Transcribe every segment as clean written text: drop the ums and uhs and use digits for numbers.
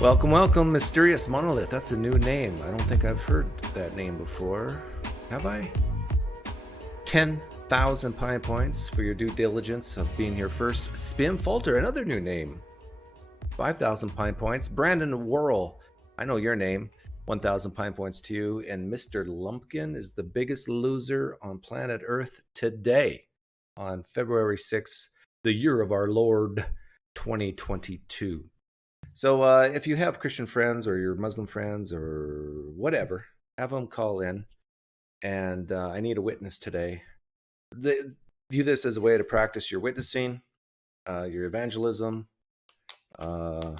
Welcome, welcome, Mysterious Monolith. That's a new name. I don't think I've heard that name before. Have I? 10,000 Pine Points for your due diligence of being here first. Spim Falter, another new name. 5,000 Pine Points. Brandon Worrell, I know your name. 1,000 Pine Points to you. And Mr. Lumpkin is the biggest loser on planet Earth today on February 6th, the year of our Lord 2022. So if you have Christian friends or your Muslim friends or whatever, have them call in. And I need a witness today. View this as a way to practice your witnessing, your evangelism, a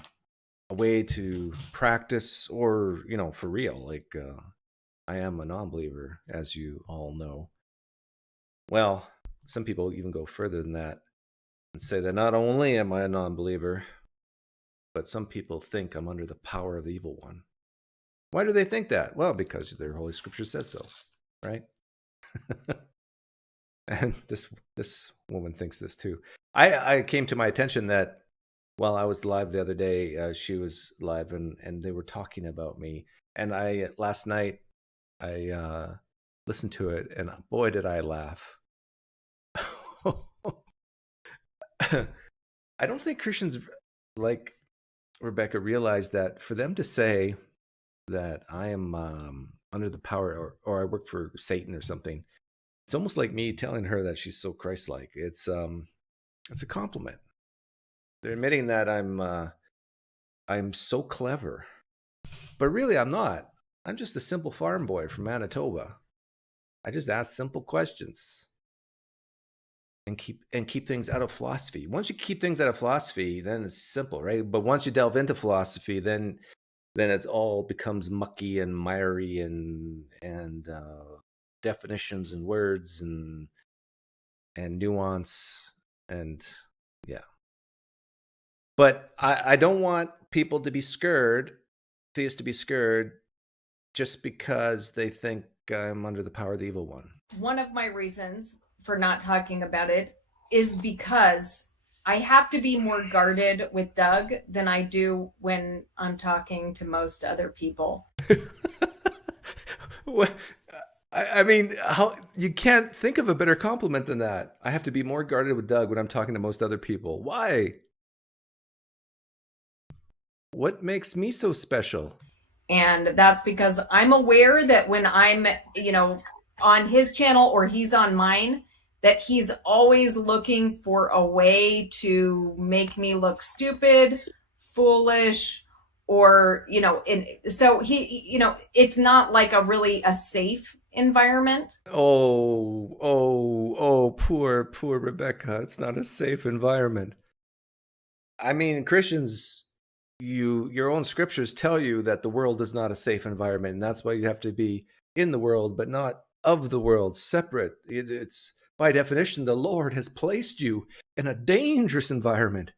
way to practice, or, for real, like I am a non-believer, as you all know. Well, some people even go further than that and say that not only am I a non-believer, but some people think I'm under the power of the evil one. Why do they think that? Well, because their Holy Scripture says so, right? And this woman thinks this too. I came to my attention that while I was live the other day, she was live and they were talking about me. And last night I listened to it, and boy, did I laugh. I don't think Christians like Rebecca realized that for them to say that I am under the power or I work for Satan or something, it's almost like me telling her that she's so Christ-like. It's a compliment. They're admitting that I'm so clever, but really I'm not. I'm just a simple farm boy from Manitoba. I just ask simple questions and keep things out of philosophy. Once you keep things out of philosophy, then it's simple, right? But once you delve into philosophy, then it all becomes mucky and miry and definitions and words and nuance and yeah. But I don't want people to be scared, theists to be scared, just because they think I'm under the power of the evil one. One of my reasons for not talking about it is because I have to be more guarded with Doug than I do when I'm talking to most other people. What? I mean, how you can't think of a better compliment than that. I have to be more guarded with Doug when I'm talking to most other people. Why? What makes me so special? And that's because I'm aware that when I'm, on his channel or he's on mine, that he's always looking for a way to make me look stupid, foolish, or, so he, it's not like a safe environment. Oh, poor Rebecca. It's not a safe environment. I mean, Christians, your own scriptures tell you that the world is not a safe environment, and that's why you have to be in the world, but not of the world, separate. It's by definition, the Lord has placed you in a dangerous environment,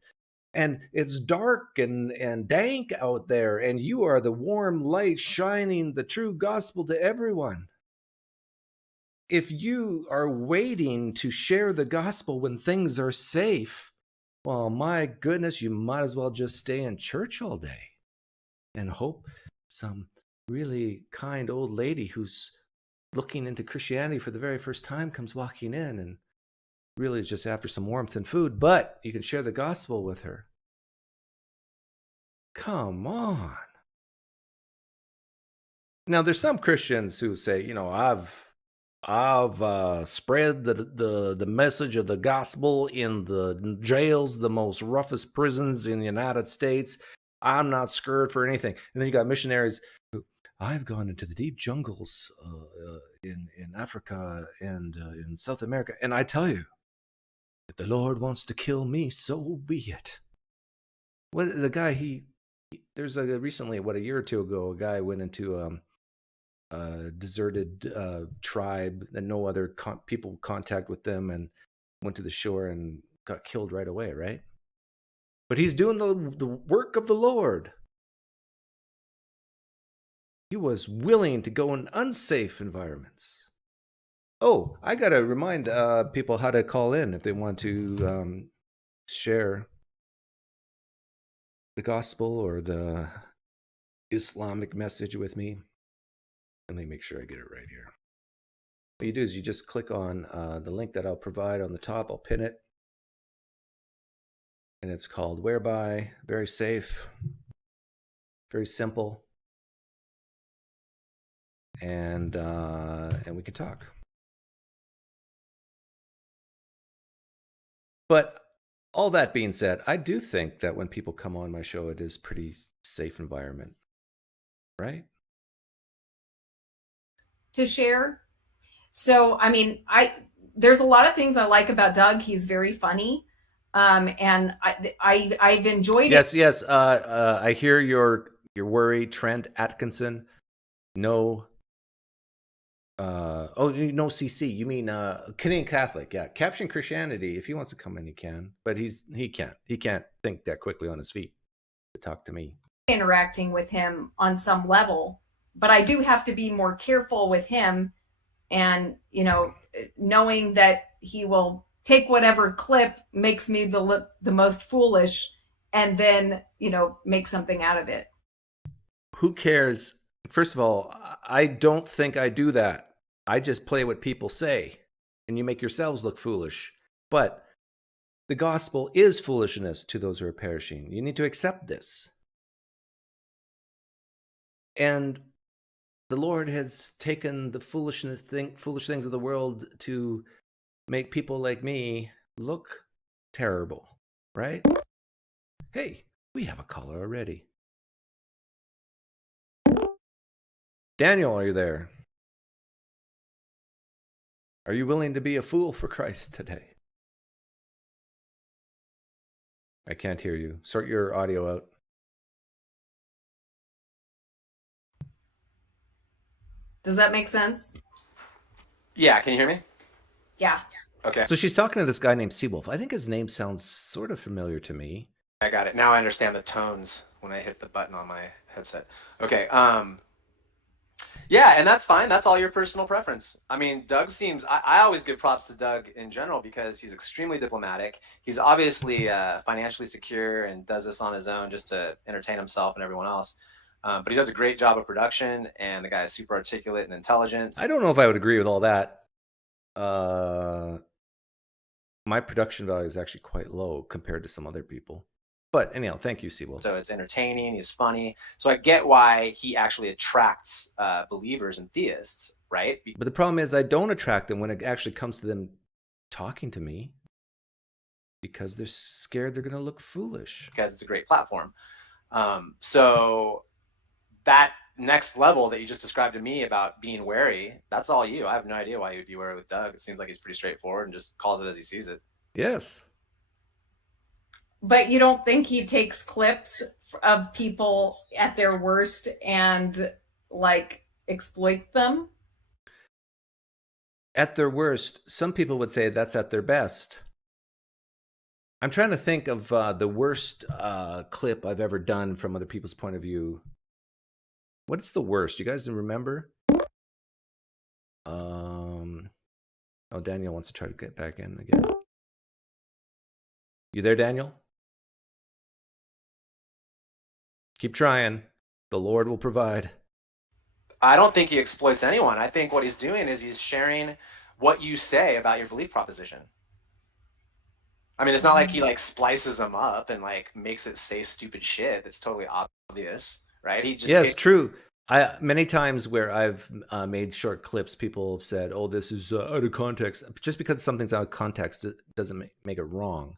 and it's dark and dank out there, and you are the warm light shining the true gospel to everyone. If you are waiting to share the gospel when things are safe, well, my goodness, you might as well just stay in church all day and hope some really kind old lady who's looking into Christianity for the very first time comes walking in and really is just after some warmth and food, but you can share the gospel with her. Come on. Now, there's some Christians who say, I've spread the message of the gospel in the jails, the most roughest prisons in the United States. I'm not scared for anything. And then you got missionaries who, I've gone into the deep jungles in Africa and in South America. And I tell you, if the Lord wants to kill me, so be it. What the guy, there's recently, a year or two ago, a guy went into a deserted tribe that no other people contact with them and went to the shore and got killed right away, right? But he's doing the work of the Lord. He was willing to go in unsafe environments. Oh, I got to remind people how to call in if they want to share the gospel or the Islamic message with me. Let me make sure I get it right here. What you do is you just click on the link that I'll provide on the top. I'll pin it. And it's called Whereby. Very safe. Very simple. And we can talk. But all that being said, I do think that when people come on my show, it is pretty safe environment, right? To share. So, I mean, there's a lot of things I like about Doug. He's very funny. And I've enjoyed it. Yes. I hear your worry, Trent Atkinson. No. No CC. You mean Canadian Catholic? Yeah, Caption Christianity. If he wants to come in, he can. But he can't. He can't think that quickly on his feet to talk to me. Interacting with him on some level, but I do have to be more careful with him, and knowing that he will take whatever clip makes me the most foolish, and then make something out of it. Who cares? First of all, I don't think I do that. I just play what people say, and you make yourselves look foolish. But the gospel is foolishness to those who are perishing. You need to accept this. And the Lord has taken the foolish things of the world to make people like me look terrible, right? Hey, we have a caller already. Daniel, are you there? Are you willing to be a fool for Christ today? I can't hear you. Sort your audio out. Does that make sense? Yeah, can you hear me? Yeah. Okay. So she's talking to this guy named Seawolf. I think his name sounds sort of familiar to me. I got it. Now I understand the tones when I hit the button on my headset. Okay. Yeah, and that's fine. That's all your personal preference. I mean, Doug seems, I always give props to Doug in general because he's extremely diplomatic. He's obviously financially secure and does this on his own just to entertain himself and everyone else. But he does a great job of production, and the guy is super articulate and intelligent. I don't know if I would agree with all that. My production value is actually quite low compared to some other people. But anyhow, thank you, Seawolf. So it's entertaining, he's funny. So I get why he actually attracts believers and theists, right? But the problem is I don't attract them when it actually comes to them talking to me because they're scared they're going to look foolish. Because it's a great platform. So that next level that you just described to me about being wary, that's all you. I have no idea why you would be wary with Doug. It seems like he's pretty straightforward and just calls it as he sees it. Yes. But you don't think he takes clips of people at their worst and exploits them? At their worst, some people would say that's at their best. I'm trying to think of the worst clip I've ever done from other people's point of view. What's the worst? You guys remember? Oh, Daniel wants to try to get back in again. You there, Daniel? Keep trying. The Lord will provide. I don't think he exploits anyone. I think what he's doing is he's sharing what you say about your belief proposition. I mean, it's not like he splices them up and makes it say stupid shit that's totally obvious, right? He just true. Many times where I've made short clips, people have said, "Oh, this is out of context." Just because something's out of context doesn't make it wrong.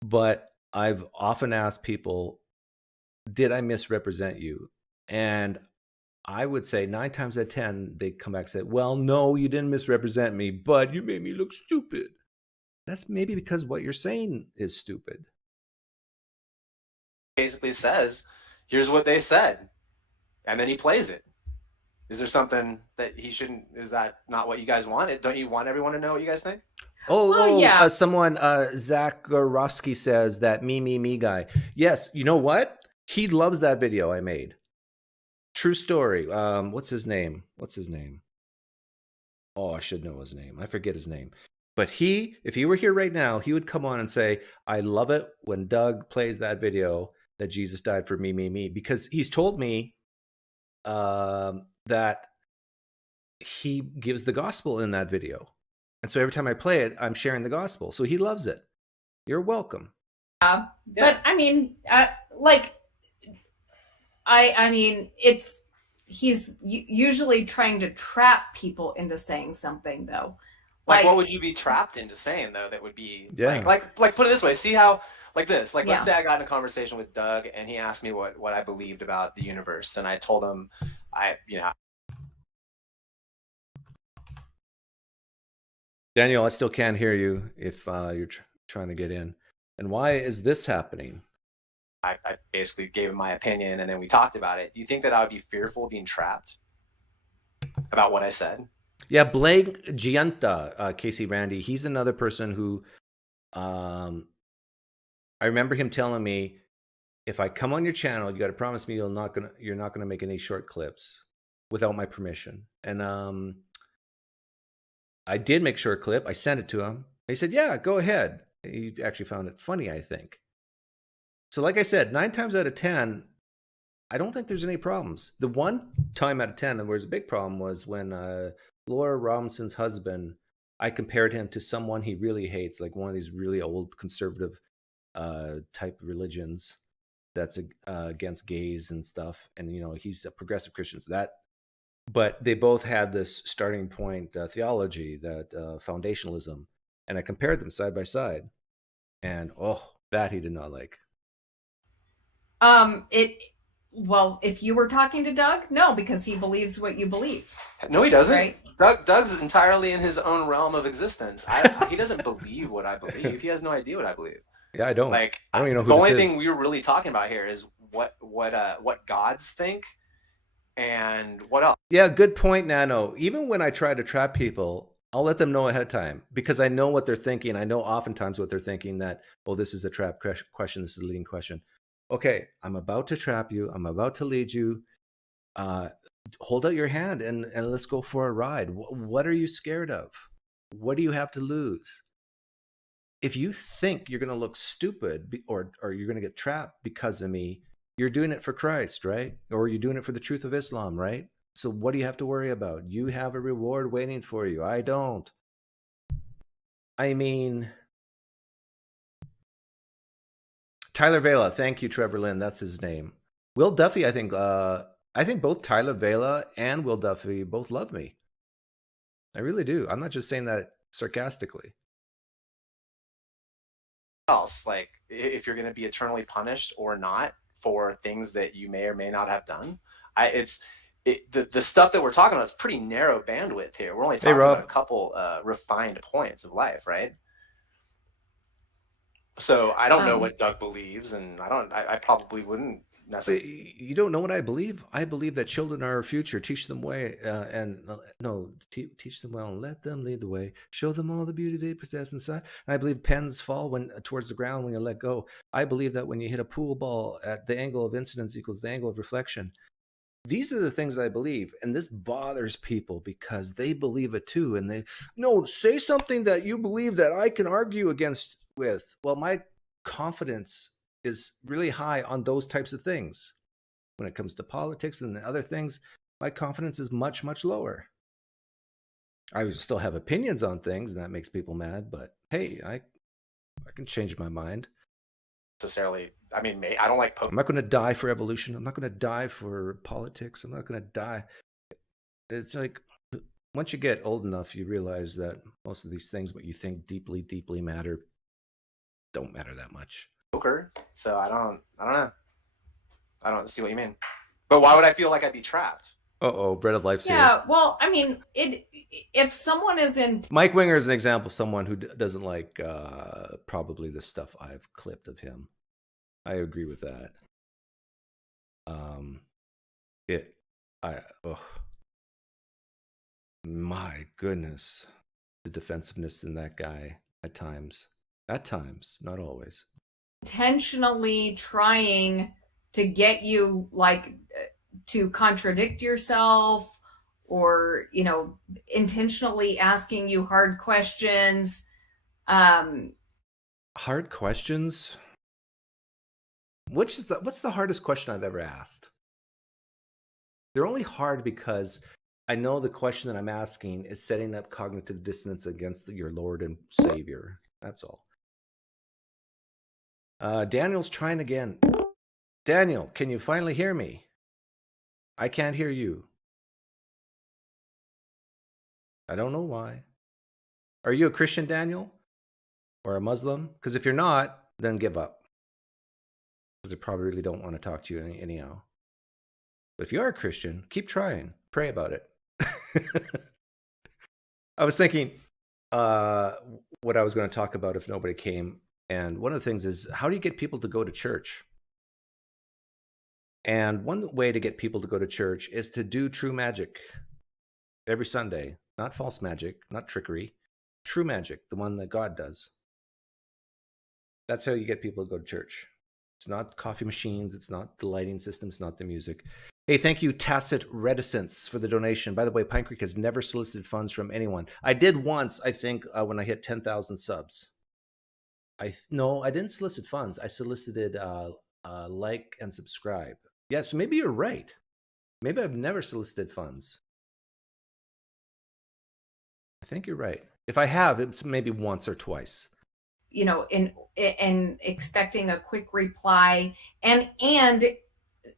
But I've often asked people, "Did I misrepresent you?" And I would say 9 times out of 10, they come back and say, "Well, no, you didn't misrepresent me, but you made me look stupid." That's maybe because what you're saying is stupid. Basically says, here's what they said. And then he plays it. Is there something that he shouldn't, is that not what you guys want? Don't you want everyone to know what you guys think? Yeah. Someone, Zakharowski says that me guy. Yes, you know what? He loves that video I made. True story. What's his name? Oh, I should know his name. I forget his name. But if he were here right now, he would come on and say, "I love it when Doug plays that video that Jesus died for me, because he's told me that he gives the gospel in that video. And so every time I play it, I'm sharing the gospel. So he loves it. You're welcome. But I mean, I mean, he's usually trying to trap people into saying something, though. Like what would you be trapped into saying, though, that would be like put it this way, see how, like this, like let's say I got in a conversation with Doug and he asked me what I believed about the universe, and I told him Daniel, I still can't hear you if you're trying to get in. And why is this happening? I basically gave him my opinion, and then we talked about it. Do you think that I would be fearful of being trapped about what I said? Yeah, Blake Giunta, Casey Randy, he's another person who I remember him telling me, if I come on your channel, you got to promise me you're not gonna make any short clips without my permission. And I did make short clip. I sent it to him. He said, yeah, go ahead. He actually found it funny, I think. So like I said, 9 times out of 10, I don't think there's any problems. The one time out of 10 there was a big problem was when Laura Robinson's husband, I compared him to someone he really hates, like one of these really old conservative type religions that's against gays and stuff. And, you know, he's a progressive Christian. So but they both had this starting point theology, that foundationalism. And I compared them side by side. And, that he did not like. Well, if you were talking to Doug, no, because he believes what you believe. No, he doesn't. Right? Doug's entirely in his own realm of existence. He doesn't believe what I believe. He has no idea what I believe. Yeah, I don't. Like, I don't even know who the this only is. thing we're really talking about here is what gods think and what else. Yeah, good point, Nano. Even when I try to trap people, I'll let them know ahead of time because I know what they're thinking. I know oftentimes what they're thinking, that, this is a trap question. This is a leading question. Okay, I'm about to trap you. I'm about to lead you. Hold out your hand and let's go for a ride. What are you scared of? What do you have to lose? If you think you're going to look stupid or you're going to get trapped because of me, you're doing it for Christ, right? Or you're doing it for the truth of Islam, right? So what do you have to worry about? You have a reward waiting for you. I don't. I mean, Tyler Vela. Thank you, Trevor Lynn. That's his name. Will Duffy, I think both Tyler Vela and Will Duffy both love me. I really do. I'm not just saying that sarcastically. Else, like if you're going to be eternally punished or not for things that you may or may not have done. The stuff that we're talking about is pretty narrow bandwidth here. We're only talking about a couple refined points of life, right? So I don't know what Doug believes, and I probably wouldn't necessarily. You don't know what I believe? I believe that children are our future. Teach them teach them well and let them lead the way. Show them all the beauty they possess inside. And I believe pens fall towards the ground when you let go. I believe that when you hit a pool ball, at the angle of incidence equals the angle of reflection. These are the things I believe, and this bothers people because they believe it too. And say something that you believe that I can argue against with. Well, my confidence is really high on those types of things. When it comes to politics and other things, my confidence is much, much lower. I still have opinions on things, and that makes people mad, but hey, I can change my mind. Necessarily, I mean, I don't like. I'm not going to die for evolution. I'm not going to die for politics. I'm not going to die. It's like, once you get old enough, you realize that most of these things, what you think deeply, deeply matter, don't matter that much. So I don't know. I don't see what you mean. But why would I feel like I'd be trapped? Bread of Life's here. Yeah, well, I mean, if someone is in... Mike Winger is an example of someone who doesn't like probably the stuff I've clipped of him. I agree with that. My goodness, the defensiveness in that guy at times, not always. Intentionally trying to get you to contradict yourself, or intentionally asking you hard questions. Hard questions? What's the hardest question I've ever asked? They're only hard because I know the question that I'm asking is setting up cognitive dissonance against your Lord and Savior. That's all. Daniel's trying again. Daniel, can you finally hear me? I can't hear you. I don't know why. Are you a Christian, Daniel? Or a Muslim? Because if you're not, then give up. Because they probably really don't want to talk to you anyhow. But if you are a Christian, keep trying. Pray about it. I was thinking what I was going to talk about if nobody came. And one of the things is, how do you get people to go to church? And one way to get people to go to church is to do true magic every Sunday. Not false magic, not trickery. True magic, the one that God does. That's how you get people to go to church. It's not coffee machines. It's not the lighting system. It's not the music. Hey, thank you, Tacit Reticence, for the donation. By the way, PineCreek has never solicited funds from anyone. I did once, I think, when I hit 10,000 subs. No, I didn't solicit funds. I solicited like and subscribe. Yeah, so maybe you're right. Maybe I've never solicited funds. I think you're right. If I have, it's maybe once or twice. You know, in expecting a quick reply, and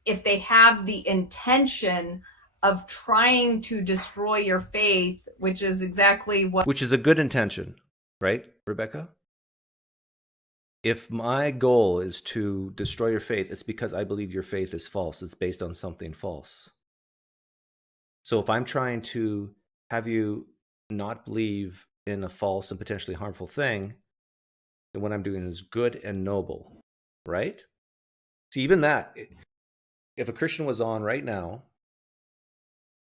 if they have the intention of trying to destroy your faith, which is exactly what... Which is a good intention, right, Rebecca? If my goal is to destroy your faith, it's because I believe your faith is false. It's based on something false. So if I'm trying to have you not believe in a false and potentially harmful thing, then what I'm doing is good and noble, right? See, even that, if a Christian was on right now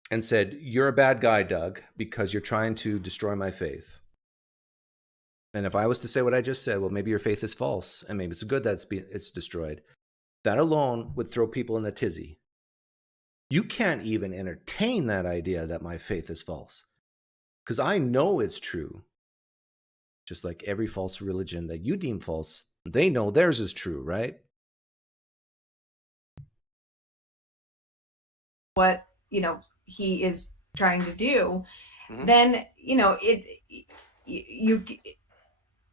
and said, you're a bad guy, Doug, because you're trying to destroy my faith. And if I was to say what I just said, well, maybe your faith is false, and maybe it's good that it's destroyed, that alone would throw people in a tizzy. You can't even entertain that idea that my faith is false, because I know it's true. Just like every false religion that you deem false, they know theirs is true, right? What, he is trying to do, then,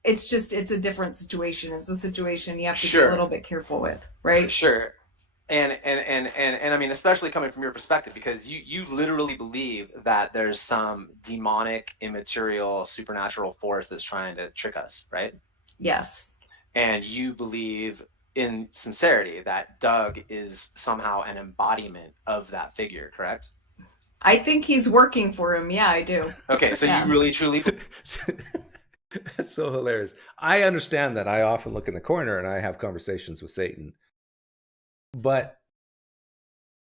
it's a different situation. It's a situation you have to be a little bit careful with, right? Sure. And I mean, especially coming from your perspective, because you literally believe that there's some demonic, immaterial, supernatural force that's trying to trick us, right? Yes. And you believe in sincerity that Doug is somehow an embodiment of that figure, correct? I think he's working for him. Yeah, I do. Okay, so you really truly... That's so hilarious. I understand that. I often look in the corner and I have conversations with Satan. But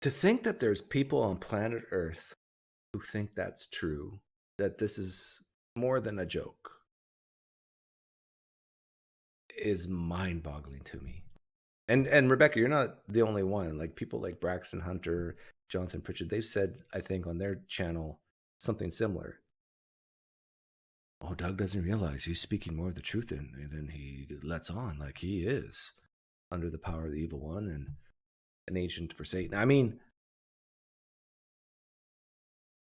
to think that there's people on planet Earth who think that's true, that this is more than a joke, is mind-boggling to me. And Rebecca, you're not the only one. Like people like Braxton Hunter, Jonathan Pritchard, they've said, I think, on their channel something similar. Oh, Doug doesn't realize he's speaking more of the truth than he lets on, like he is under the power of the evil one and an agent for Satan. I mean,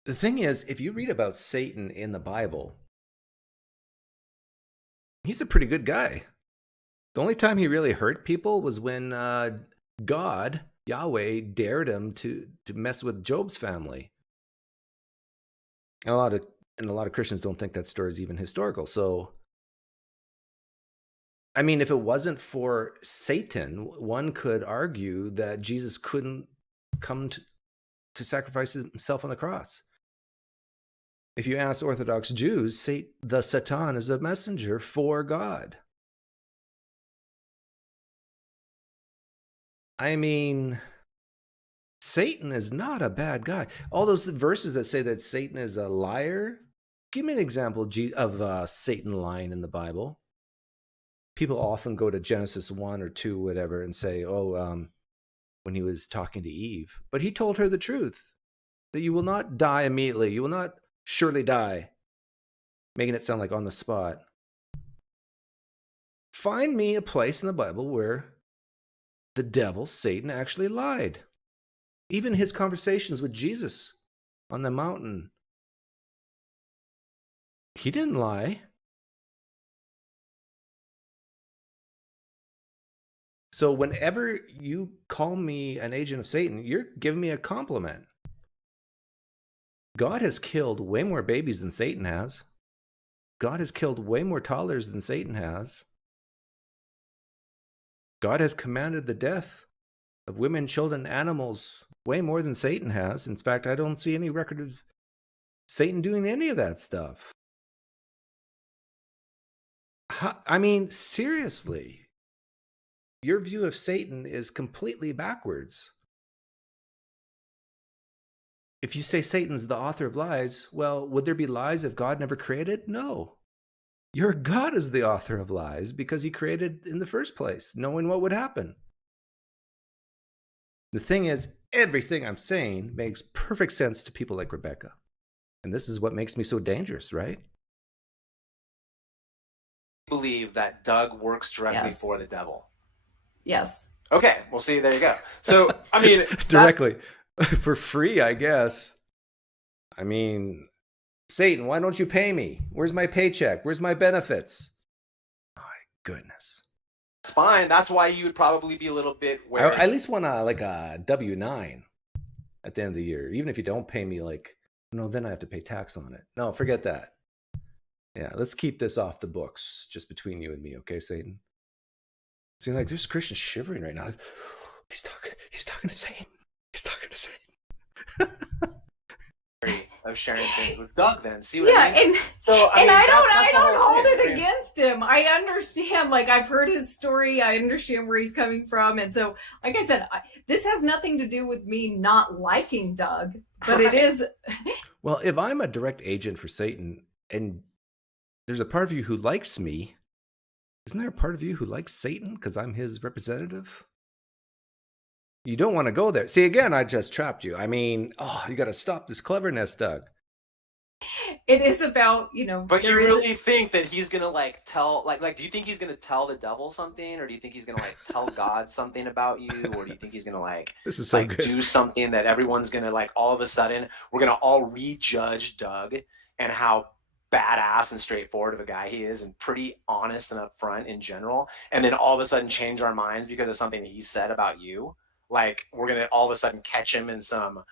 the thing is, if you read about Satan in the Bible, he's a pretty good guy. The only time he really hurt people was when God, Yahweh, dared him to mess with Job's family. And a lot of Christians don't think that story is even historical. So, I mean, if it wasn't for Satan, one could argue that Jesus couldn't come to sacrifice himself on the cross. If you ask Orthodox Jews, the Satan is a messenger for God. I mean, Satan is not a bad guy. All those verses that say that Satan is a liar, give me an example of Satan lying in the Bible. People often go to Genesis 1 or 2, whatever, and say, when he was talking to Eve. But he told her the truth, that you will not die immediately. You will not surely die, making it sound like on the spot. Find me a place in the Bible where the devil, Satan, actually lied. Even his conversations with Jesus on the mountain, he didn't lie. So whenever you call me an agent of Satan, you're giving me a compliment. God has killed way more babies than Satan has. God has killed way more toddlers than Satan has. God has commanded the death of women, children, animals way more than Satan has. In fact, I don't see any record of Satan doing any of that stuff. I mean, seriously, your view of Satan is completely backwards. If you say Satan's the author of lies, well, would there be lies if God never created? No. Your God is the author of lies because he created in the first place, knowing what would happen. The thing is, everything I'm saying makes perfect sense to people like Rebecca. And this is what makes me so dangerous, right? Believe that Doug works directly for the devil. Yes. Okay, well, see, there you go. So, I mean, directly for free, I guess. I mean, Satan, why don't you pay me? Where's my paycheck? Where's my benefits? My goodness. It's fine. That's why you would probably be a little bit wary. I at least want like a W-9 at the end of the year. Even if you don't pay me, like, no, then I have to pay tax on it. No, forget that. Yeah, let's keep this off the books, just between you and me, okay, Satan? Seems like there's Christians shivering right now. He's talking to Satan. He's talking to Satan. Of sharing things with Doug, then see what I mean? And so I don't hold it against him. I understand. Like, I've heard his story. I understand where he's coming from, and so, like I said, this has nothing to do with me not liking Doug, but it is. Well, if I'm a direct agent for Satan, and there's a part of you who likes me, isn't there a part of you who likes Satan because I'm his representative? You don't want to go there. See, again, I just trapped you. I mean, you got to stop this cleverness, Doug. It is about, But you really think that he's going to, like, tell, like, do you think he's going to tell the devil something? Or do you think he's going to, like, tell God something about you? Or do you think he's going to, like, this is so like good. Do something that everyone's going to, like, all of a sudden, we're going to all rejudge Doug and how badass and straightforward of a guy he is and pretty honest and upfront in general. And then all of a sudden change our minds because of something he said about you. Like, we're going to all of a sudden catch him in some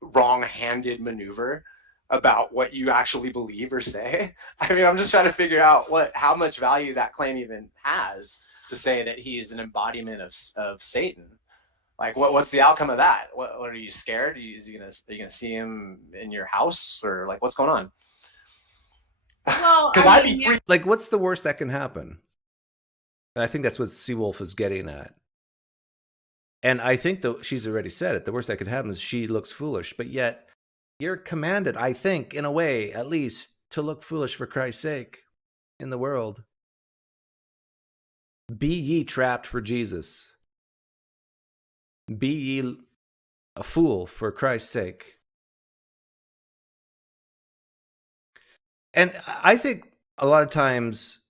wrong-handed maneuver about what you actually believe or say. I mean, I'm just trying to figure out how much value that claim even has to say that he's an embodiment of Satan. Like, what's the outcome of that? What are you scared? Are you gonna see him in your house, or like what's going on? Well, because I'd be free. Like, what's the worst that can happen? And I think that's what Seawolf is getting at. And I think she's already said it. The worst that could happen is she looks foolish. But yet, you're commanded, I think, in a way, at least, to look foolish for Christ's sake in the world. Be ye trapped for Jesus. Be ye a fool for Christ's sake. And I think a lot of times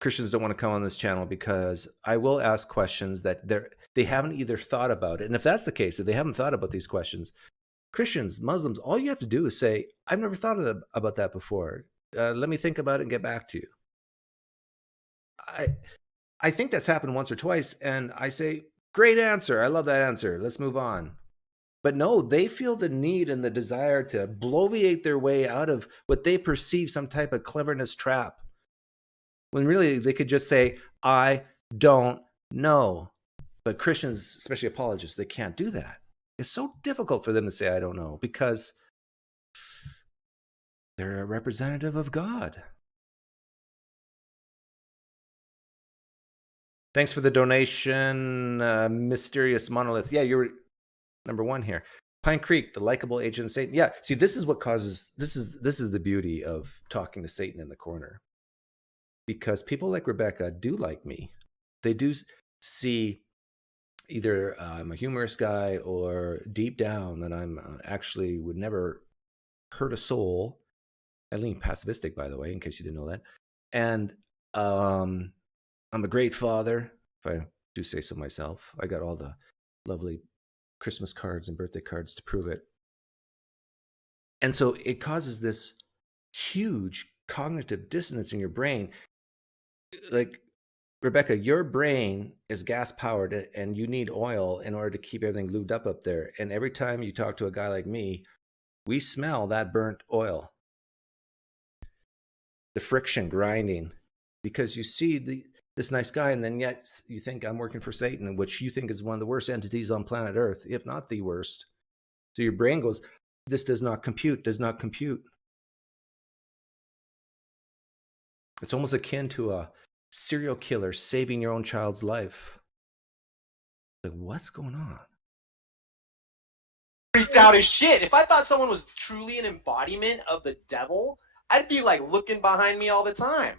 Christians don't want to come on this channel because I will ask questions that they haven't either thought about it. And if that's the case, if they haven't thought about these questions, Christians, Muslims, all you have to do is say, I've never thought about that before. Let me think about it and get back to you. I think that's happened once or twice. And I say, great answer. I love that answer. Let's move on. But no, they feel the need and the desire to bloviate their way out of what they perceive some type of cleverness trap. When really they could just say, I don't know. But Christians, especially apologists, they can't do that. It's so difficult for them to say, I don't know, because they're a representative of God. Thanks for the donation, Mysterious Monolith. Yeah, you're number one here. PineCreek, the likable agent of Satan. Yeah, see, this is what causes, this is the beauty of talking to Satan in the corner. Because people like Rebecca do like me. They do see either I'm a humorous guy or deep down that I'm actually would never hurt a soul. I lean pacifistic, by the way, in case you didn't know that. And I'm a great father. If I do say so myself. I got all the lovely Christmas cards and birthday cards to prove it. And so it causes this huge cognitive dissonance in your brain. Like, Rebecca, your brain is gas powered and you need oil in order to keep everything lubed up there. And every time you talk to a guy like me, we smell that burnt oil, the friction grinding, because you see this nice guy, and then yet you think I'm working for Satan, which you think is one of the worst entities on planet Earth, if not the worst. So your brain goes, this does not compute, does not compute. It's almost akin to a serial killer saving your own child's life. Like, what's going on? Freaked out as shit. If I thought someone was truly an embodiment of the devil, I'd be like looking behind me all the time.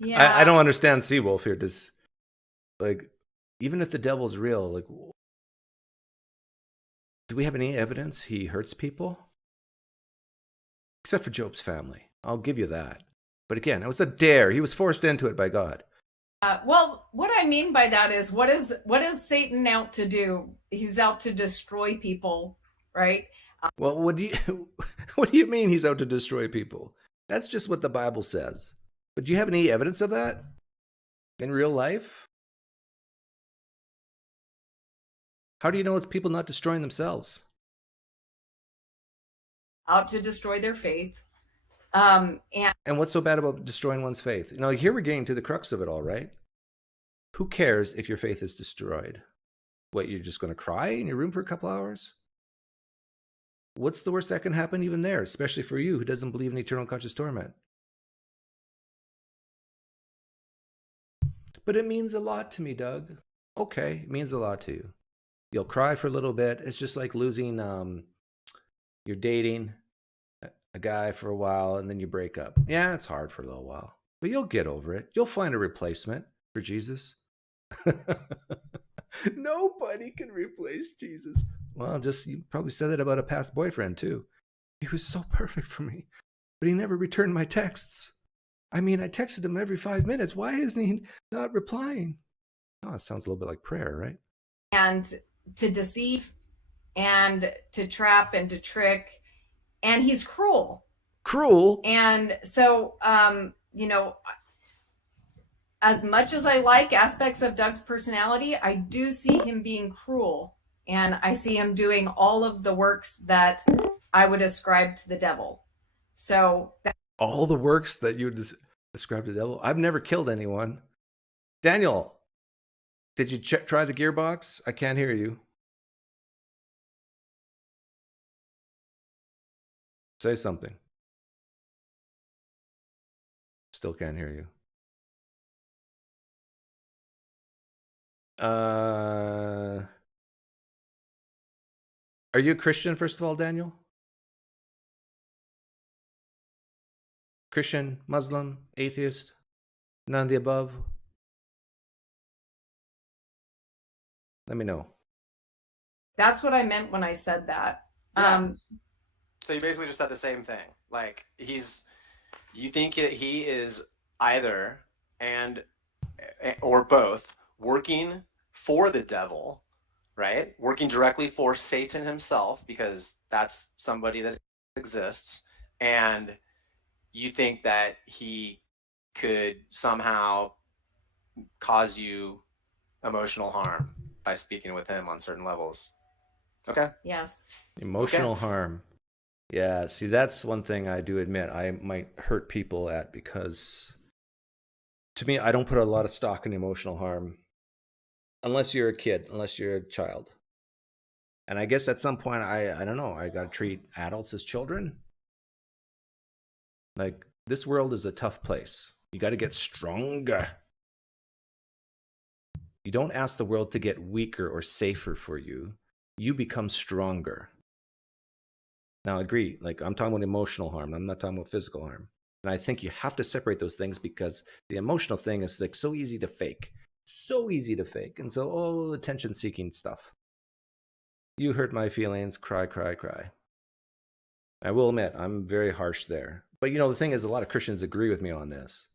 Yeah. I don't understand Seawolf here. Does, like, even if the devil's real, like, do we have any evidence he hurts people? Except for Job's family. I'll give you that. But again, it was a dare. He was forced into it by God. Well, what I mean by that is, what is Satan out to do? He's out to destroy people, right? Well, what do you mean he's out to destroy people? That's just what the Bible says. But do you have any evidence of that in real life? How do you know it's people not destroying themselves? Out to destroy their faith. And what's so bad about destroying one's faith? You know, here we're getting to the crux of it all, right? Who cares if your faith is destroyed? What, you're just going to cry in your room for a couple hours? What's the worst that can happen even there, especially for you who doesn't believe in eternal conscious torment? But it means a lot to me, Doug. Okay, it means a lot to you. You'll cry for a little bit. It's just like losing, you're dating a guy for a while and then you break up. Yeah, it's hard for a little while, but you'll get over it. You'll find a replacement for Jesus. Nobody can replace Jesus. Well, you probably said that about a past boyfriend too. He was so perfect for me, but he never returned my texts. I mean, I texted him every 5 minutes. Why isn't he not replying? Oh, it sounds a little bit like prayer, right? And to deceive and to trap and to trick. And he's cruel. Cruel? And so, as much as I like aspects of Doug's personality, I do see him being cruel. And I see him doing all of the works that I would ascribe to the devil. So all the works that you would ascribe to the devil? I've never killed anyone. Daniel, did you try the gearbox? I can't hear you. Say something. Still can't hear you. Are you a Christian, first of all, Daniel? Christian, Muslim, atheist? None of the above? Let me know. that's what I meant when I said that. Yeah. So you basically just said the same thing. Like, you think that he is either or both working for the devil, right? Working directly for Satan himself, because that's somebody that exists. And you think that he could somehow cause you emotional harm by speaking with him on certain levels. Okay. Yes. Emotional harm. Yeah, see, that's one thing I do admit I might hurt people at, because to me, I don't put a lot of stock in emotional harm unless you're a kid, unless you're a child. And I guess at some point, I don't know, I got to treat adults as children. Like, this world is a tough place. You got to get stronger. You don't ask the world to get weaker or safer for you. You become stronger. Now, I agree. Like, I'm talking about emotional harm. I'm not talking about physical harm. And I think you have to separate those things, because the emotional thing is like so easy to fake. So easy to fake. And so, attention-seeking stuff. You hurt my feelings. Cry, cry, cry. I will admit, I'm very harsh there. But, the thing is, a lot of Christians agree with me on this.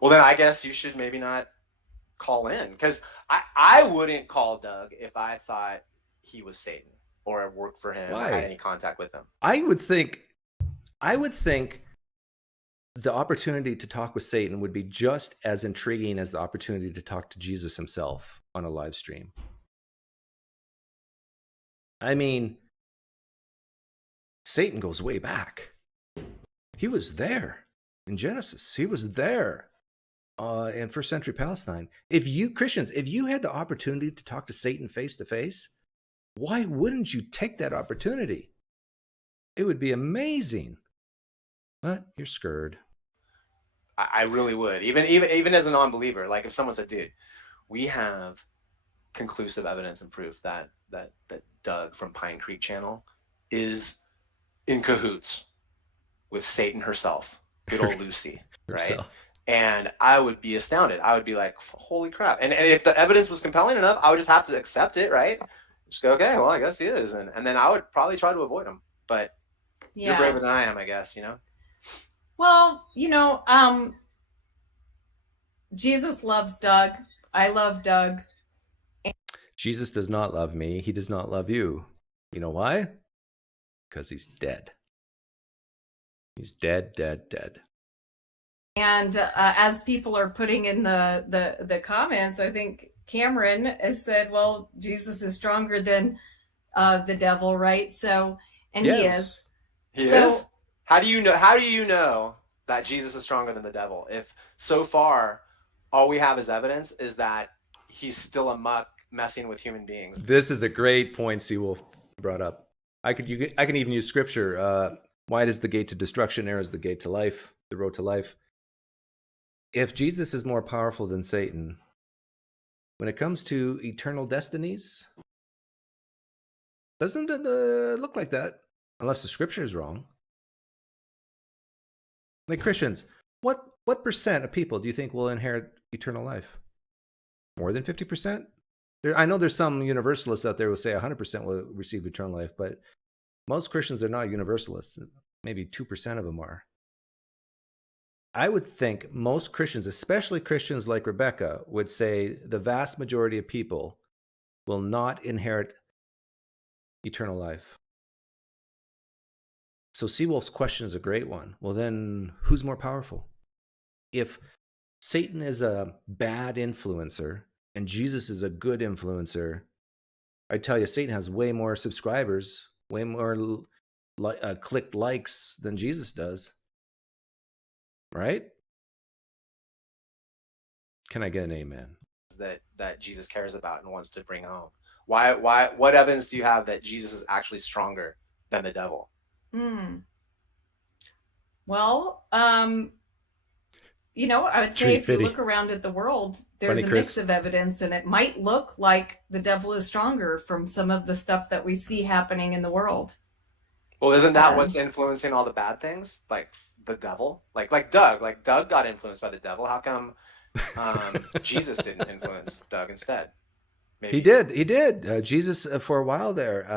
Well, then I guess you should maybe not call in, because I wouldn't call Doug if I thought he was Satan or I worked for him or had Why? any contact with him. I would think the opportunity to talk with Satan would be just as intriguing as the opportunity to talk to Jesus himself on a live stream. I mean, Satan goes way back. He was there in Genesis. He was there in first century Palestine. If you Christians, if you had the opportunity to talk to Satan face to face, why wouldn't you take that opportunity? It would be amazing. But you're scared. I really would, even as a non-believer. Like if someone said, "Dude, we have conclusive evidence and proof that Doug from PineCreek channel is in cahoots with Satan herself, good old Lucy," right? And I would be astounded. I would be like, "Holy crap!" And if the evidence was compelling enough, I would just have to accept it, right? Just go, "Okay, well, I guess he is," and then I would probably try to avoid him. But you're braver than I am, I guess, you know. Well, Jesus loves Doug. I love Doug. Jesus does not love me. He does not love you. You know why? Because he's dead. He's dead, dead, dead. And as people are putting in the comments, I think Cameron has said, well, Jesus is stronger than the devil, right? So, and yes. He is. He is? How do you know that Jesus is stronger than the devil? If so far all we have as evidence is that he's still amok messing with human beings. This is a great point Seawolf brought up. I can even use scripture. Wide is the gate to destruction, narrow is the gate to life, the road to life. If Jesus is more powerful than Satan, when it comes to eternal destinies, doesn't it look like that? Unless the scripture is wrong. Like Christians, what percent of people do you think will inherit eternal life? More than 50%? I know there's some universalists out there who say 100% will receive eternal life, but most Christians are not universalists. Maybe 2% of them are. I would think most Christians, especially Christians like Rebecca, would say the vast majority of people will not inherit eternal life. So Seawolf's question is a great one. Well, then who's more powerful? If Satan is a bad influencer and Jesus is a good influencer, I tell you, Satan has way more subscribers, way more clicked likes than Jesus does. Right? Can I get an amen? That Jesus cares about and wants to bring home. What evidence do you have that Jesus is actually stronger than the devil? Well, I would say if you look around at the world, there's a mix of evidence, and it might look like the devil is stronger from some of the stuff that we see happening in the world. Well, isn't that what's influencing all the bad things? Like the devil? Like Doug. Like Doug got influenced by the devil. How come Jesus didn't influence Doug instead? Maybe. He did. Jesus, for a while there.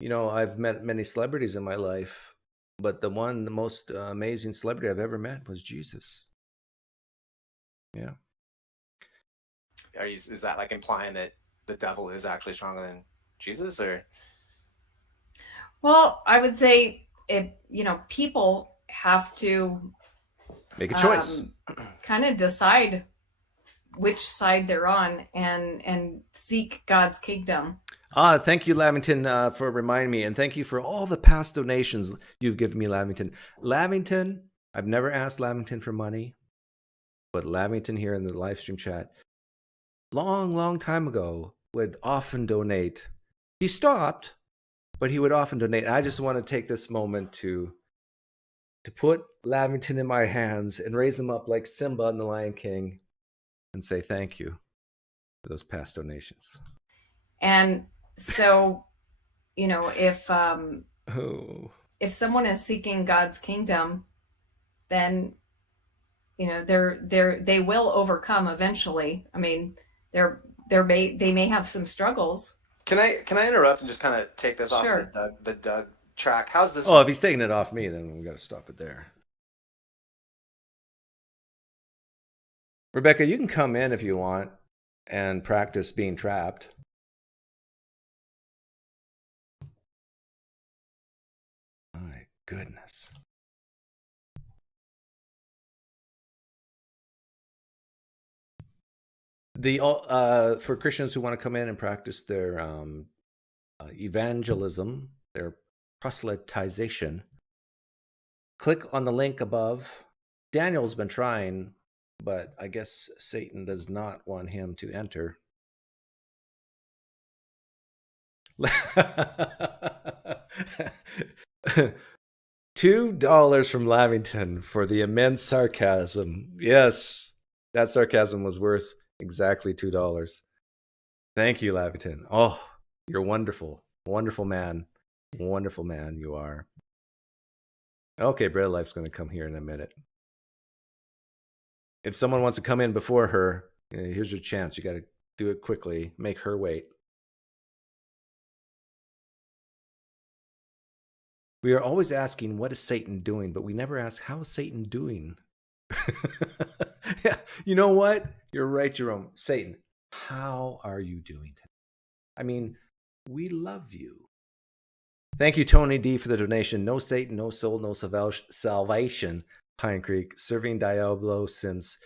I've met many celebrities in my life, but the most amazing celebrity I've ever met was Jesus. Yeah. Is that like implying that the devil is actually stronger than Jesus, or? Well, I would say people have to make a choice, kind of decide which side they're on and seek God's kingdom. Thank you, Lavington, for reminding me, and thank you for all the past donations you've given me, Lavington. Lavington, I've never asked Lavington for money, but Lavington here in the live stream chat, long time ago, would often donate. He stopped, but he would often donate. I just want to take this moment to put Lavington in my hands and raise him up like Simba in The Lion King and say thank you for those past donations. And so, if someone is seeking God's kingdom, then they will overcome eventually. I mean, they may have some struggles. Can I interrupt and just kind of take this off the Doug track? How's this? Oh, if he's taking it off me, then we got to stop it there. Rebecca, you can come in if you want and practice being trapped. My goodness. For Christians who want to come in and practice their evangelism, their proselytization, click on the link above. Daniel's been trying, but I guess Satan does not want him to enter. $2 from Lavington for the immense sarcasm. Yes, that sarcasm was worth exactly $2. Thank you, Lavington. Oh, you're wonderful. Wonderful man. Wonderful man you are. Okay, Bread of Life's going to come here in a minute. If someone wants to come in before her, here's your chance. You got to do it quickly. Make her wait. We are always asking, what is Satan doing? But we never ask, how is Satan doing? Yeah, you know what? You're right, Jerome. Satan, how are you doing today? I mean, we love you. Thank you, Tony D, for the donation. No Satan, no soul, no salvation. PineCreek, serving Diablo since.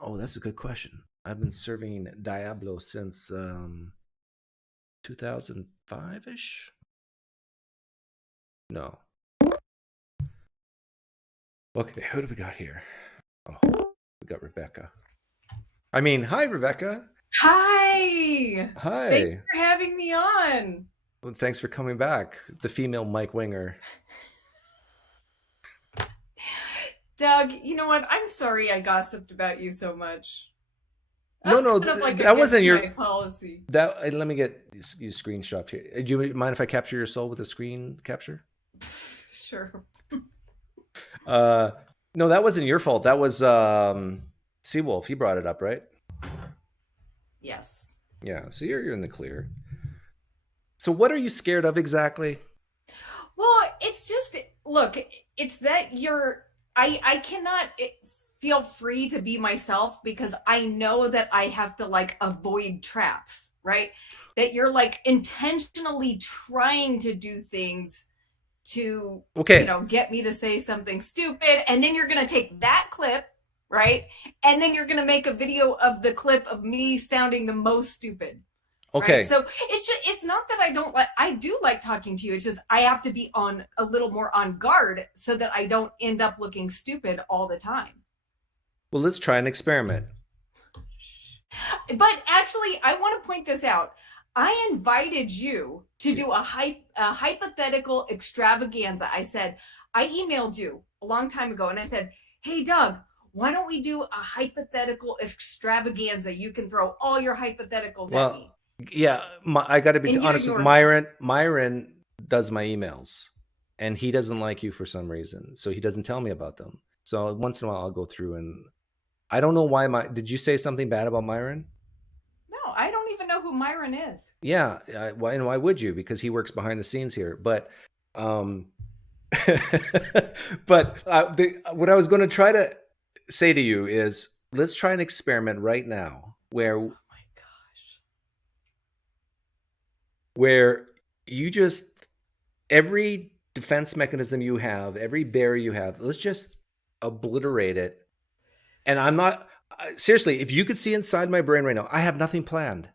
Oh, that's a good question. I've been serving Diablo since 2005-ish. No. Okay, who do we got here? Oh, we got Rebecca. I mean, hi, Rebecca. Hi. Hi. Thanks for having me on. Well, thanks for coming back. The female Mike Winger. Doug, you know what? I'm sorry I gossiped about you so much. No, that wasn't your policy. Let me get you screenshot here. Do you mind if I capture your soul with a screen capture? Sure. No, that wasn't your fault. That was Seawolf. He brought it up, right? Yes. Yeah. So you're in the clear. So what are you scared of exactly? Well, it's just, look, it's that I cannot feel free to be myself because I know that I have to like avoid traps, right? That you're like intentionally trying to do things to, get me to say something stupid. And then you're going to take that clip, right? And then you're going to make a video of the clip of me sounding the most stupid. Okay. Right? So it's not that I do like talking to you. It's just I have to be on a little more on guard so that I don't end up looking stupid all the time. Well, let's try an experiment. But actually, I want to point this out. I invited you to do a hypothetical extravaganza. I emailed you a long time ago and I said, hey, Doug, why don't we do a hypothetical extravaganza? You can throw all your hypotheticals at me. Yeah, I got to be honest. Myron does my emails, and he doesn't like you for some reason, so he doesn't tell me about them. So once in a while, I'll go through and I don't know why. Did you say something bad about Myron? No, I don't even know who Myron is. Yeah, why would you? Because he works behind the scenes here. But, what I was going to try to say to you is, let's try an experiment right now where you just, every defense mechanism you have, every barrier you have, let's just obliterate it. And I'm not, seriously, if you could see inside my brain right now, I have nothing planned.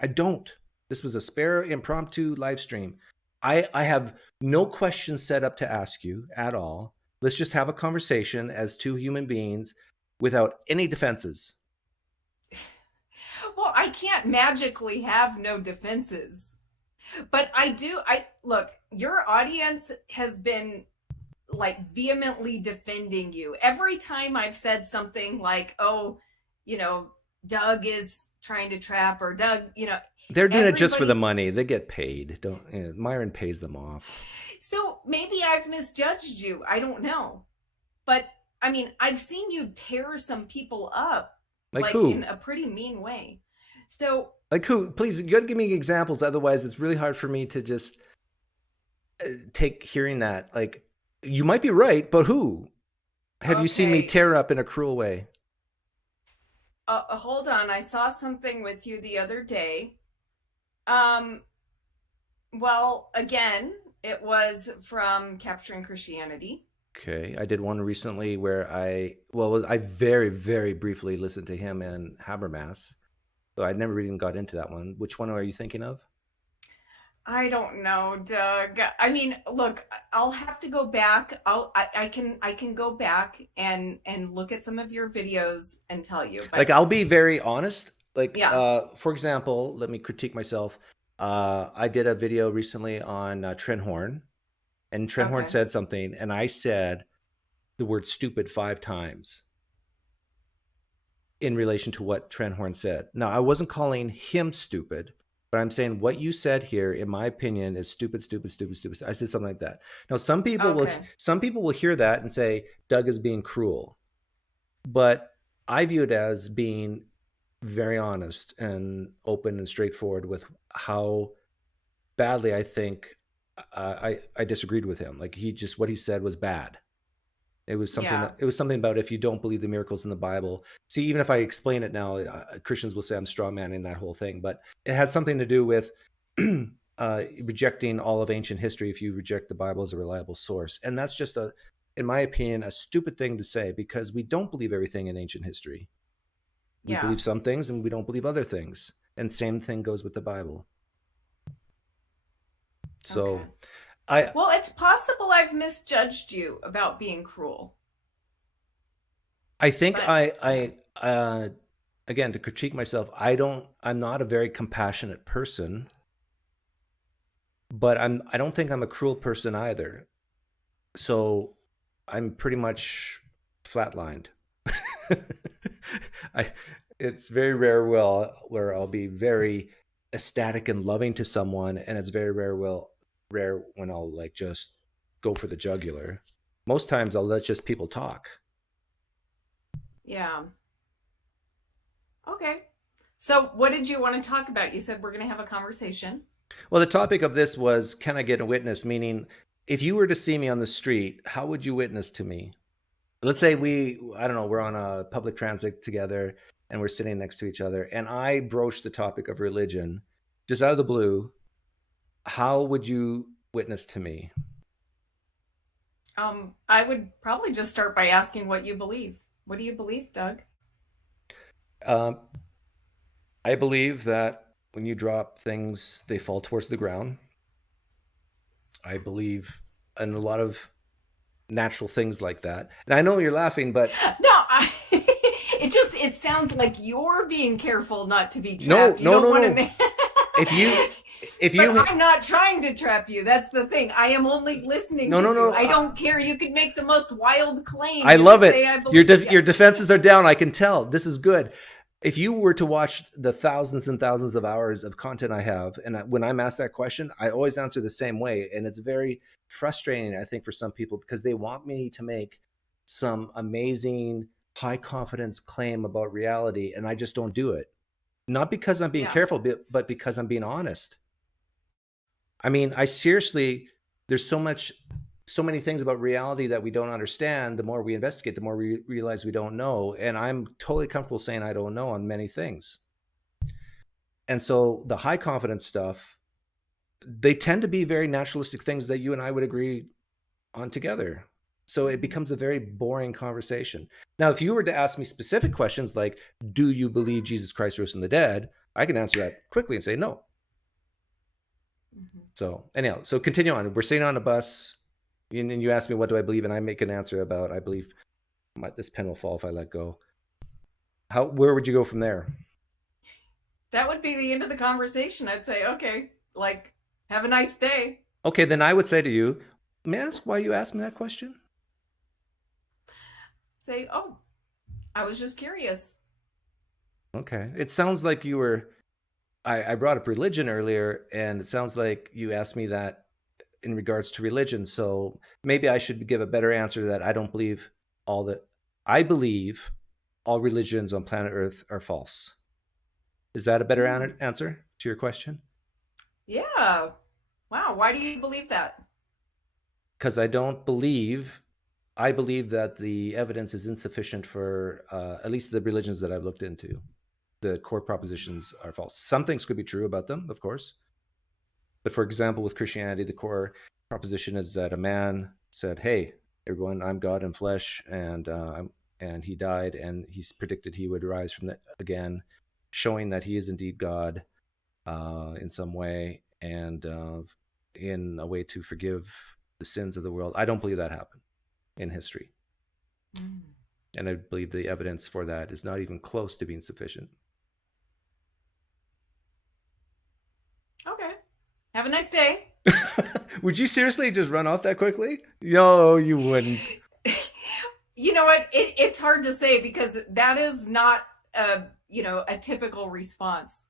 I don't. This was a spare impromptu live stream. I have no questions set up to ask you at all. Let's just have a conversation as two human beings without any defenses. Well, I can't magically have no defenses, but look, your audience has been like vehemently defending you. Every time I've said something like, oh, Doug is trying to trap, or Doug, they're doing it just for the money. They get paid. Myron pays them off. So maybe I've misjudged you. I don't know. But I mean, I've seen you tear some people up. Like who? In a pretty mean way. So like who? Please, you gotta give me examples. Otherwise, it's really hard for me to just take hearing that. Like, you might be right, but who? Have you seen me Okay. tear up in a cruel way? Hold on. I saw something with you the other day. Um, well, again, it was from Capturing Christianity. Okay, I did one recently where I very, very briefly listened to him and Habermas. So I never even got into that one. Which one are you thinking of? I don't know, Doug. I mean, look, I'll have to go back. I can go back and look at some of your videos and tell you. Like, But I'll be very honest. Like, yeah. for example, let me critique myself. I did a video recently on Trenhorn, and Trenhorn Okay. said something, and I said the word stupid 5 times in relation to what Trenhorn said. Now, I wasn't calling him stupid, but I'm saying what you said here, in my opinion, is stupid, stupid, stupid, stupid. I said something like that. Now, Okay. some people will hear that and say Doug is being cruel, but I view it as being very honest and open and straightforward with how badly I think I disagreed with him. Like, what he said was bad. Yeah. It was something about if you don't believe the miracles in the Bible. See, even if I explain it now, Christians will say I'm strawmanning that whole thing, but it had something to do with rejecting all of ancient history if you reject the Bible as a reliable source. And that's just in my opinion, a stupid thing to say, because we don't believe everything in ancient history. We Yeah. believe some things and we don't believe other things. And same thing goes with the Bible. Okay. So I Well, it's possible I've misjudged you about being cruel, I think but again, to critique myself, I'm not a very compassionate person, but I don't think I'm a cruel person either. So I'm pretty much flatlined. I it's very where I'll be very ecstatic and loving to someone, and it's very rare when I'll like just go for the jugular. Most times I'll let just people talk. yeah. Okay. So, what did you want to talk about? You said we're going to have a conversation. Well, the topic of this was, can I get a witness? Meaning, if you were to see me on the street, how would you witness to me? Let's say I don't know, we're on a public transit together and we're sitting next to each other, and I broach the topic of religion just out of the blue. How would you witness to me? I would probably just start by asking what you believe. What do you believe, Doug? Um, I believe that when you drop things, they fall towards the ground. I believe in a lot of natural things like that. And I know you're laughing, but No, it sounds like you're being careful not to be no, trapped. You no, don't no, want to no. make. If you, if But you, I'm not trying to trap you. That's the thing. I am only listening no, to no, you. no. I don't care. You could make the most wild claim. I You love could say it. I believe. Yeah. Your defenses are down. I can tell. This is good. If you were to watch the thousands and thousands of hours of content I have, and when I'm asked that question, I always answer the same way. And it's very frustrating, I think, for some people, because they want me to make some amazing, high confidence claim about reality. And I just don't do it. Not because I'm being Yeah. careful, but because I'm being honest. I mean, I seriously, there's so many things about reality that we don't understand. The more we investigate, the more we realize we don't know. And I'm totally comfortable saying I don't know on many things. And so the high confidence stuff, they tend to be very naturalistic things that you and I would agree on together. So it Mhm. becomes a very boring conversation. Now, if you were to ask me specific questions like, do you believe Jesus Christ rose from the dead? I can answer that quickly and say no. Mhm. So anyhow, so continue on. We're sitting on a bus, and you ask me what do I believe, and I make an answer about I believe this pen will fall if I let go. Where would you go from there? That would be the end of the conversation. I'd say, okay, like, have a nice day. Okay, then I would say to you, may I ask why you asked me that question? Say, oh, I was just curious. Okay, it sounds like you were. I brought up religion earlier, and it sounds like you asked me that in regards to religion. So maybe I should give a better answer to that. I don't believe all that. I believe all religions on planet Earth are false. Is that a better Mm. answer to your question? Yeah. Wow. Why do you believe that? Because I don't believe I believe that the evidence is insufficient for at least the religions that I've looked into. The core propositions are false. Some things could be true about them, of course. But for example, with Christianity, the core proposition is that a man said, "Hey, everyone, I'm God in flesh," and he died, and he's predicted he would rise from that again, showing that he is indeed God in some way, and in a way to forgive the sins of the world. I don't believe that happened in history. And I believe the evidence for that is not even close to being sufficient. Okay. Have a nice day. Would you seriously just run off that quickly? No, you wouldn't. You know what? It's hard to say because that is not a typical response.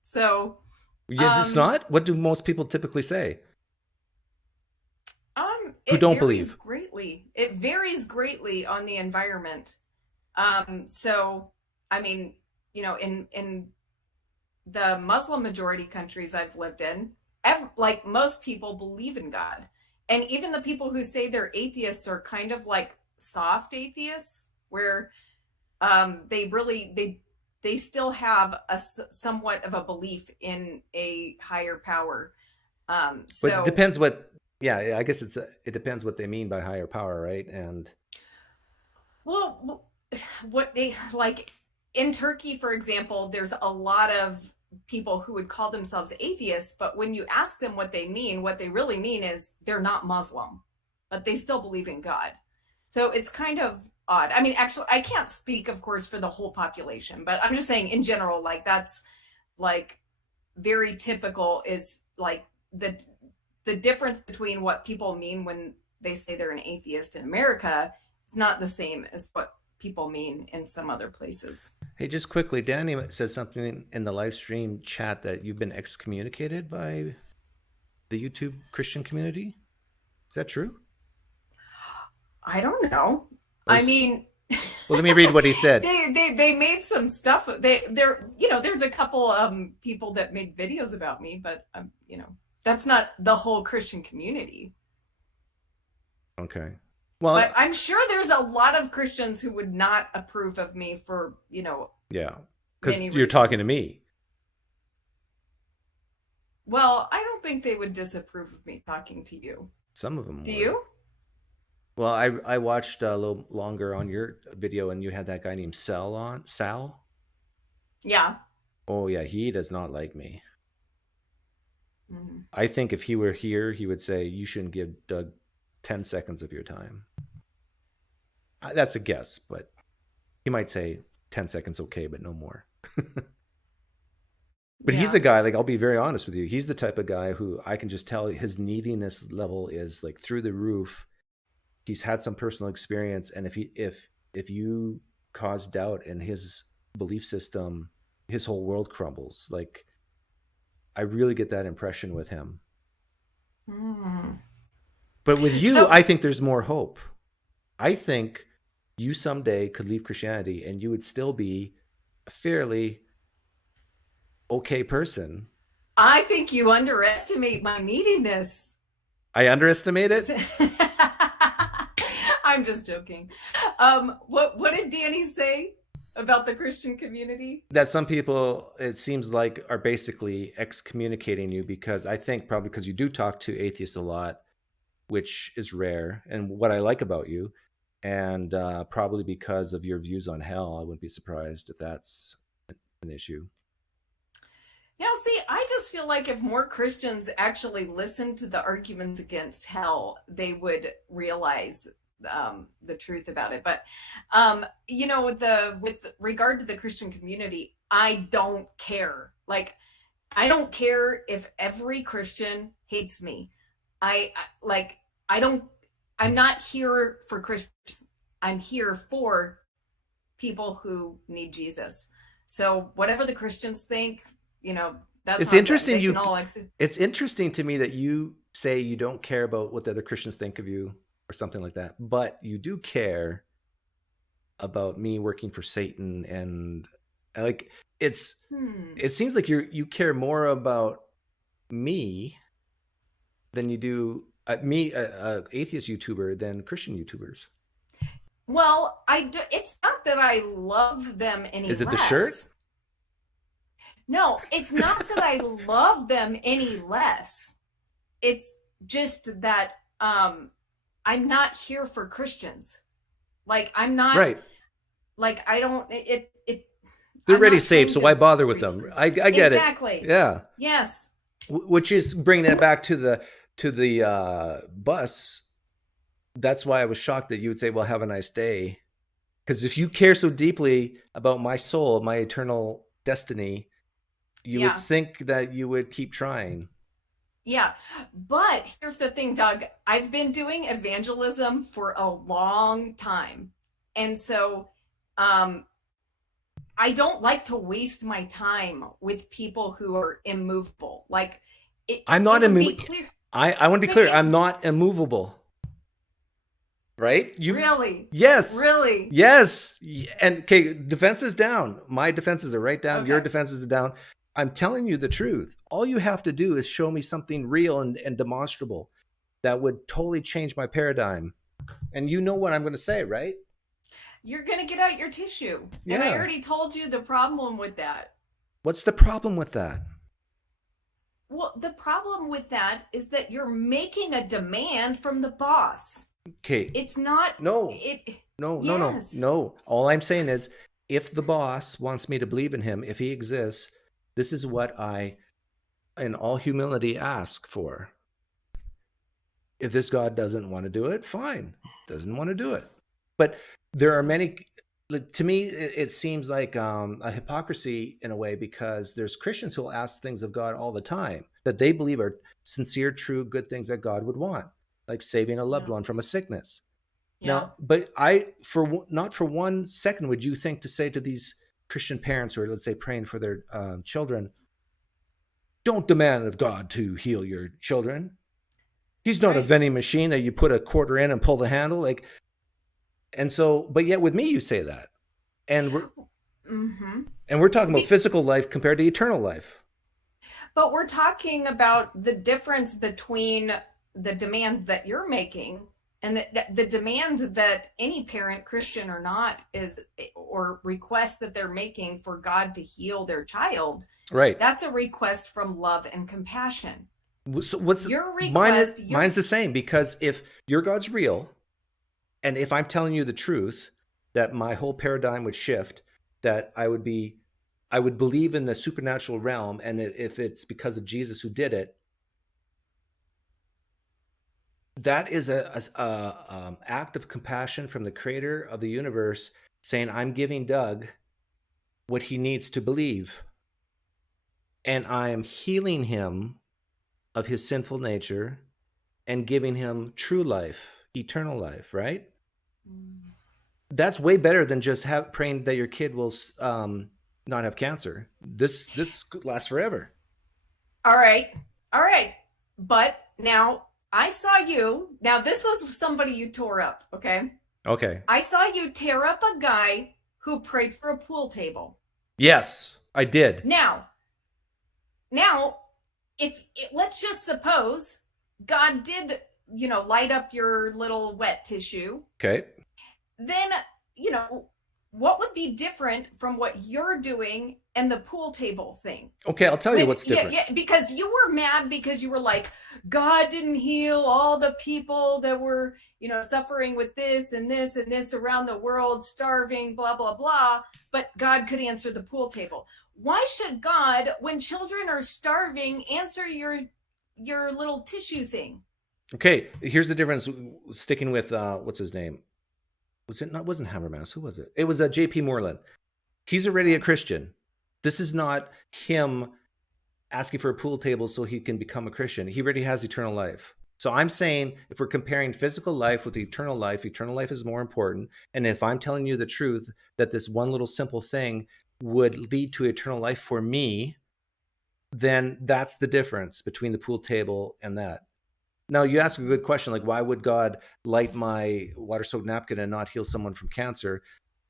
So It's not? What do most people typically say? Who don't believe? It varies greatly on the environment. So, I mean, in the Muslim majority countries I've lived in, like most people believe in God. And even the people who say they're atheists are kind of like soft atheists, where they still have a somewhat of a belief in a higher power. But it depends what. Yeah, I guess it depends what they mean by higher power, right? And well, what they like in Turkey, for example, there's a lot of people who would call themselves atheists, but when you ask them what they really mean is they're not Muslim, but they still believe in God. So it's kind of odd. I mean, actually, I can't speak, of course, for the whole population, but I'm just saying in general, like that's like very typical is like the difference between what people mean when they say they're an atheist in America is not the same as what people mean in some other places. Hey, just quickly, Danny says something in the live stream chat that you've been excommunicated by the YouTube Christian community. Is that true? I don't know. I mean, well, let me read what he said. They made some stuff. There's a couple people that made videos about me, but that's not the whole Christian community. Okay. Well, but I'm sure there's a lot of Christians who would not approve of me for, yeah, because you're talking to me. Well, I don't think they would disapprove of me talking to you. Some of them do would. You? Well, I watched a little longer on your video, and you had that guy named Sal. Yeah. Oh yeah, he does not like me. Mm-hmm. I think if he were here, he would say you shouldn't give Doug 10 seconds of your time. That's a guess, but he might say 10 seconds okay, but no more. But he's a guy, like, I'll be very honest with you. He's the type of guy who I can just tell his neediness level is like through the roof. He's had some personal experience, and if you cause doubt in his belief system, his whole world crumbles. Like, I really get that impression with him. But with you, I think there's more hope. I think you someday could leave Christianity and you would still be a fairly okay person. I think you underestimate my neediness. I underestimate it? I'm just joking. What did Danny say about the Christian community? That some people, it seems like, are basically excommunicating you because I think probably because you do talk to atheists a lot, which is rare, and what I like about you, and probably because of your views on hell. I wouldn't be surprised if that's an issue. Now, see, I just feel like if more Christians actually listened to the arguments against hell, they would realize the truth about it. But with regard to the Christian community, I don't care. Like, I don't care if every Christian hates me. I'm not here for Christians. I'm here for people who need Jesus. So whatever the Christians think, that's it's interesting. It's interesting to me that you say you don't care about what the other Christians think of you or something like that, but you do care about me working for Satan, and like it seems like you care more about me than you do me, atheist YouTuber, than Christian YouTubers. Well, it's not that I love them any Is it less. the shirt? No, it's not that I love them any less. It's just that I'm not here for Christians. Like I'm not Right. like I don't They're I'm already not safe, trying so to why bother with reach them? them. I get Exactly. it. Yeah. Yes. Which is bringing it back to the bus. That's why I was shocked that you would say, well, have a nice day. Because if you care so deeply about my soul, my eternal destiny, you would Yeah. think that you would keep trying. Yeah. But here's the thing, Doug. I've been doing evangelism for a long time. And so I don't like to waste my time with people who are immovable. Like I'm not it would be immovable. clear. I want to be clear. I'm not immovable. Right? Really? Yes. Really? Yes. And okay, defenses down. My defenses are right down. Okay. Your defenses are down. I'm telling you the truth. All you have to do is show me something real and demonstrable that would totally change my paradigm. And you know what I'm going to say, right? You're going to get out your tissue. Yeah. And I already told you the problem with that. What's the problem with that? Well, the problem with that is that you're making a demand from the boss. Okay. It's not. No. No. No. All I'm saying is if the boss wants me to believe in him, if he exists, this is what I, in all humility, ask for. If this God doesn't want to do it, fine. Doesn't want to do it. But there are many, to me, it seems like a hypocrisy in a way, because there's Christians who will ask things of God all the time that they believe are sincere, true, good things that God would want, like saving a loved one from a sickness. Yeah. Now, but not for 1 second would you think to say to these Christian parents, or let's say praying for their children, don't demand of God to heal your children. He's not a vending machine that you put a quarter in and pull the handle. Like, and so, but yet with me, you say that. And we're talking about physical life compared to eternal life. But we're talking about the difference between the demand that you're making and the demand that any parent, Christian or not, or request that they're making for God to heal their child. Right. That's a request from love and compassion. So what's your request? Mine's the same, because if your God's real, and if I'm telling you the truth, that my whole paradigm would shift, that I would believe in the supernatural realm, and if it's because of Jesus who did it, that is a act of compassion from the creator of the universe, saying, I'm giving Doug what he needs to believe, and I am healing him of his sinful nature and giving him true life, eternal life, right? That's way better than just praying that your kid will not have cancer. This lasts forever. All right. But now I saw you. Now this was somebody you tore up, okay? Okay. I saw you tear up a guy who prayed for a pool table. Yes, I did. Now, let's just suppose God did, light up your little wet tissue. Okay. Then, what would be different from what you're doing and the pool table thing? Okay, I'll tell you what's different. Yeah, because you were mad because you were like, God didn't heal all the people that were, suffering with this and this and this around the world, starving, blah, blah, blah. But God could answer the pool table. Why should God, when children are starving, answer your little tissue thing? Okay, here's the difference. Sticking with what's his name? Wasn't Habermas? Who was it? It was J.P. Moreland. He's already a Christian. This is not him asking for a pool table so he can become a Christian. He already has eternal life. So I'm saying, if we're comparing physical life with eternal life is more important. And if I'm telling you the truth, that this one little simple thing would lead to eternal life for me, then that's the difference between the pool table and that. Now, you ask a good question, like, why would God light my water-soaked napkin and not heal someone from cancer?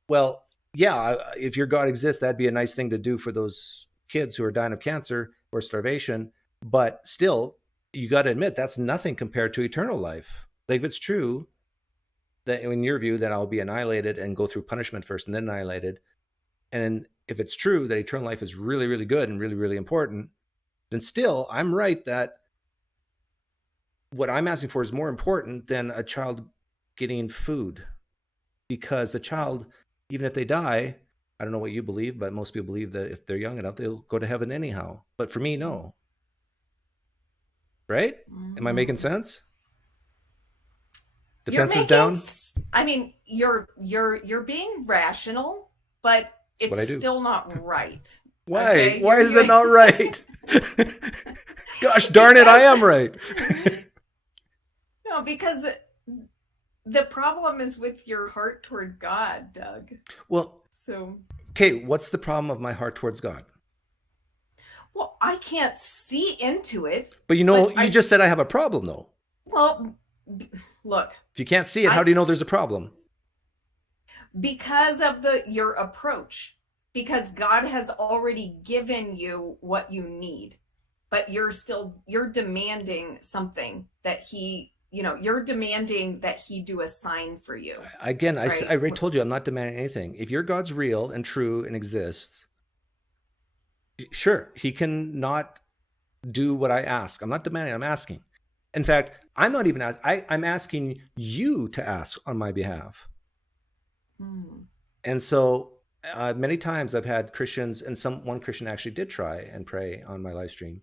Well, yeah, if your God exists, that'd be a nice thing to do for those kids who are dying of cancer or starvation. But still, you got to admit, that's nothing compared to eternal life. Like, if it's true, that in your view that I'll be annihilated and go through punishment first and then annihilated. And if it's true that eternal life is really, really good and really, really important, then still I'm right that what I'm asking for is more important than a child getting food. Because the child, even if they die, I don't know what you believe, but most people believe that if they're young enough, they'll go to heaven anyhow. But for me, no. Right? Am I making sense? Defense is down? I mean, you're being rational, but it's still not right. Why? Okay? Why is it not right? Gosh darn it, I am right. No, because the problem is with your heart toward God, Doug. Well, so okay, what's the problem of my heart towards God? Well, I can't see into it. But you just said I have a problem, though. Well, look. If you can't see it, how do you know there's a problem? Because of your approach. Because God has already given you what you need. But you're demanding something that you're demanding that he do a sign for you. Again, right? I already told you I'm not demanding anything. If your God's real and true and exists, sure, he can not do what I ask. I'm not demanding, I'm asking. In fact, I'm not even asking. I'm asking you to ask on my behalf. And so many times I've had Christians, and one Christian actually did try and pray on my live stream.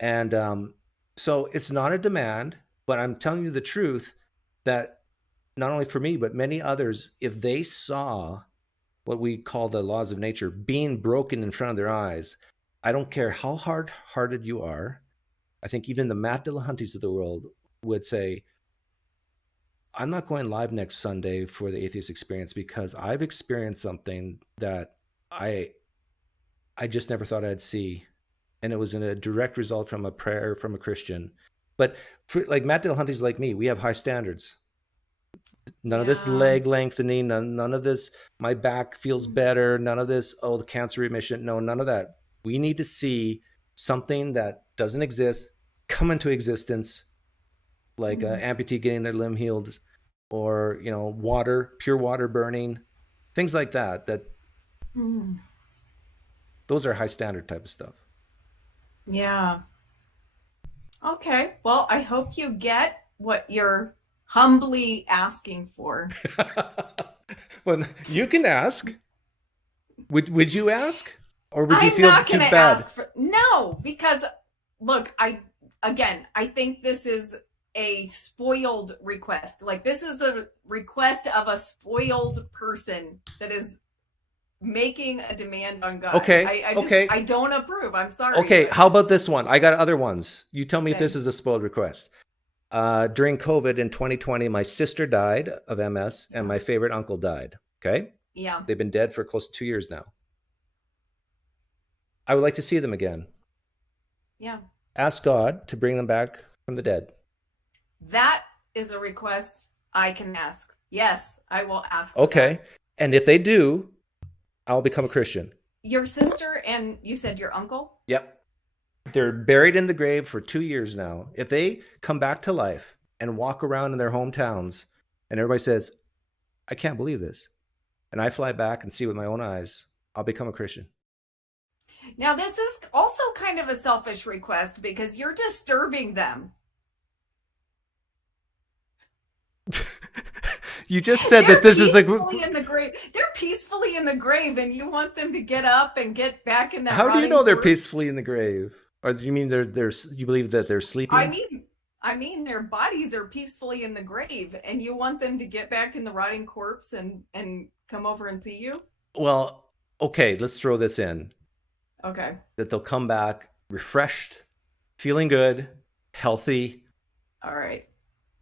And so it's not a demand, but I'm telling you the truth that not only for me, but many others, if they saw what we call the laws of nature being broken in front of their eyes, I don't care how hard-hearted you are. I think even the Matt Dillahunties of the world would say, I'm not going live next Sunday for the Atheist Experience because I've experienced something that I just never thought I'd see. And it was in a direct result from a prayer from a Christian. But for, like Matt Dillahunties like me, we have high standards. None of this leg lengthening, none of this, my back feels better, none of this, the cancer remission. No, none of that. We need to see something that doesn't exist come into existence, like an amputee getting their limb healed, or pure water burning, things like that. Those are high standard type of stuff. Yeah. Okay. Well, I hope you get what you're humbly asking for. Well, you can ask. Would you ask, or would you I'm feel not too gonna bad? No, because look, I think this is a spoiled request. Like, this is a request of a spoiled person that is making a demand on God. Okay. I don't approve. I'm sorry. Okay. How about this one? I got other ones. You tell me if this is a spoiled request. During COVID in 2020, my sister died of MS and my favorite uncle died. Okay. Yeah. They've been dead for close to 2 years now. I would like to see them again. Yeah. Ask God to bring them back from the dead. That is a request I can ask. Yes, I will ask. Okay. And if they do, I'll become a Christian. Your sister and you said your uncle? Yep. They're buried in the grave for 2 years now. If they come back to life and walk around in their hometowns and everybody says, I can't believe this, and I fly back and see with my own eyes, I'll become a Christian. Now, this is also kind of a selfish request because you're disturbing them. You just said that this is in the grave. They're peacefully in the grave, and you want them to get up and get back in that. How do you know they're peacefully in the grave? Or do you mean you believe that they're sleeping? I mean their bodies are peacefully in the grave, and you want them to get back in the rotting corpse and come over and see you? Well, okay, let's throw this in. Okay. That they'll come back refreshed, feeling good, healthy. All right.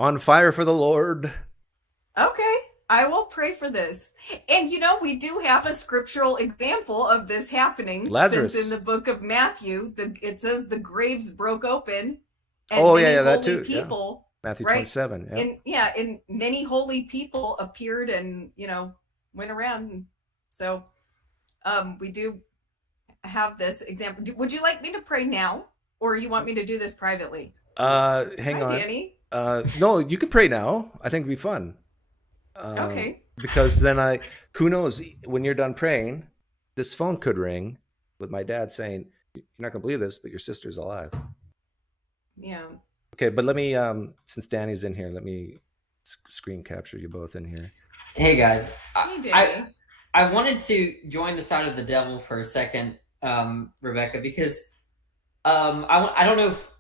On fire for the Lord. Okay, I will pray for this. And we do have a scriptural example of this happening. Lazarus. Since in the book of Matthew, it says the graves broke open. And that too. People, Matthew right? 27. Yeah. And many holy people appeared and went around. And so, we do have this example. Would you like me to pray now, or you want me to do this privately? Hang on, Danny. No, you can pray now. I think it'd be fun. Okay. Because then who knows, when you're done praying, this phone could ring with my dad saying, "You're not gonna believe this, but your sister's alive." Yeah. Okay, but let me, since Danny's in here, let me screen capture you both in here. Hey guys, Hey, Danny. I wanted to join the side of the devil for a second, Rebecca, because I don't know if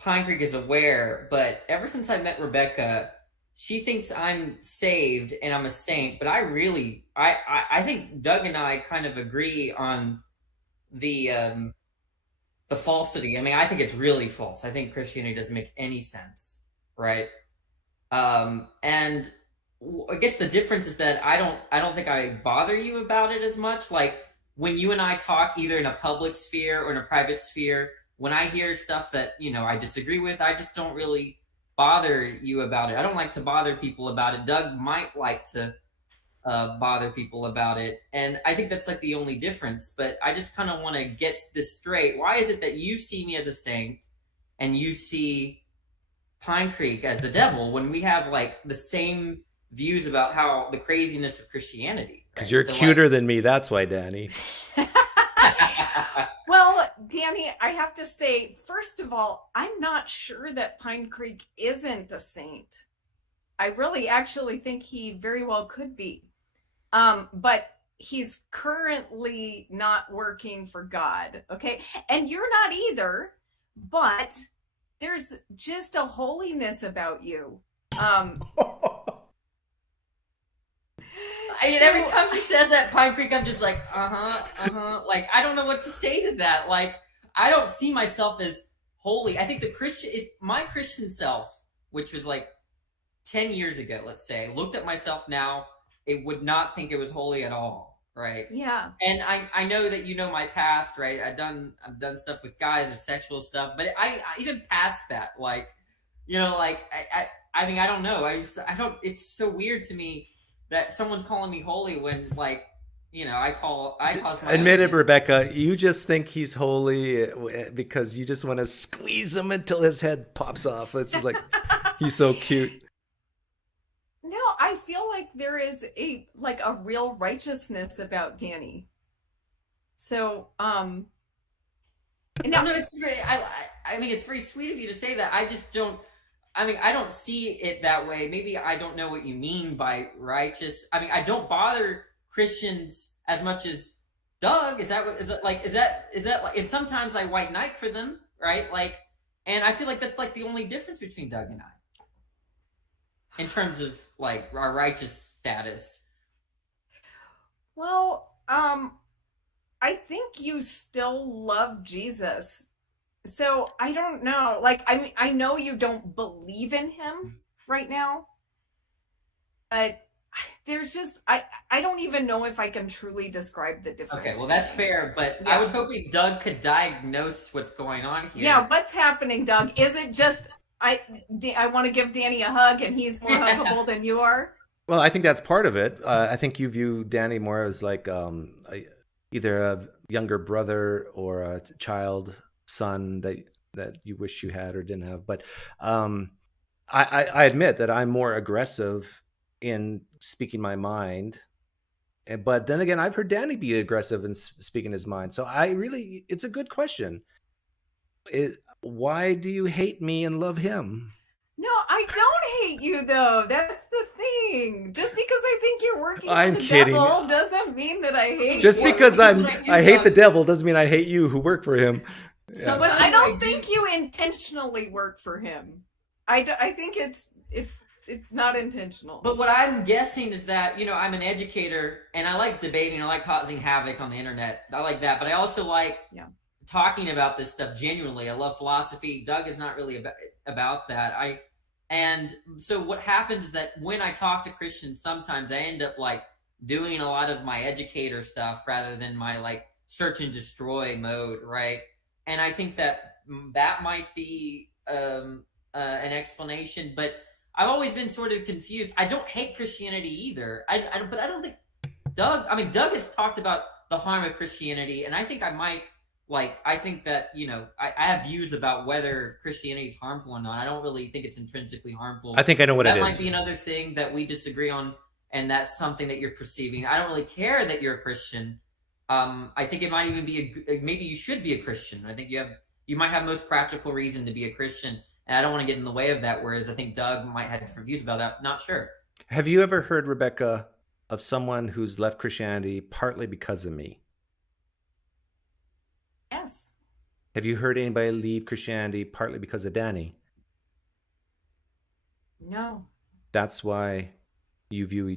PineCreek is aware, but ever since I met Rebecca, she thinks I'm saved and I'm a saint, but I think Doug and I kind of agree on the falsity. I mean, I think it's really false. I think Christianity doesn't make any sense, right? And I guess the difference is that I don't think I bother you about it as much. Like when you and I talk, either in a public sphere or in a private sphere, when I hear stuff that I disagree with, I just don't really bother you about it. I don't like to bother people about it. Doug might like to bother people about it, and I think that's like the only difference. But I just kind of want to get this straight. Why is it that you see me as a saint and you see PineCreek as the devil when we have like the same views about how the craziness of Christianity? Because you're cuter than me, that's why, Danny. Well, Danny, I have to say, first of all, I'm not sure that PineCreek isn't a saint. I really actually think he very well could be. But he's currently not working for God, okay? And you're not either, but there's just a holiness about you. I mean, every time she says that, PineCreek, I'm just like, like, I don't know what to say to that. Like, I don't see myself as holy. I think my Christian self, which was like 10 years ago, let's say, looked at myself now, it would not think it was holy at all, right? Yeah. And I know that my past, right? I've done stuff with guys or sexual stuff, but I even past that, like, I mean, I don't know. It's so weird to me that someone's calling me holy when, like, I cause my Admit it, Rebecca. You just think he's holy because you just want to squeeze him until his head pops off. It's like he's so cute. No, I feel like there is a real righteousness about Danny. So, no, it's very, I mean, it's very sweet of you to say that. I just don't. I mean, I don't see it that way. Maybe I don't know what you mean by righteous. I mean, I don't bother Christians as much as Doug. Is that like? And sometimes I white knight for them, right? Like, and I feel like that's like the only difference between Doug and I, in terms of like our righteous status. Well, I think you still love Jesus. So I don't know. Like, I mean, I know you don't believe in him right now, but there's just I don't even know if I can truly describe the difference. Okay, well that's fair, but yeah. I was hoping Doug could diagnose what's going on here. Yeah, what's happening, Doug? Is it just I want to give Danny a hug and he's more huggable than you are? Well, I think that's part of it. I think you view Danny more as like either a younger brother or a child, son that you wish you had or didn't have. But I admit that I'm more aggressive in speaking my mind. But then again, I've heard Danny be aggressive in speaking his mind. So it's a good question. Why do you hate me and love him? No, I don't hate you though. That's the thing. Just because I think you're working for the devil doesn't mean that I hate you. Just because I hate the devil doesn't mean I hate you who work for him. So, but I don't think you intentionally work for him. I think it's not intentional. But what I'm guessing is that, I'm an educator and I like debating. I like causing havoc on the internet. I like that. But I also like talking about this stuff genuinely. I love philosophy. Doug is not really about that. And so what happens is that when I talk to Christians, sometimes I end up like doing a lot of my educator stuff rather than my like search and destroy mode, right? And I think that might be an explanation, but I've always been sort of confused. I don't hate Christianity either. But I don't think Doug has talked about the harm of Christianity, and I think I might Like, I think that, I have views about whether Christianity is harmful or not. I don't really think it's intrinsically harmful. I think I know what that it might is. be another thing that we disagree on, and that's something that you're perceiving. I don't really care that you're a Christian. I think it might even be maybe you should be a Christian. I think you might have most practical reason to be a Christian, and I don't want to get in the way of that. Whereas I think Doug might have different views about that. Not sure. Have you ever heard, Rebecca, of someone who's left Christianity partly because of me? Yes. Have you heard anybody leave Christianity partly because of Danny? No. That's why you view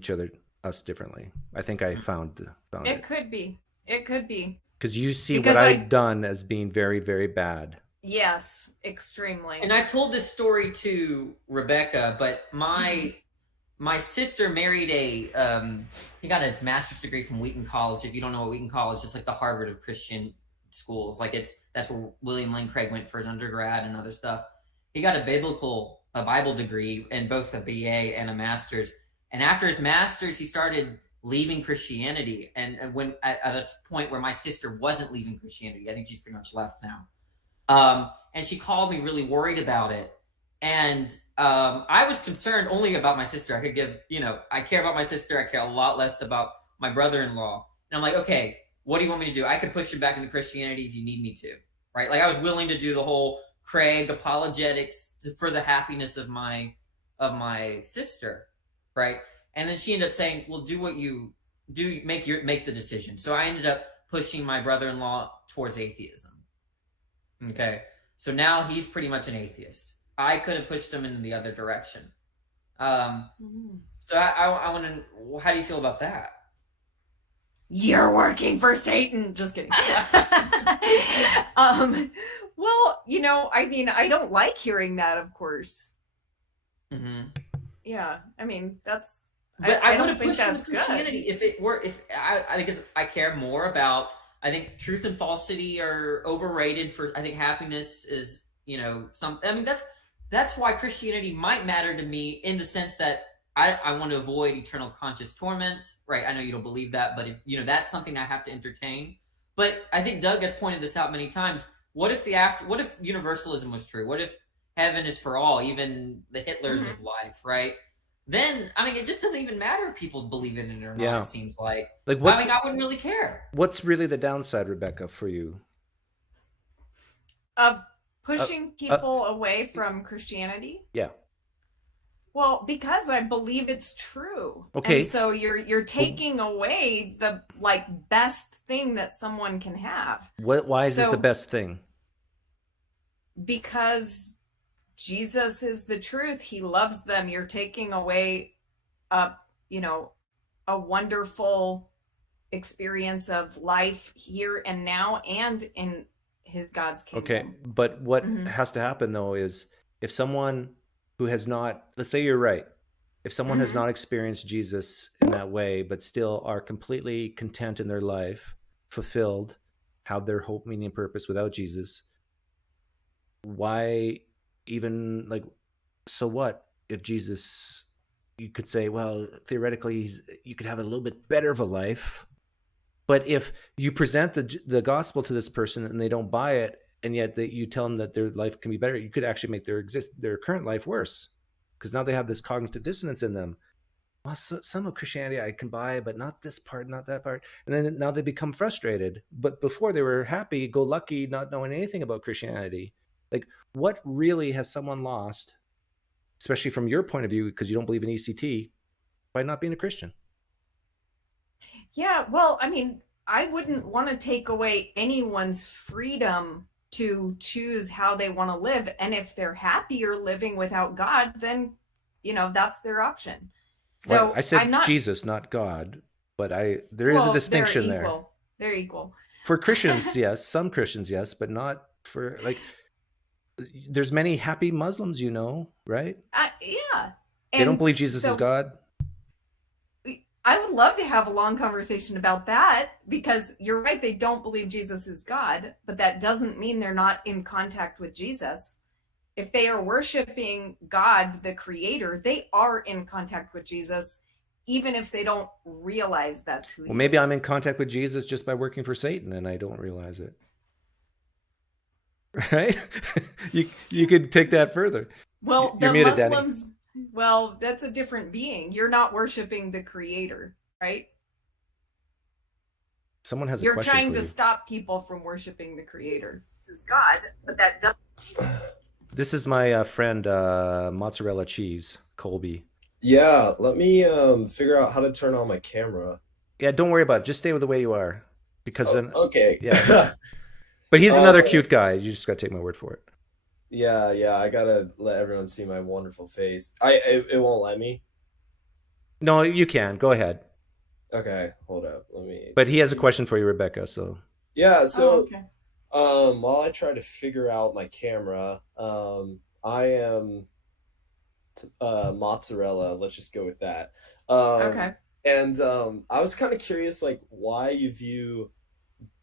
us differently. I think I found It it. could be. It could be. Because you see Because what I've done as being very, very bad. Yes, extremely. And I've told this story to Rebecca, but my sister married he got his master's degree from Wheaton College. If you don't know what Wheaton College is, it's like the Harvard of Christian schools. Like that's where William Lane Craig went for his undergrad and other stuff. He got a Bible degree in both a BA and a master's. And after his master's, he started leaving Christianity. And when at a point where my sister wasn't leaving Christianity, I think she's pretty much left now. And she called me really worried about it. And I was concerned only about my sister. I could I care about my sister. I care a lot less about my brother-in-law. And I'm like, okay, what do you want me to do? I could push you back into Christianity if you need me to, right? Like I was willing to do the whole Craig apologetics for the happiness of my sister, right? And then she ended up saying, well, do what you do, make the decision. So I ended up pushing my brother-in-law towards atheism. Okay. So now he's pretty much an atheist. I could have pushed him in the other direction. So I want to, how do you feel about that? You're working for Satan. Just kidding. Well, I mean, I don't like hearing that, of course. Mm-hmm. Yeah, I mean, that's. But I would don't have think pushed him that's to Christianity good. if I guess I care more about. I think truth and falsity are overrated. I think happiness is I mean that's why Christianity might matter to me in the sense that I want to avoid eternal conscious torment, right? I know you don't believe that, but that's something I have to entertain. But I think Doug has pointed this out many times. What if universalism was true? What if heaven is for all, even the Hitlers of life, right? Then, I mean, it just doesn't even matter if people believe in it or not, it seems like. I wouldn't really care. What's really the downside, Rebecca, for you? Of pushing people away from Christianity? Yeah. Well, because I believe it's true. Okay. And so you're taking away the best thing that someone can have. Why is it the best thing? Because Jesus is the truth. He loves them. You're taking away a wonderful experience of life here and now and in God's kingdom. Okay, but what has to happen though is if someone who has not, let's say you're right, if someone has not experienced Jesus in that way, but still are completely content in their life, fulfilled, have their hope, meaning, and purpose without Jesus, why even so what if Jesus, you could say, well, theoretically you could have a little bit better of a life, but if you present the gospel to this person and they don't buy it, and yet you tell them that their life can be better, you could actually make their current life worse, because now they have this cognitive dissonance in them. Well, some of Christianity I can buy, but not this part, not that part. And then now they become frustrated. But before they were happy, go lucky, not knowing anything about Christianity. What really has someone lost, especially from your point of view, because you don't believe in ECT, by not being a Christian? Yeah, well, I mean, I wouldn't want to take away anyone's freedom to choose how they want to live. And if they're happier living without God, then, that's their option. So well, I said Jesus, not God, but there is a distinction there. They're equal. For Christians, yes. Some Christians, yes, but not for there's many happy Muslims, right? Yeah. They don't believe Jesus is God. I would love to have a long conversation about that, because you're right, they don't believe Jesus is God, but that doesn't mean they're not in contact with Jesus. If they are worshiping God, the creator, they are in contact with Jesus, even if they don't realize that's who he is. Maybe I'm in contact with Jesus just by working for Satan and I don't realize it. right? You could take that further. Well, You're the muted, Danny. Muslims, well, that's a different being. You're not worshiping the creator, right? Someone has a You're question trying for to you. stop people from worshiping the creator. This is God, but that doesn't. This is my friend Mozzarella Cheese, Colby. Yeah, let me figure out how to turn on my camera. Yeah, don't worry about it. Just stay with the way you are. Because then, Okay. yeah. But he's another cute guy. You just got to take my word for it. Yeah, I gotta let everyone see my wonderful face. It won't let me. No, you can. Go ahead. Okay, hold up. Let me. But he has a question for you, Rebecca. So Yeah, Oh, so okay. while I try to figure out my camera, I am mozzarella. Let's just go with that. Okay. And I was kind of curious, like, why you view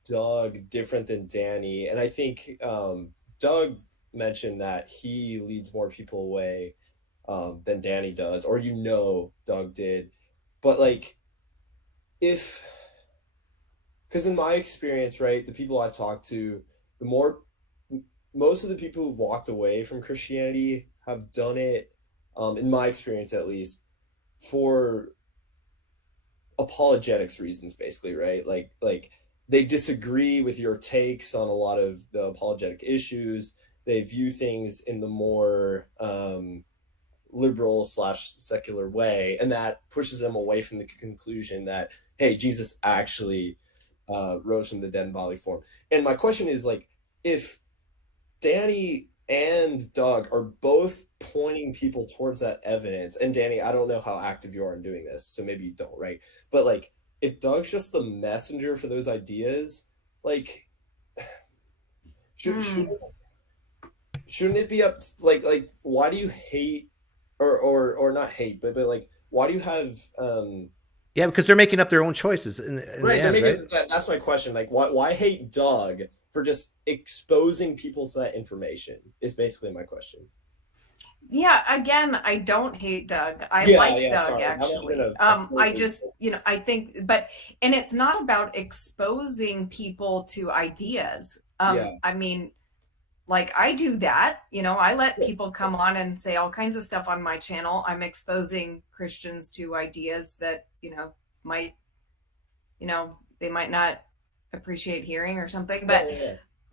Doug different than Danny, and I think Doug mentioned that he leads more people away than Danny does, or Doug did, but like because in my experience, right, the people I've talked to, most of the people who've walked away from Christianity have done it, in my experience at least, for apologetics reasons, basically, right? Like they disagree with your takes on a lot of the apologetic issues. They view things in the more liberal / secular way, and that pushes them away from the conclusion that, hey, Jesus actually rose from the dead in bodily form. And my question is, like, if Danny and Doug are both pointing people towards that evidence, and Danny, I don't know how active you are in doing this, so maybe you don't, right? But like, if Doug's just the messenger for those ideas, like, shouldn't it be up to, like why do you hate or not hate, but like, why do you have yeah, because they're making up their own choices in right, the end, right? that's my question. Like, why hate Doug for just exposing people to that information is basically my question. Yeah, again, I don't hate Doug. I Yeah, like yeah, Doug sorry. actually. A I just, I think, and it's not about exposing people to ideas. Yeah. I mean, like I do that, I let Yeah. people come on and say all kinds of stuff on my channel. I'm exposing Christians to ideas that, might, they might not appreciate hearing or something.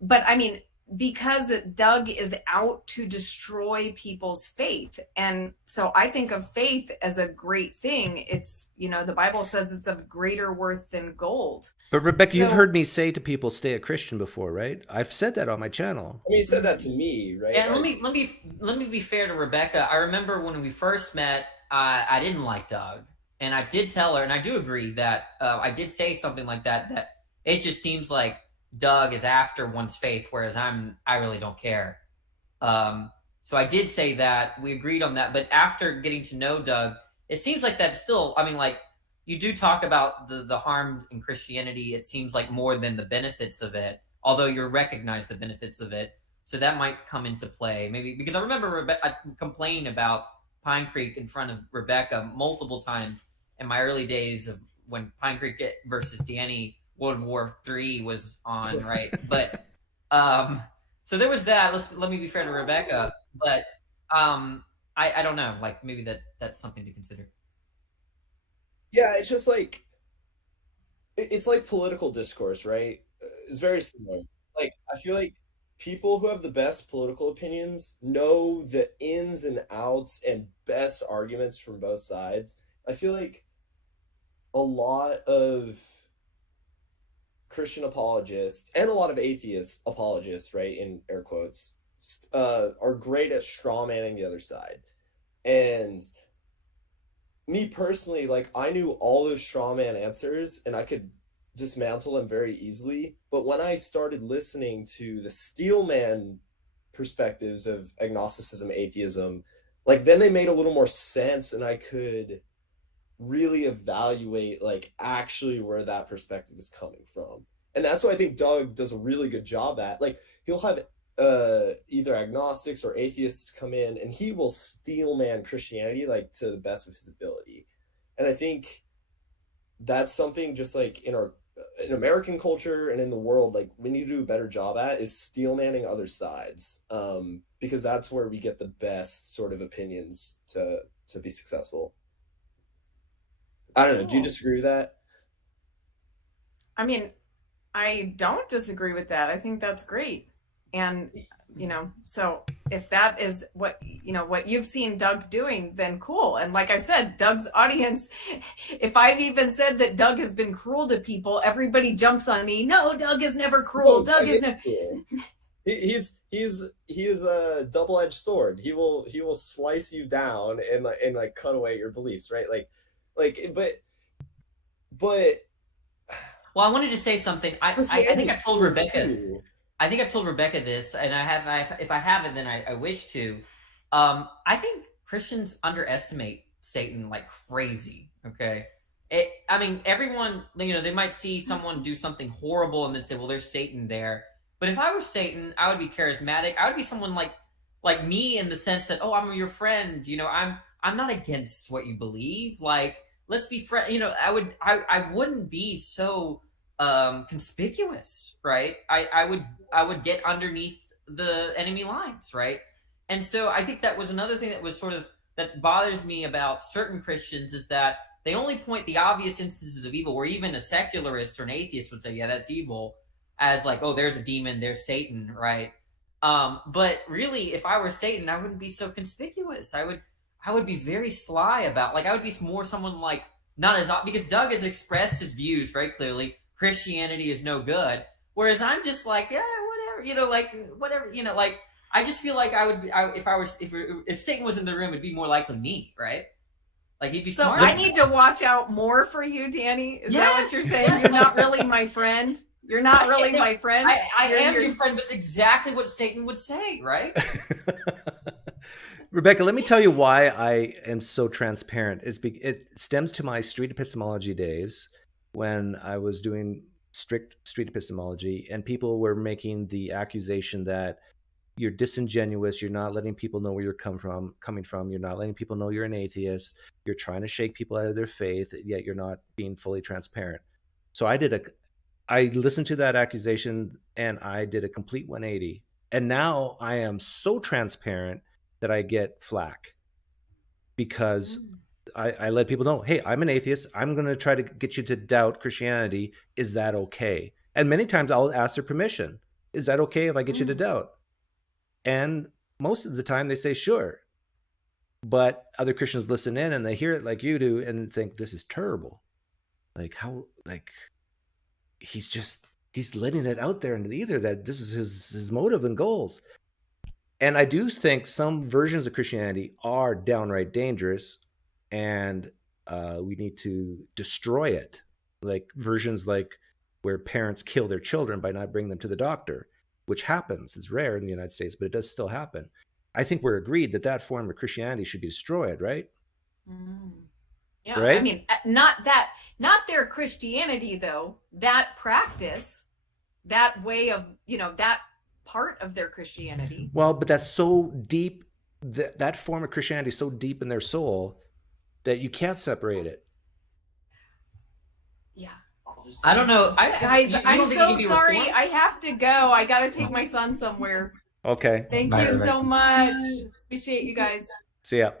But I mean, because Doug is out to destroy people's faith. And so I think of faith as a great thing. It's, the Bible says it's of greater worth than gold. But Rebecca, you've So- heard me say to people, stay a Christian before, right? I've said that on my channel. I mean, you said that to me, right? And let me be fair to Rebecca. I remember when we first met, I didn't like Doug, and I did tell her, and I do agree that I did say something like that it just seems like Doug is after one's faith, whereas I really don't care. So I did say that. We agreed on that. But after getting to know Doug, it seems like that's still, I mean, like, you do talk about the harm in Christianity, it seems like, more than the benefits of it, although you recognize the benefits of it. So that might come into play, maybe, because I remember I complaining about PineCreek in front of Rebecca multiple times in my early days of when PineCreek versus Danny World War III was on, right? But so there was that. Let me be fair to Rebecca, but I don't know, like, maybe that's something to consider. Yeah, it's just like, it's like political discourse, right? It's very similar. Like, I feel like people who have the best political opinions know the ins and outs and best arguments from both sides. I feel like a lot of Christian apologists and a lot of atheist apologists, right, in air quotes, are great at strawmanning the other side. And me personally, like, I knew all those strawman answers and I could dismantle them very easily. But when I started listening to the steelman perspectives of agnosticism, atheism, like, then they made a little more sense, and I could really evaluate, like, actually where that perspective is coming from. And that's what I think Doug does a really good job at. Like, he'll have either agnostics or atheists come in, and he will steelman Christianity, like, to the best of his ability. And I think that's something, just like in our in American culture and in the world, like we need to do a better job at is steel manning other sides, because that's where we get the best sort of opinions to be successful. I don't know. Do you disagree with that? I mean, I don't disagree with that. I think that's great. And, you know, so if that is what, you know, what you've seen Doug doing, then cool. And like I said, Doug's audience, if I've even said that Doug has been cruel to people, everybody jumps on me. No, Doug is never cruel. No, Doug is never. Cool. He is a double-edged sword. He will slice you down and like cut away your beliefs, right? But Well, I wanted to say something. I think I've told Rebecca. I think I've told Rebecca this, and if I haven't, then I wish to. I think Christians underestimate Satan like crazy. Okay, I mean, everyone, you know, they might see someone do something horrible and then say, "Well, there's Satan there." But if I were Satan, I would be charismatic. I would be someone like me in the sense that, oh, I'm your friend. You know, I'm not against what you believe. Like, let's be friends. You know, I wouldn't be so conspicuous, right? I would get underneath the enemy lines, right? And so I think that was another thing that was sort of that bothers me about certain Christians is that they only point the obvious instances of evil, where even a secularist or an atheist would say, yeah, that's evil, as like, oh, there's a demon, there's Satan, right? But really, if I were Satan, I wouldn't be so conspicuous. I would be very sly about, like, I would be more someone like, not as, because Doug has expressed his views very clearly. Christianity is no good. Whereas I'm just like, yeah, whatever, you know, like, whatever, you know, like, I just feel like if Satan was in the room, it'd be more likely me, right? Like, he'd be smart. So I need to watch out more for you, Danny? Is that what you're saying? You're not really my friend? You're not really my friend? I am your friend, but it's exactly what Satan would say, right? Rebecca, let me tell you why I am so transparent. It stems to my street epistemology days when I was doing strict street epistemology, and people were making the accusation that you're disingenuous, you're not letting people know where you're coming from, you're not letting people know you're an atheist, you're trying to shake people out of their faith, yet you're not being fully transparent. So I listened to that accusation and I did a complete 180. And now I am so transparent that I get flack because I let people know, hey, I'm an atheist. I'm going to try to get you to doubt Christianity. Is that okay? And many times I'll ask their permission. Is that okay if I get you to doubt? And most of the time they say, sure. But other Christians listen in and they hear it like you do and think, this is terrible. Like, how, like, he's letting it out there into the ether that this is his motive and goals. And I do think some versions of Christianity are downright dangerous, and we need to destroy it. Like versions like where parents kill their children by not bringing them to the doctor, which happens. It's rare in the United States, but it does still happen. I think we're agreed that that form of Christianity should be destroyed, right? Yeah, right? I mean, not their Christianity, though. That practice, that way of, you know, that part of their Christianity. Well, but that's so deep, that form of Christianity is so deep in their soul that you can't separate it. Yeah. I don't know. Guys, you I'm don't think so you can be sorry. reformed? I have to go. I got to take my son somewhere. Okay. Thank Bye, you Rebecca. so much. Appreciate you guys. See ya.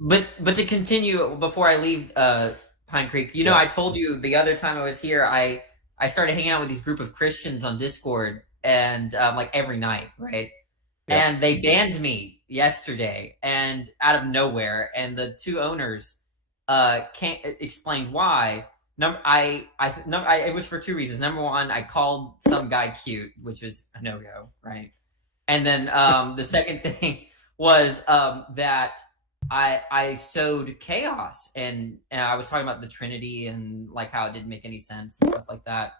But to continue before I leave PineCreek, you know, I told you the other time I was here, I started hanging out with these group of Christians on Discord, and like every night, right? Yeah. And they banned me yesterday, and out of nowhere, and the two owners can't explain why. It was for two reasons. Number one, I called some guy cute, which was a no-go, right? And then the second thing was that I sowed chaos, and I was talking about the Trinity and like how it didn't make any sense and stuff like that.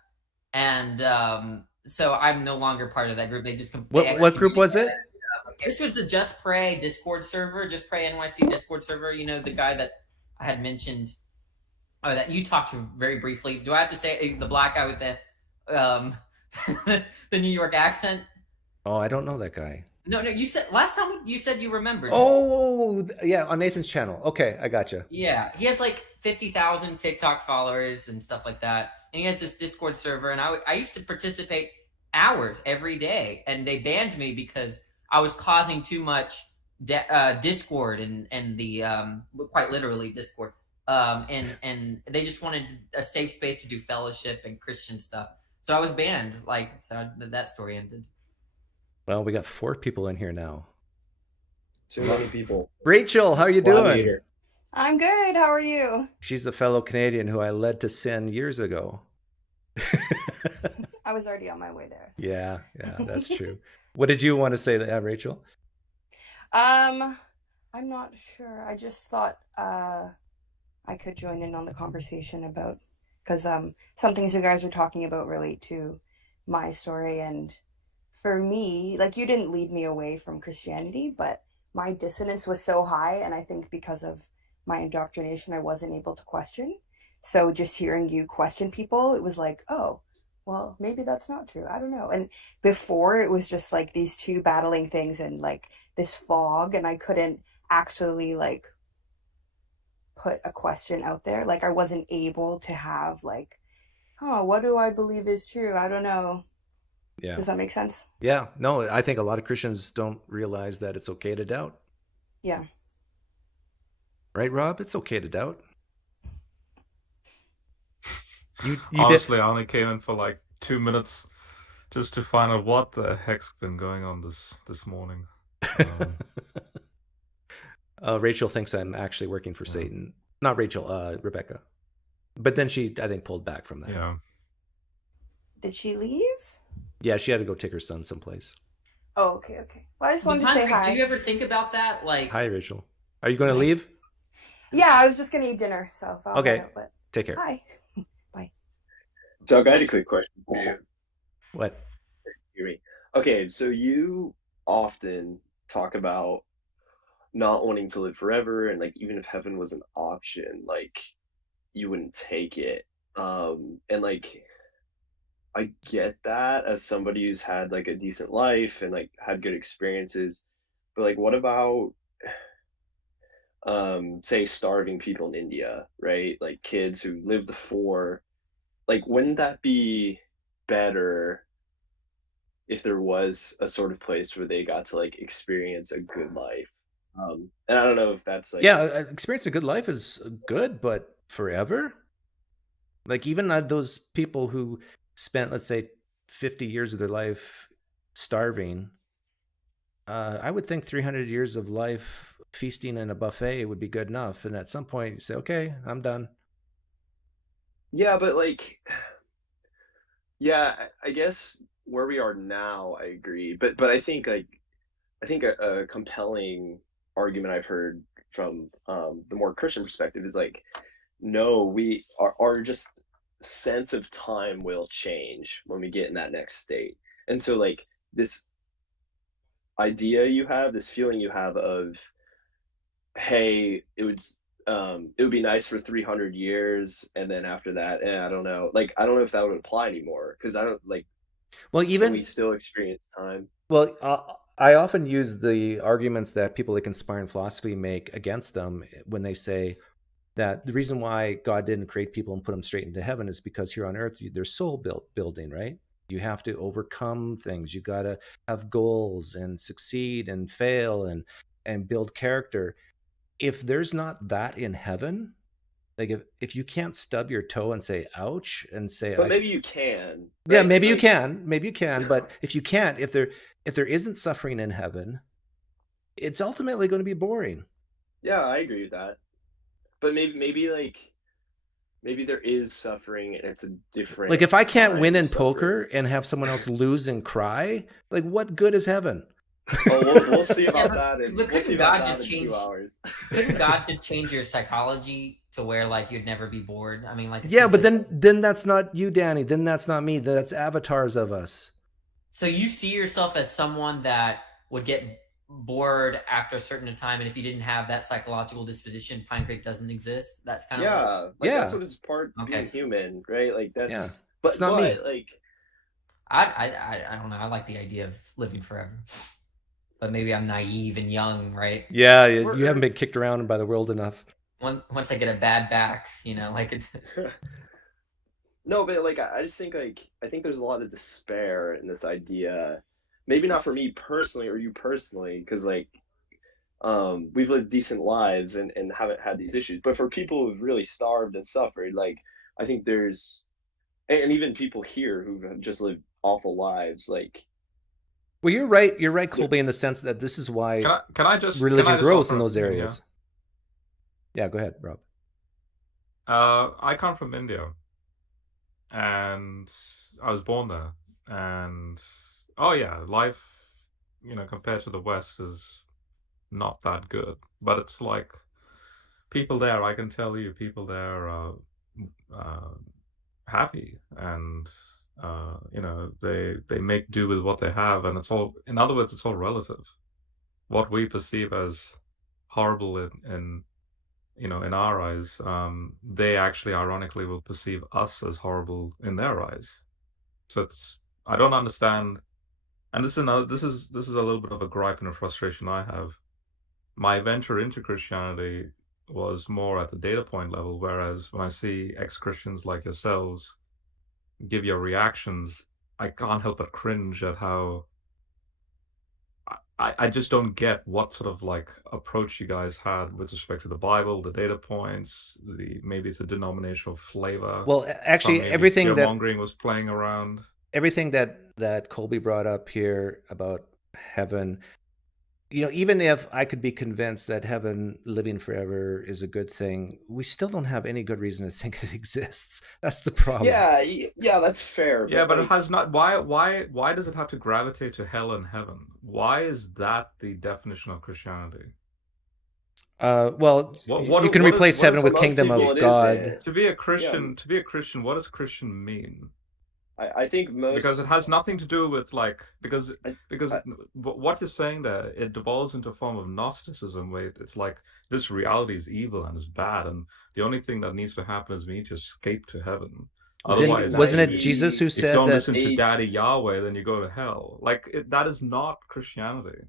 And so I'm no longer part of that group. They just what group was it? This was the Just Pray Discord server, Just Pray NYC Discord server. You know, the guy that I had mentioned, that you talked to very briefly. Do I have to say the black guy with the the New York accent? Oh, I don't know that guy. No, you said last time you said you remembered. Oh, yeah, on Nathan's channel. Okay, I gotcha. Yeah, he has like 50,000 TikTok followers and stuff like that. And he has this Discord server, and I used to participate hours every day, and they banned me because I was causing too much discord and the quite literally discord. And they just wanted a safe space to do fellowship and Christian stuff. So I was banned. So that story ended. Well, we got 4 people in here now. Too many people. Rachel, how are you doing? Gladiator. I'm good. How are you? She's the fellow Canadian who I led to sin years ago. I was already on my way there. So. Yeah, that's true. What did you want to say to that, Rachel? I'm not sure. I just thought I could join in on the conversation about, because some things you guys were talking about relate to my story, and for me, like, you didn't lead me away from Christianity, but my dissonance was so high, and I think because of my indoctrination, I wasn't able to question. So just hearing you question people, it was like, oh, well, maybe that's not true. I don't know. And before, it was just like these two battling things and like this fog, and I couldn't actually like put a question out there. Like, I wasn't able to have like, oh, what do I believe is true? I don't know. Yeah. Does that make sense? Yeah. No, I think a lot of Christians don't realize that it's okay to doubt. Yeah. Right, Rob? It's okay to doubt. You Honestly, I only came in for like 2 minutes just to find out what the heck's been going on this morning. Rachel thinks I'm actually working for Satan. Not Rachel, Rebecca. But then she, I think, pulled back from that. Yeah. Did she leave? Yeah, she had to go take her son someplace. Oh, okay. Well, I just wanted to say hi. Do you ever think about that? Like, hi, Rachel. Are you going to leave? Yeah, I was just going to eat dinner, so I'll okay. head out, but... Take care. Hi. Bye. Doug, I had a quick question for you. What? Hear me. Okay, so you often talk about not wanting to live forever, and like even if heaven was an option, like you wouldn't take it. And like I get that as somebody who's had like a decent life and like had good experiences, but like what about say starving people in India, right? Like kids who live the 4, like wouldn't that be better if there was a sort of place where they got to like experience a good life? And I don't know if that's like, yeah, experience a good life is good, but forever? Like even those people who spent, let's say, 50 years of their life starving, I would think 300 years of life feasting in a buffet would be good enough. And at some point you say, okay, I'm done. yeah, but like, yeah, I guess where we are now, I agree. But I think like, I think a compelling argument I've heard from the more Christian perspective is like, no, we are just sense of time will change when we get in that next state. And so like this idea you have, this feeling you have of, hey, it would be nice for 300 years, and then after that, I don't know. Like, I don't know if that would apply anymore, because I don't like. Well, even we still experience time. Well, I often use the arguments that people like inspiring philosophy make against them when they say that the reason why God didn't create people and put them straight into heaven is because here on earth, there's soul building, right? You have to overcome things. You got to have goals and succeed and fail and build character. If there's not that in heaven, like if you can't stub your toe and say ouch and say, but maybe you can. Right? Yeah, maybe like, you can. But if you can't, if there isn't suffering in heaven, it's ultimately going to be boring. Yeah, I agree with that. But maybe there is suffering and it's a different. Like if I can't win in poker and have someone else lose and cry, like what good is heaven? Oh, we'll see about that in, but we'll see God about that just in 2 hours. Couldn't God just change your psychology to where like you'd never be bored? I mean, like yeah, but then that's not you, Danny. Then that's not me. That's avatars of us. So you see yourself as someone that would get bored after a certain time, and if you didn't have that psychological disposition, PineCreek doesn't exist. That's kind of that's what is part of being human, right? Like that's but it's not me. Like I don't know. I like the idea of living forever. But maybe I'm naive and young, right? Yeah, you haven't been kicked around by the world enough. once I get a bad back, like No, but like I just think I think there's a lot of despair in this idea. Maybe not for me personally or you personally, because like we've lived decent lives and haven't had these issues. But for people who've really starved and suffered, like I think there's and even people here who have just lived awful lives, like Well, you're right. You're right, Colby, in the sense that this is why Can I just religion grows offer in an those opinion here? areas. Yeah, go ahead, Rob. I come from India, and I was born there, and oh yeah, life, compared to the West is not that good. But it's like people there, I can tell you, people there are uh, happy, and they make do with what they have, and it's all, in other words, it's all relative. What we perceive as horrible in our eyes, they actually ironically will perceive us as horrible in their eyes. So I don't understand, and this is a little bit of a gripe and a frustration I have. My venture into Christianity was more at the data point level, whereas when I see ex-Christians like yourselves give your reactions, I can't help but cringe at how I just don't get what sort of like approach you guys had with respect to the Bible, the data points, maybe it's a denominational flavor. Well, actually, Maybe everything that fear-mongering was playing around. Colby brought up here about heaven, even if I could be convinced that heaven living forever is a good thing, we still don't have any good reason to think it exists. That's the problem. yeah, that's fair. Yeah, but it like, has not. Why does it have to gravitate to hell and heaven? Why is that the definition of Christianity? Well, you can replace heaven with kingdom of God. To be a Christian, what does Christian mean? I think because it has nothing to do with like because what you're saying there, it devolves into a form of Gnosticism where it's like this reality is evil and is bad, and the only thing that needs to happen is we need to escape to heaven. Otherwise, wasn't it Jesus who said that? If you don't listen to Daddy Yahweh, then you go to hell. Like that is not Christianity.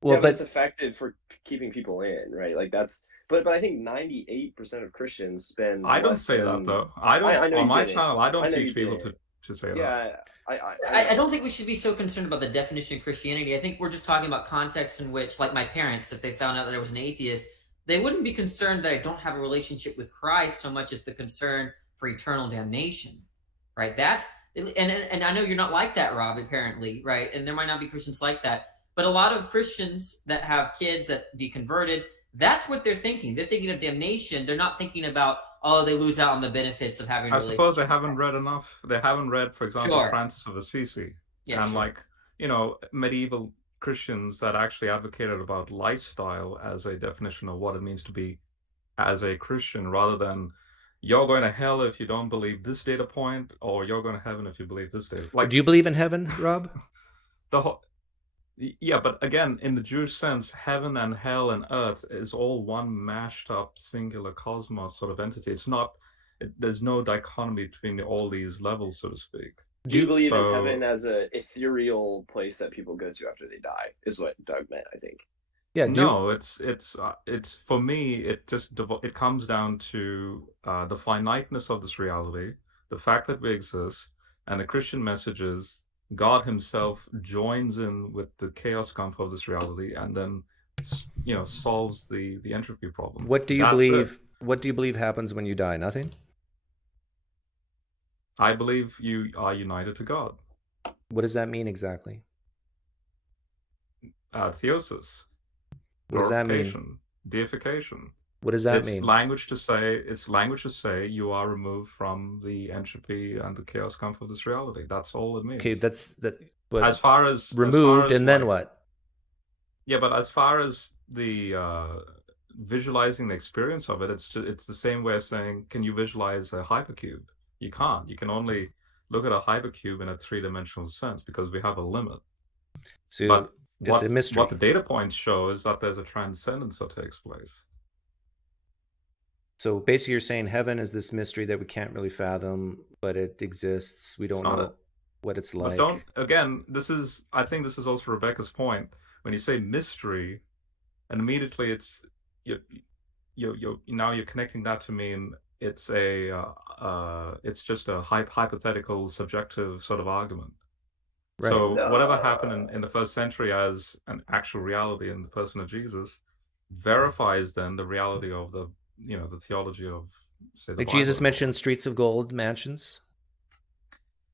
Well, but it's effective for keeping people in, right? Like that's. But I think 98% of Christians spend. I don't say that though. I don't. On my channel, I don't teach people to say that. I don't think we should be so concerned about the definition of Christianity. I think we're just talking about context in which, like my parents, if they found out that I was an atheist, they wouldn't be concerned that I don't have a relationship with Christ so much as the concern for eternal damnation, right? And I know you're not like that, Rob, apparently, right? And there might not be Christians like that, but a lot of Christians that have kids that deconverted, that's what they're thinking. They're thinking of damnation. They're not thinking about, oh, they lose out on the benefits of having a relationship. I suppose they haven't read enough. They haven't read, for example, Francis of Assisi. Yeah, and like, medieval Christians that actually advocated about lifestyle as a definition of what it means to be as a Christian, rather than you're going to hell if you don't believe this data point, or you're going to heaven if you believe this data. Like, do you believe in heaven, Rob? Yeah, but again, in the Jewish sense, heaven and hell and earth is all one mashed up singular cosmos sort of entity. It's not, there's no dichotomy between all these levels, so to speak. Do you believe in heaven as a ethereal place that people go to after they die, is what Doug meant, I think. Yeah. No, it's for me, it comes down to the finiteness of this reality, the fact that we exist, and the Christian message is God himself joins in with the chaos comfort of this reality, and then solves the entropy problem. What do you believe? What do you believe happens when you die? Nothing? I believe you are united to God. What does that mean exactly? Theosis. What does that mean? Deification. What does that mean? It's language to say you are removed from the entropy and the chaos comfort of this reality. That's all it means. Okay, that's that. But as far as removed, and then what? Yeah, but as far as the visualizing the experience of it, it's the same way as saying, can you visualize a hypercube? You can't. You can only look at a hypercube in a three-dimensional sense because we have a limit. So but it's a mystery. What the data points show is that there's a transcendence that takes place. So basically you're saying heaven is this mystery that we can't really fathom, but it exists. We don't know what it's like. But I think this is also Rebecca's point. When you say mystery, and immediately now you're connecting that to mean it's it's just a hypothetical subjective sort of argument. Right. So No. whatever happened in the first century as an actual reality in the person of Jesus verifies then the reality of the theology of, say, the Like Bible. Jesus mentioned streets of gold, mansions.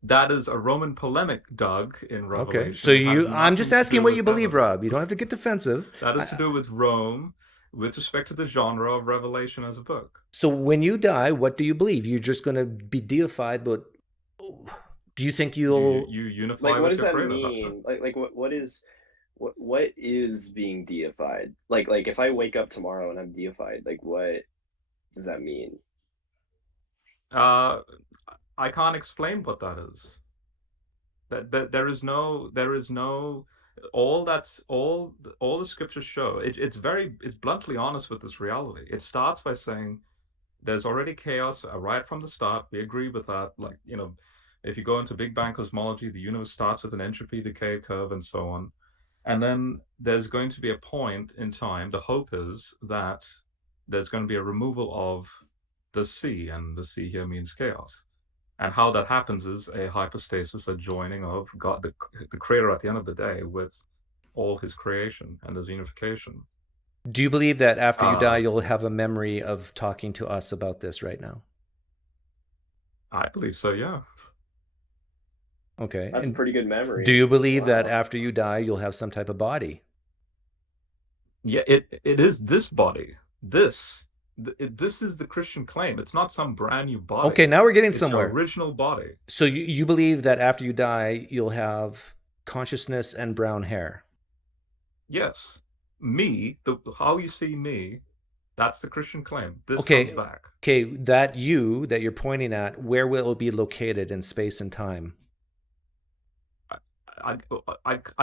That is a Roman polemic, Doug, in Revelation. Okay, so I'm just asking what you believe, Rob. You don't have to get defensive. That is to do with Rome, with respect to the genre of Revelation as a book. So when you die, what do you believe? You're just going to be deified, but do you think you'll you unify Like, what with does your that creator? mean? Like what is being deified? Like if I wake up tomorrow and I'm deified, like what does that mean? I can't explain what that is. That there is no all the scriptures show. It's bluntly honest with this reality. It starts by saying there's already chaos right from the start. We agree with that. Like, if you go into Big Bang cosmology, the universe starts with an entropy decay curve and so on. And then there's going to be a point in time. The hope is that there's going to be a removal of the sea, and the sea here means chaos. And how that happens is a hypostasis, a joining of God, the creator at the end of the day, with all his creation, and there's unification. Do you believe that after you die, you'll have a memory of talking to us about this right now? I believe so, yeah. Okay. That's a pretty good memory. Do you believe that after you die, you'll have some type of body? Yeah, it is this body. This is the Christian claim. It's not some brand new body. Okay, now we're getting it's somewhere. Your original body. So you believe that after you die, you'll have consciousness and brown hair? Yes. Me, how you see me, that's the Christian claim. This Okay. comes back. Okay, that you're pointing at, where will it be located in space and time? I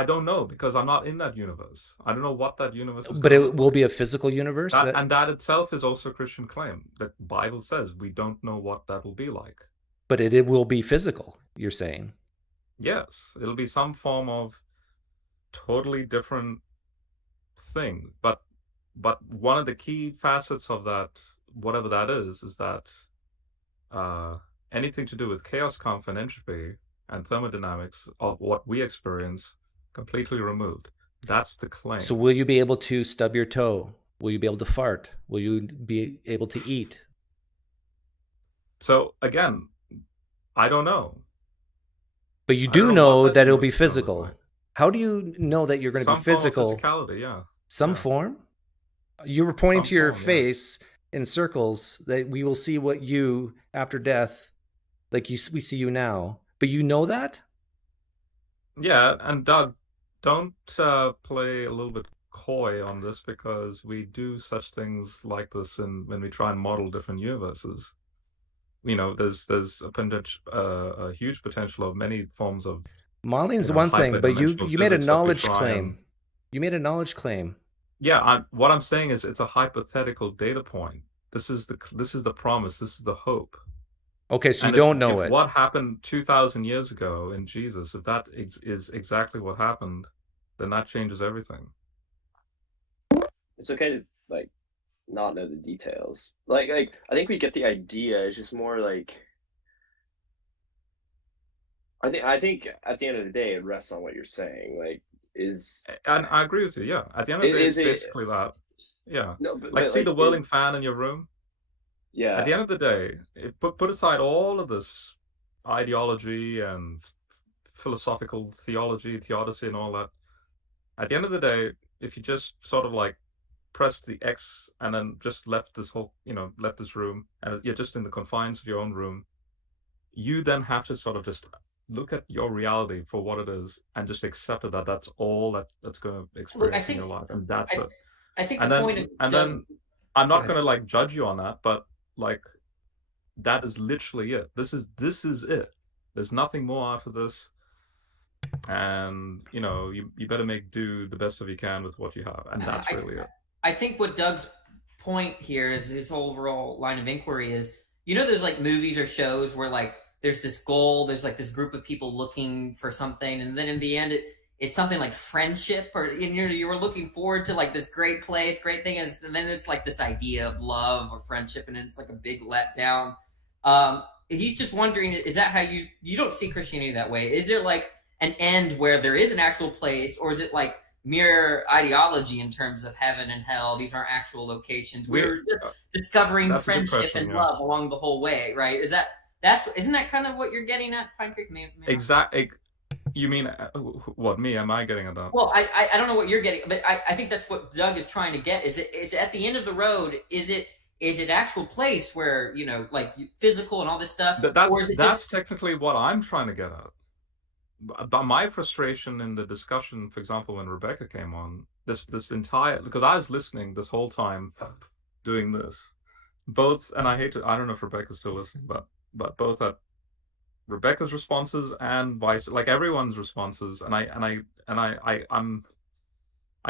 don't know, because I'm not in that universe. I don't know what that universe is. But it will be a physical universe? And that itself is also a Christian claim. The Bible says we don't know what that will be like. But it will be physical, you're saying? Yes. It'll be some form of totally different thing. But one of the key facets of that, whatever that is that anything to do with chaos, conf, and entropy and thermodynamics of what we experience completely removed. That's the claim. So will you be able to stub your toe? Will you be able to fart? Will you be able to eat? So again, I don't know. But you do know that it'll be physical. How do you know that you're going to be physical? Some form of physicality, yeah. Some form? You were pointing to your face in circles that we will see what you after death, like we see you now. But you know that? Yeah, and Doug, don't play a little bit coy on this, because we do such things like this when we try and model different universes. There's a huge potential of many forms of modeling is one thing, but you made a knowledge claim. You made a knowledge claim. Yeah, what I'm saying is it's a hypothetical data point. This is the promise. This is the hope. Okay, so you don't know it. What happened 2,000 years ago in Jesus, if that is exactly what happened, then that changes everything. It's okay to like not know the details. Like I think we get the idea. It's just more like I think at the end of the day, it rests on what you're saying. And I agree with you. Yeah, at the end of the day, it's basically that. Yeah. No, but like, see the whirling fan in your room. Yeah. At the end of the day, put aside all of this ideology and philosophical theodicy and all that. At the end of the day, if you just sort of like pressed the X and then just left this room, and you're just in the confines of your own room, you then have to sort of just look at your reality for what it is and just accept that that's all that's going to experience in your life, and that's it. I think then I'm not going to like judge you on that, but like that is literally it. This is it. There's nothing more after this, and you better make do the best of you can with what you have, and that's really it. I think what Doug's point here is his overall line of inquiry is, there's like movies or shows where like there's this goal, there's like this group of people looking for something, and then in the end it's something like friendship, or you were looking forward to like this great place, great thing, and then it's like this idea of love or friendship, and it's like a big letdown. He's just wondering, is that how you don't see Christianity that way? Is there like an end where there is an actual place, or is it like mere ideology in terms of heaven and hell? These aren't actual locations. We're discovering friendship and love along the whole way, right? Isn't that kind of what you're getting at, PineCreek? Exactly. You mean what? Me? Am I getting at that? Well, I don't know what you're getting, but I think that's what Doug is trying to get. Is it at the end of the road? Is it actual place where, like physical and all this stuff? That's technically what I'm trying to get at. But my frustration in the discussion, for example, when Rebecca came on, this entire, because I was listening this whole time doing this, and I don't know if Rebecca's still listening, but both at Rebecca's responses and like everyone's responses, and I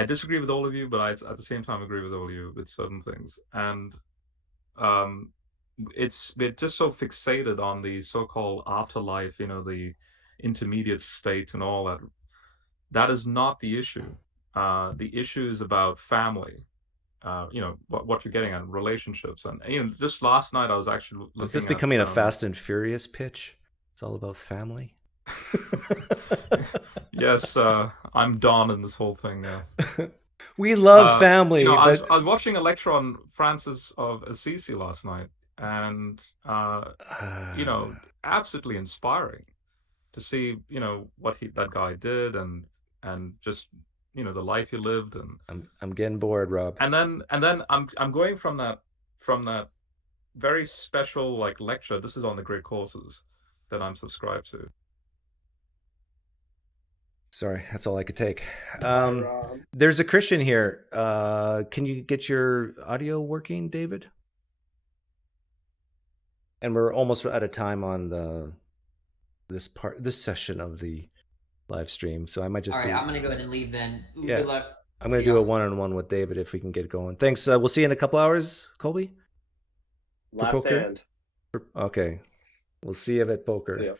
disagree with all of you, but I at the same time agree with all of you with certain things, and we're just so fixated on the so-called afterlife, the intermediate state and all that. That is not the issue. The issue is about family. What you're getting at, relationships, and just last night I was actually looking. Is this becoming a Fast and Furious pitch? It's all about family. Yes, I'm Don in this whole thing. We love family. I but... was watching a lecture on Francis of Assisi last night, and absolutely inspiring to see what that guy did, and just the life he lived. And I'm getting bored, Rob. And then I'm going from that very special like lecture. This is on the great courses that I'm subscribed to. Sorry, that's all I could take. There's a Christian here. Can you get your audio working, David? And we're almost out of time on this session of the live stream, so I might just. All right, I'm gonna go ahead and leave then. Yeah, good luck. I'm gonna do a one-on-one with David if we can get going. Thanks. We'll see you in a couple hours, Colby. Last stand. Okay, we'll see you at poker. See ya.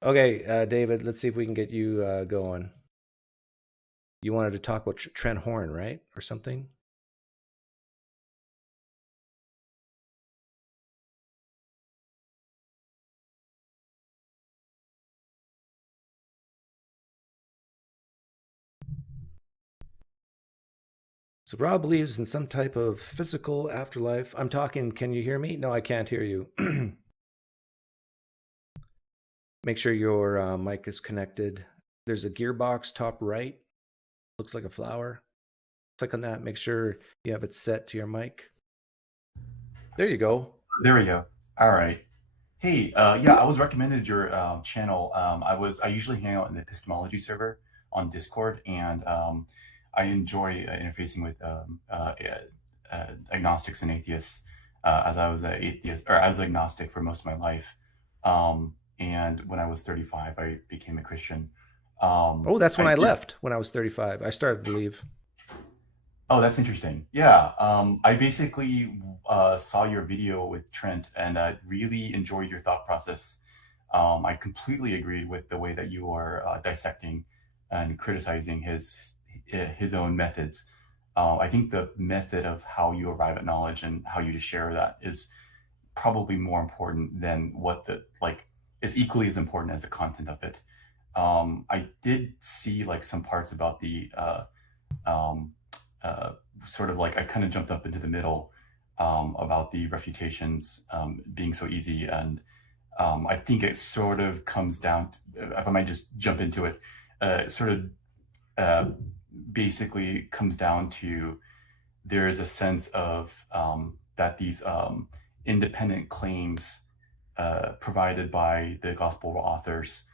Okay, David, let's see if we can get you going. You wanted to talk about Trent Horn, right? Or something? So Rob believes in some type of physical afterlife. I'm talking, can you hear me? No, I can't hear you. Make sure your mic is connected. There's a gearbox top right. Looks like a flower. Click on that. Make sure you have it set to your mic. There you go. There we go. All right. Hey, yeah, I was recommended your channel. I usually hang out in the epistemology server on Discord, and I enjoy interfacing with agnostics and atheists, as I was an atheist, or I was agnostic for most of my life. And when I was 35, I became a Christian. That's when I left. When I was 35, I started to believe. Oh, that's interesting. Yeah, I basically saw your video with Trent, and I really enjoyed your thought process. I completely agreed with the way that you are dissecting and criticizing his own methods. I think the method of how you arrive at knowledge and how you share that is probably more important than it's equally as important as the content of it. I did see like some parts about the sort of like I kind of jumped up into the middle about the refutations being so easy, and I think it sort of comes down to, if I might just jump into it, basically comes down to there is a sense of that these independent claims provided by the gospel authors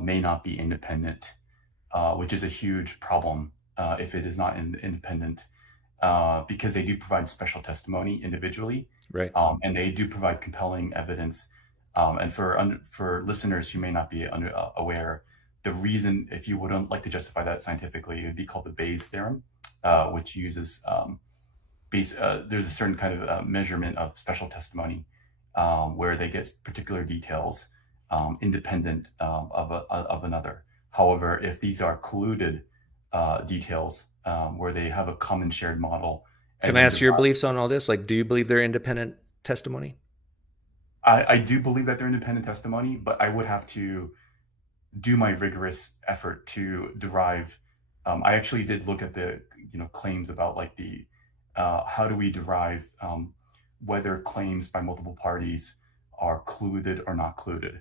may not be independent, which is a huge problem if it is not independent, because they do provide special testimony individually, right? And they do provide compelling evidence. And for listeners who may not be aware, the reason, if you wouldn't like to justify that scientifically, it would be called the Bayes theorem, which uses there's a certain kind of measurement of special testimony where they get particular details independent of another. However, if these are colluded details where they have a common shared model. Can I ask your beliefs on all this? Like, do you believe they're independent testimony? I do believe that they're independent testimony, but I would have to do my rigorous effort to derive. I actually did look at the claims about like the how do we derive whether claims by multiple parties are colluded or not colluded.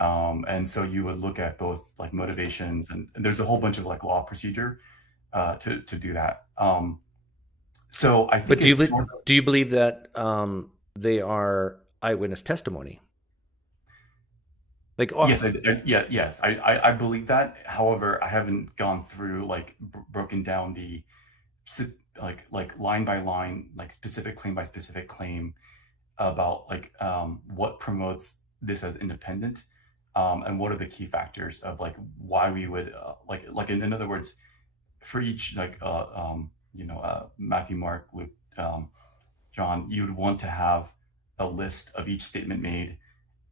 And so you would look at both like motivations and there's a whole bunch of like law procedure to do that. So I think. But do you believe that they are eyewitness testimony? Like, yes, yes, I believe that. However, I haven't gone through like broken down the like line by line, like specific claim by specific claim about like what promotes this as independent, and what are the key factors of like why we would like in other words, for each like Matthew, Mark, Luke, John, you would want to have a list of each statement made,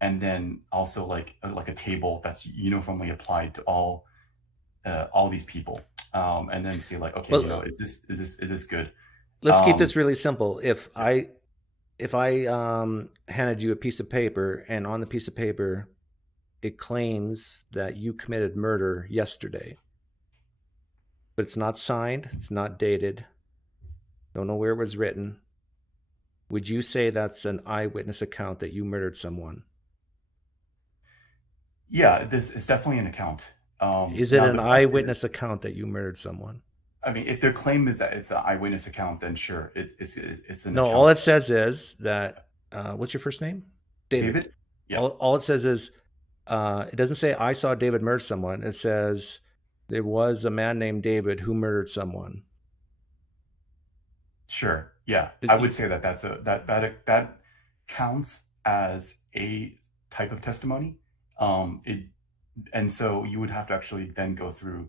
and then also like a table that's uniformly applied to all these people, and then see like, okay, well, is this good? Let's keep this really simple. If I handed you a piece of paper, and on the piece of paper it claims that you committed murder yesterday, but it's not signed, it's not dated, don't know where it was written, would you say that's an eyewitness account that you murdered someone? Yeah, this is definitely an account. Is it an eyewitness account that you murdered someone? I mean, if their claim is that it's an eyewitness account, then sure, it's an no account. All it says is that what's your first name? David? Yeah. All it says is it doesn't say I saw David murder someone. It says there was a man named David who murdered someone. Sure. Yeah, I would say that that counts as a type of testimony. And so you would have to actually then go through,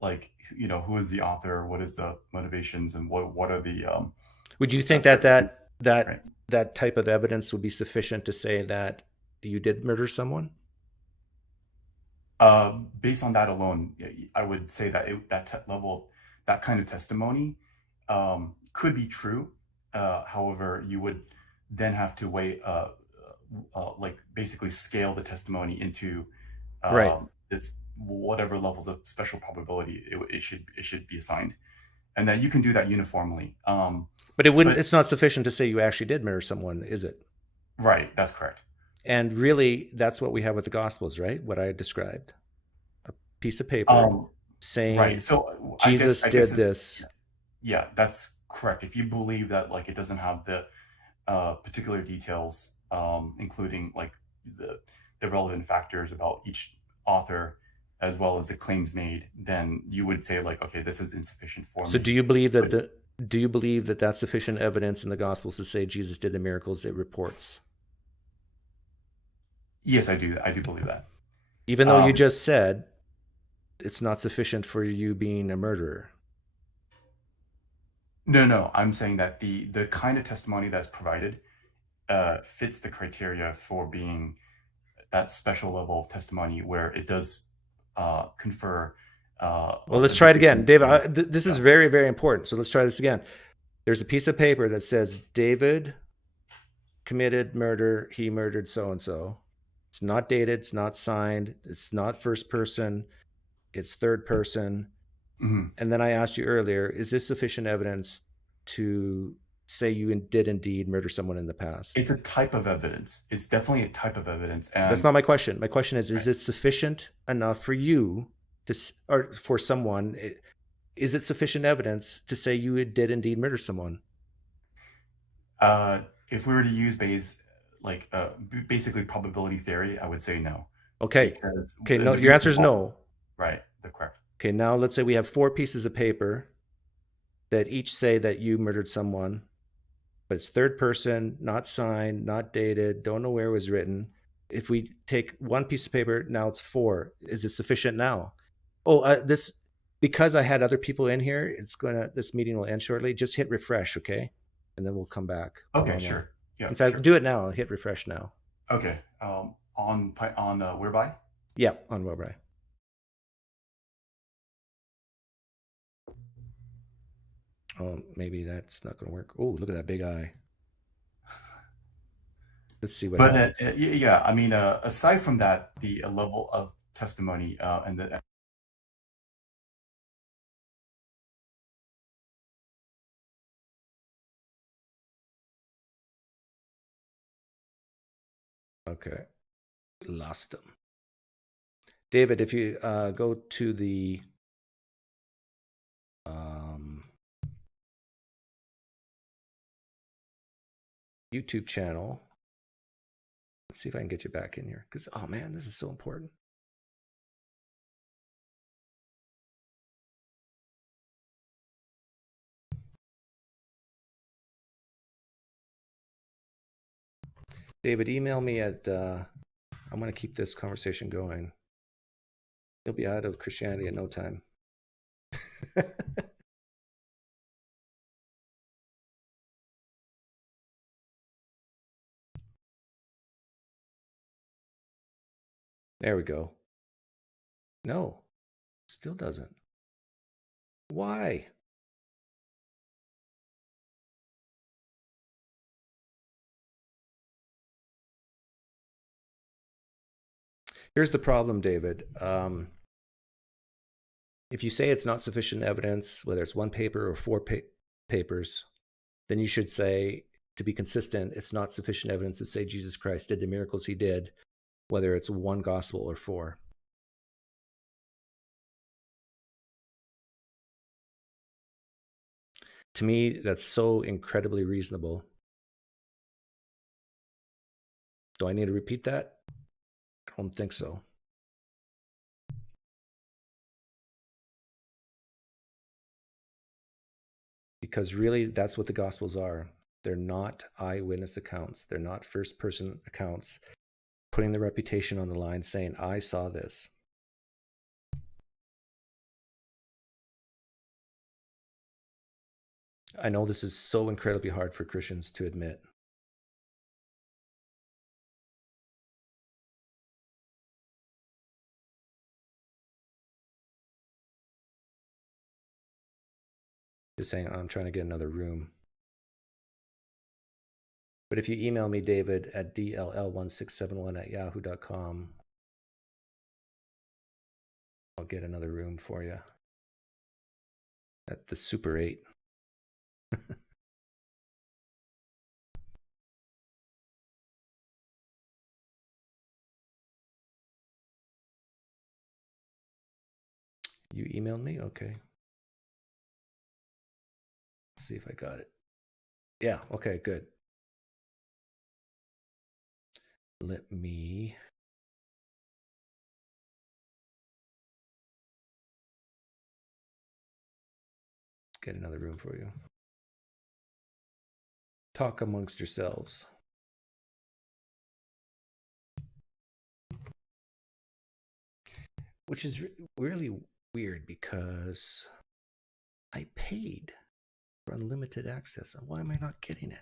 like, who is the author, what is the motivations, and what are the. Would you think that type of evidence would be sufficient to say that you did murder someone? Based on that alone, I would say that that kind of testimony could be true. However, you would then have to weigh, like basically scale the testimony into it's whatever levels of special probability it should be assigned, and that you can do that uniformly. But it wouldn't. It's not sufficient to say you actually did murder someone, is it? Right. That's correct. And really, that's what we have with the Gospels, right? What I described, a piece of paper saying, right. So Jesus did this. Yeah, that's correct. If you believe that, like, it doesn't have the particular details, including like the relevant factors about each author, as well as the claims made, then you would say like, okay, this is insufficient for me. So do you believe that that's sufficient evidence in the Gospels to say Jesus did the miracles it reports? Yes, I do. I do believe that. Even though you just said it's not sufficient for you being a murderer. No, I'm saying that the kind of testimony that's provided fits the criteria for being that special level of testimony where it does confer. Well, let's try it again, David. This is very, very important. So let's try this again. There's a piece of paper that says David committed murder. He murdered so-and-so. It's not dated. It's not signed. It's not first person. It's third person. Mm-hmm. And then I asked you earlier, is this sufficient evidence to say you did indeed murder someone in the past? It's a type of evidence. It's definitely a type of evidence. And that's not my question. My question is it sufficient enough for you or for someone? Is it sufficient evidence to say you did indeed murder someone? If we were to use basically probability theory, I would say no. Okay. No, your answer is no. Right. That's correct. Okay. Now let's say we have 4 pieces of paper that each say that you murdered someone, but it's third person, not signed, not dated, don't know where it was written. If we take one piece of paper, now it's 4. Is it sufficient now? Because I had other people in here, this meeting will end shortly. Just hit refresh, okay? And then we'll come back. Okay, sure. Yeah. In fact, do it now. Hit refresh now. Okay. on whereby? Yep, on whereby. Oh, maybe that's not going to work. Oh, look at that big eye. Let's see what But happens. yeah, I mean, aside from that, the level of testimony and the Okay, lost them. David, if you go to the YouTube channel, let's see if I can get you back in here. Because, oh man, this is so important. David, email me at, I'm going to keep this conversation going. You'll be out of Christianity in no time. There we go. No, still doesn't. Why? Here's the problem, David. If you say it's not sufficient evidence, whether it's one paper or four papers, then you should say, to be consistent, it's not sufficient evidence to say Jesus Christ did the miracles he did, whether it's one gospel or four. To me, that's so incredibly reasonable. Do I need to repeat that? I don't think so. Because really, that's what the Gospels are. They're not eyewitness accounts. They're not first-person accounts putting the reputation on the line saying, I saw this. I know this is so incredibly hard for Christians to admit. Just saying, I'm trying to get another room. But if you email me, David, at dll1671@yahoo.com, I'll get another room for you at the Super 8. You emailed me? Okay. Let's see if I got it. Yeah, okay, good. Let me get another room for you. Talk amongst yourselves. Which is really weird because I paid for unlimited access. Why am I not getting it?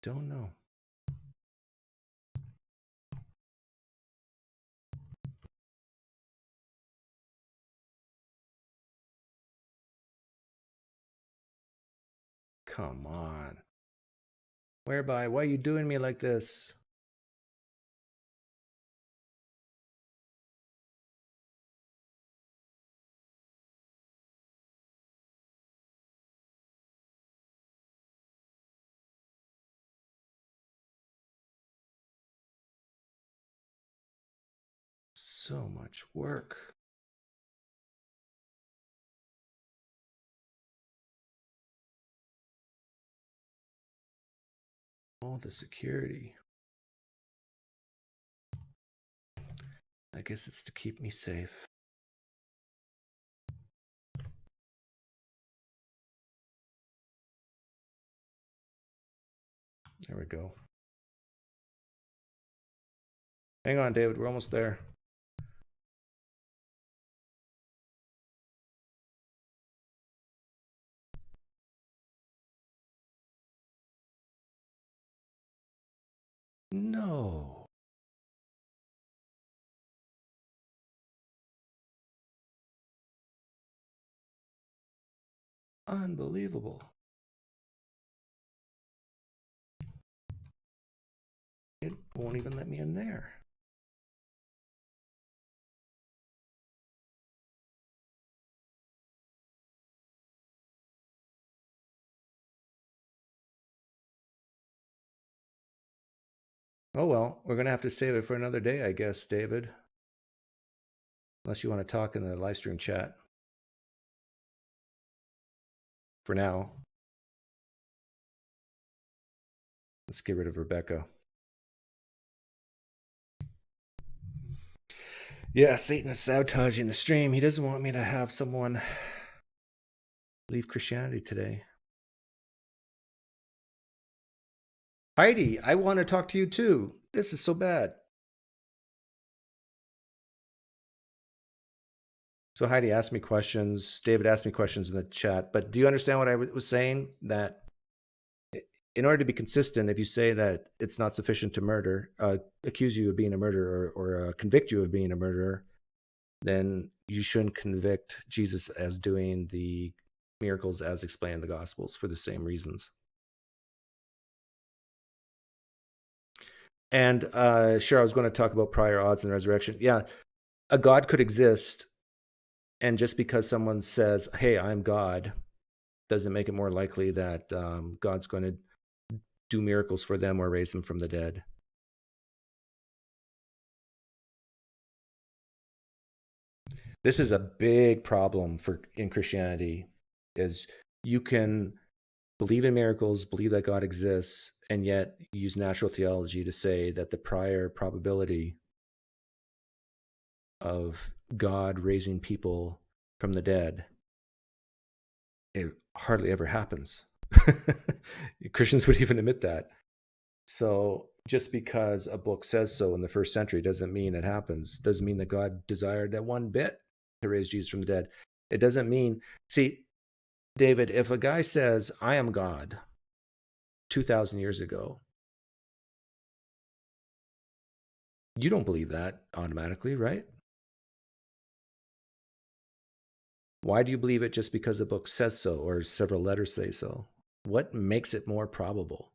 Don't know. Come on. Whereby, why are you doing me like this? So much work. All the security. I guess it's to keep me safe. There we go. Hang on, David. We're almost there. No. Unbelievable. It won't even let me in there. Oh well, we're gonna have to save it for another day, I guess, David. Unless you want to talk in the live stream chat. For now. Let's get rid of Rebecca. Yeah, Satan is sabotaging the stream. He doesn't want me to have someone leave Christianity today. Heidi, I want to talk to you too. This is so bad. So Heidi asked me questions. David asked me questions in the chat. But do you understand what I was saying? That in order to be consistent, if you say that it's not sufficient to murder, accuse you of being a murderer or convict you of being a murderer, then you shouldn't convict Jesus as doing the miracles as explained in the Gospels for the same reasons. And sure, I was going to talk about prior odds and resurrection. Yeah, a God could exist, and just because someone says, hey, I'm God, doesn't make it more likely that God's going to do miracles for them or raise them from the dead. This is a big problem in Christianity, is you can believe in miracles, believe that God exists, and yet use natural theology to say that the prior probability of God raising people from the dead, it hardly ever happens. Christians would even admit that. So just because a book says so in the first century doesn't mean it happens. Doesn't mean that God desired that one bit to raise Jesus from the dead. It doesn't mean, see, David, if a guy says, I am God 2,000 years ago, you don't believe that automatically, right? Why do you believe it just because the book says so or several letters say so? What makes it more probable?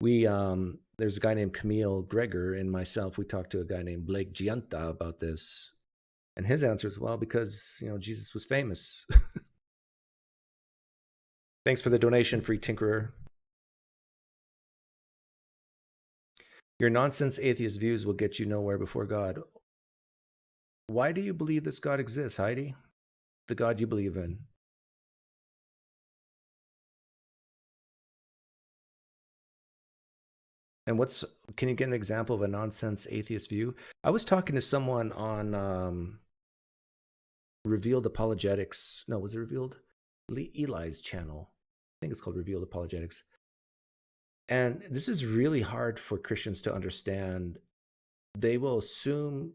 There's a guy named Camille Gregor and myself, we talked to a guy named Blake Giunta about this. And his answer is, well, because, Jesus was famous. Thanks for the donation, Free Tinkerer. Your nonsense atheist views will get you nowhere before God. Why do you believe this God exists, Heidi? The God you believe in. And can you get an example of a nonsense atheist view? I was talking to someone on Revealed Apologetics. No, was it Revealed? Eli's channel. I think it's called Revealed Apologetics. And this is really hard for Christians to understand. They will assume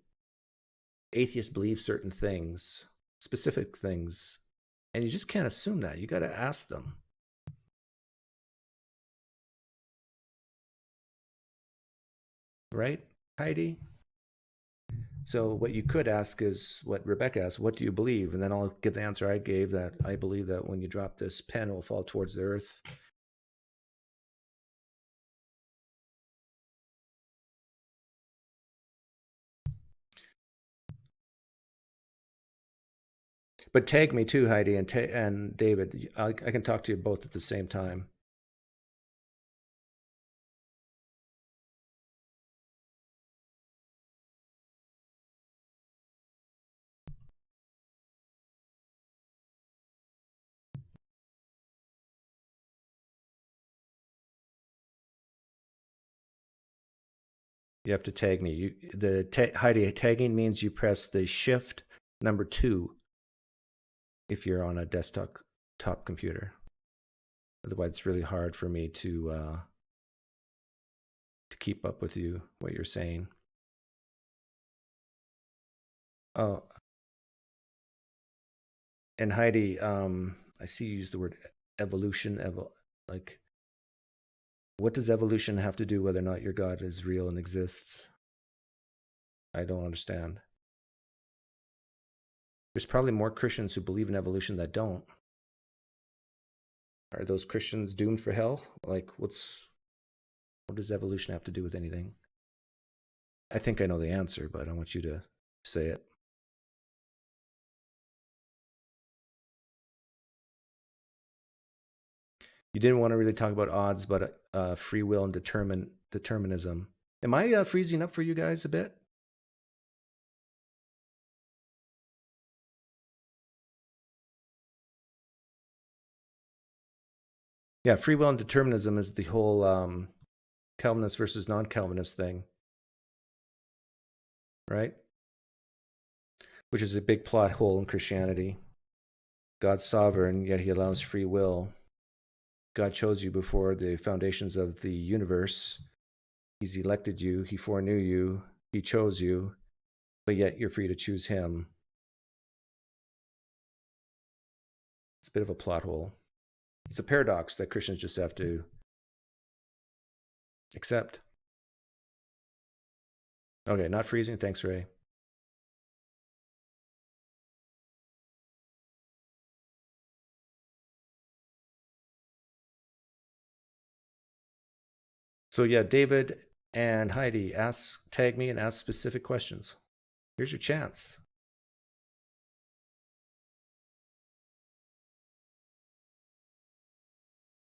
atheists believe certain things, specific things, and you just can't assume that. You got to ask them. Right, Heidi? So what you could ask is what Rebecca asked, what do you believe? And then I'll give the answer I gave, that I believe that when you drop this pen, it will fall towards the earth. But tag me too, Heidi, and David. I can talk to you both at the same time. You have to tag me. Heidi, tagging means you press the shift number 2 if you're on a desktop computer. Otherwise, it's really hard for me to keep up with you, what you're saying. Oh, and Heidi, I see you use the word evolution. What does evolution have to do whether or not your God is real and exists? I don't understand. There's probably more Christians who believe in evolution that don't. Are those Christians doomed for hell? Like, what does evolution have to do with anything? I think I know the answer, but I want you to say it. You didn't want to really talk about odds, but free will and determinism. Am I freezing up for you guys a bit? Yeah, free will and determinism is the whole Calvinist versus non-Calvinist thing, right? Which is a big plot hole in Christianity. God's sovereign, yet he allows free will. God chose you before the foundations of the universe. He's elected you. He foreknew you. He chose you. But yet you're free to choose him. It's a bit of a plot hole. It's a paradox that Christians just have to accept. Okay, not freezing. Thanks, Ray. So yeah, David and Heidi, tag me and ask specific questions. Here's your chance.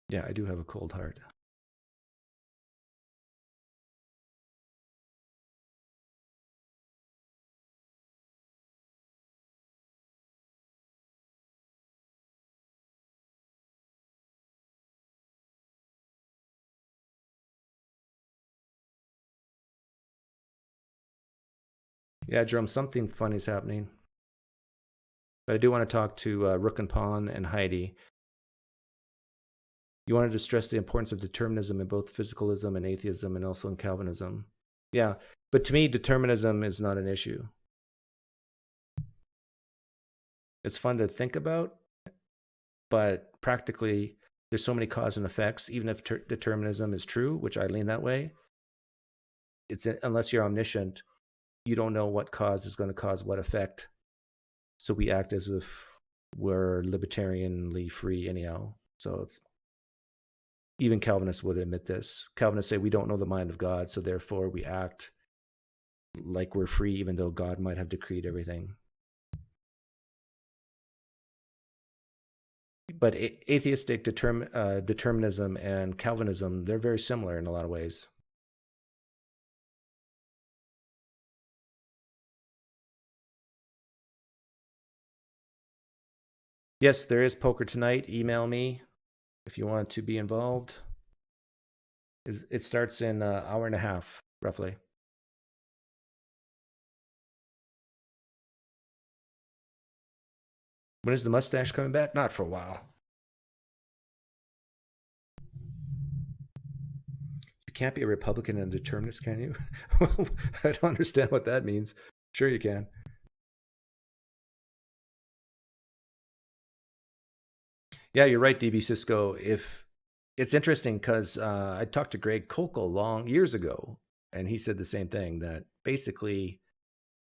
Yeah, I do have a cold heart. Yeah, Jerome, something funny is happening. But I do want to talk to Rook and Pawn and Heidi. You wanted to stress the importance of determinism in both physicalism and atheism and also in Calvinism. Yeah, but to me, determinism is not an issue. It's fun to think about, but practically, there's so many cause and effects. Even if determinism is true, which I lean that way, unless you're omniscient, you don't know what cause is going to cause what effect. So we act as if we're libertarianly free anyhow. So it's, even Calvinists would admit this. Calvinists say we don't know the mind of God, so therefore we act like we're free, even though God might have decreed everything. But atheistic determinism and Calvinism, they're very similar in a lot of ways. Yes, there is poker tonight. Email me if you want to be involved. It starts in an hour and a half, roughly. When is the mustache coming back? Not for a while. You can't be a Republican and a determinist, can you? I don't understand what that means. Sure you can. Yeah, you're right, DB Cisco. It's interesting because I talked to Greg Kokel years ago, and he said the same thing, that basically,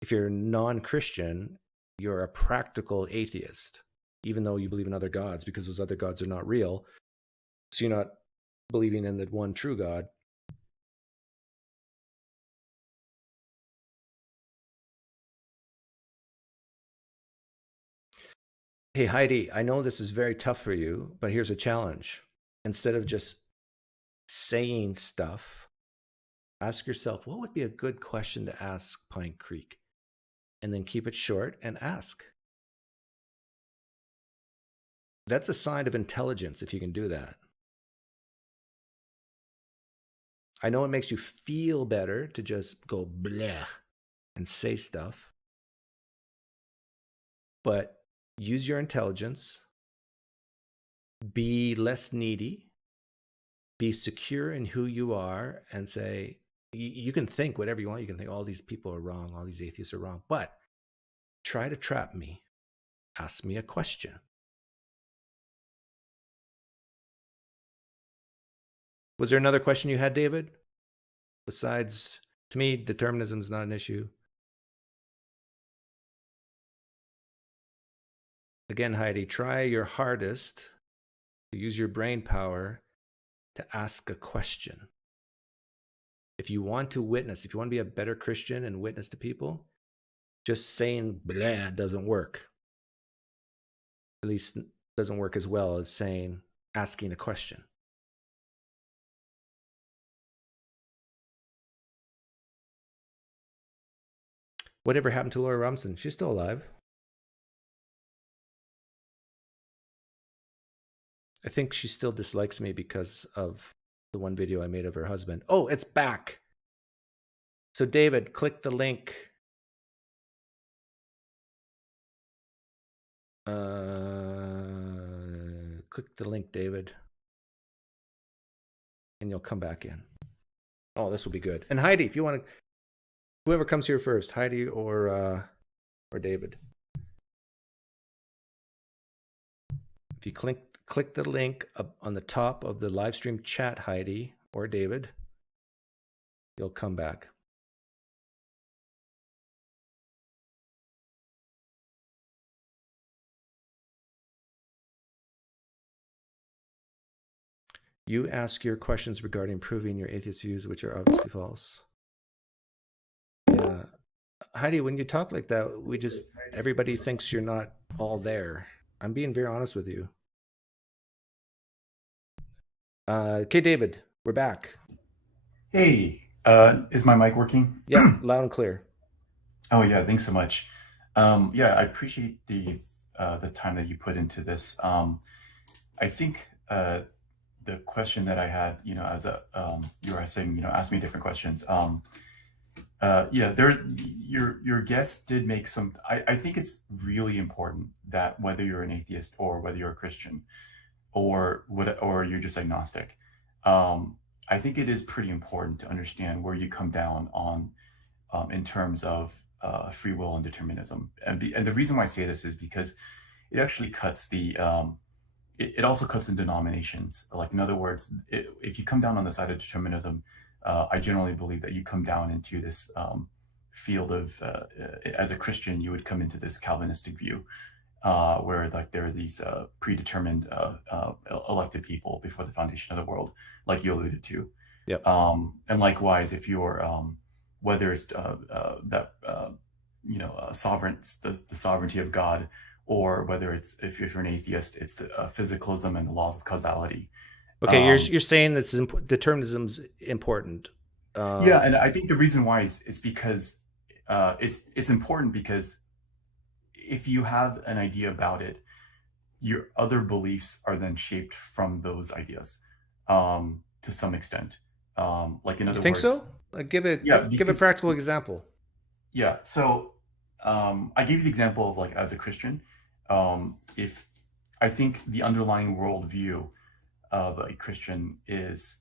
if you're non-Christian, you're a practical atheist, even though you believe in other gods, because those other gods are not real. So you're not believing in the one true God. Hey, Heidi, I know this is very tough for you, but here's a challenge. Instead of just saying stuff, ask yourself, what would be a good question to ask PineCreek? And then keep it short and ask. That's a sign of intelligence if you can do that. I know it makes you feel better to just go bleh and say stuff, but use your intelligence, be less needy, be secure in who you are, and say, you can think whatever you want. You can think all these people are wrong, all these atheists are wrong, but try to trap me. Ask me a question. Was there another question you had, David? Besides, to me, determinism is not an issue. Again, Heidi, try your hardest to use your brain power to ask a question. If you want to witness, if you want to be a better Christian and witness to people, just saying blah doesn't work. At least doesn't work as well as asking a question. Whatever happened to Laura Robinson? She's still alive. I think she still dislikes me because of the one video I made of her husband. Oh, it's back. So David, click the link. Click the link, David. And you'll come back in. Oh, this will be good. And Heidi, if you want to, whoever comes here first, Heidi or David. If you click the link up on the top of the live stream chat, Heidi or David, you'll come back. You ask your questions regarding proving your atheist views, which are obviously false. Yeah. Heidi, when you talk like that, everybody thinks you're not all there. I'm being very honest with you. Okay, David, we're back. Hey, is my mic working? Yeah, loud and clear. Oh yeah, thanks so much. Yeah, I appreciate the time that you put into this. I think the question that I had, as you were saying, ask me different questions. Yeah, your guest did make some. I think it's really important that whether you're an atheist or whether you're a Christian, or you're just agnostic, I think it is pretty important to understand where you come down on in terms of free will and determinism. And the reason why I say this is because it actually cuts the it also cuts the denominations. Like, in other words, if you come down on the side of determinism, I generally believe that you come down into this field of, as a Christian, you would come into this Calvinistic view, where like there are these predetermined elected people before the foundation of the world, like you alluded to. Yep. And likewise, if you're whether it's sovereign, the sovereignty of God, or whether it's if you're an atheist, it's the physicalism and the laws of causality. Okay, you're saying this determinism's important. Yeah, and I think the reason why is because it's important because if you have an idea about it, your other beliefs are then shaped from those ideas to some extent. Like, in other words, think so? Give a practical example. Yeah, so I gave you the example of, like, as a Christian, if I think the underlying worldview of a Christian is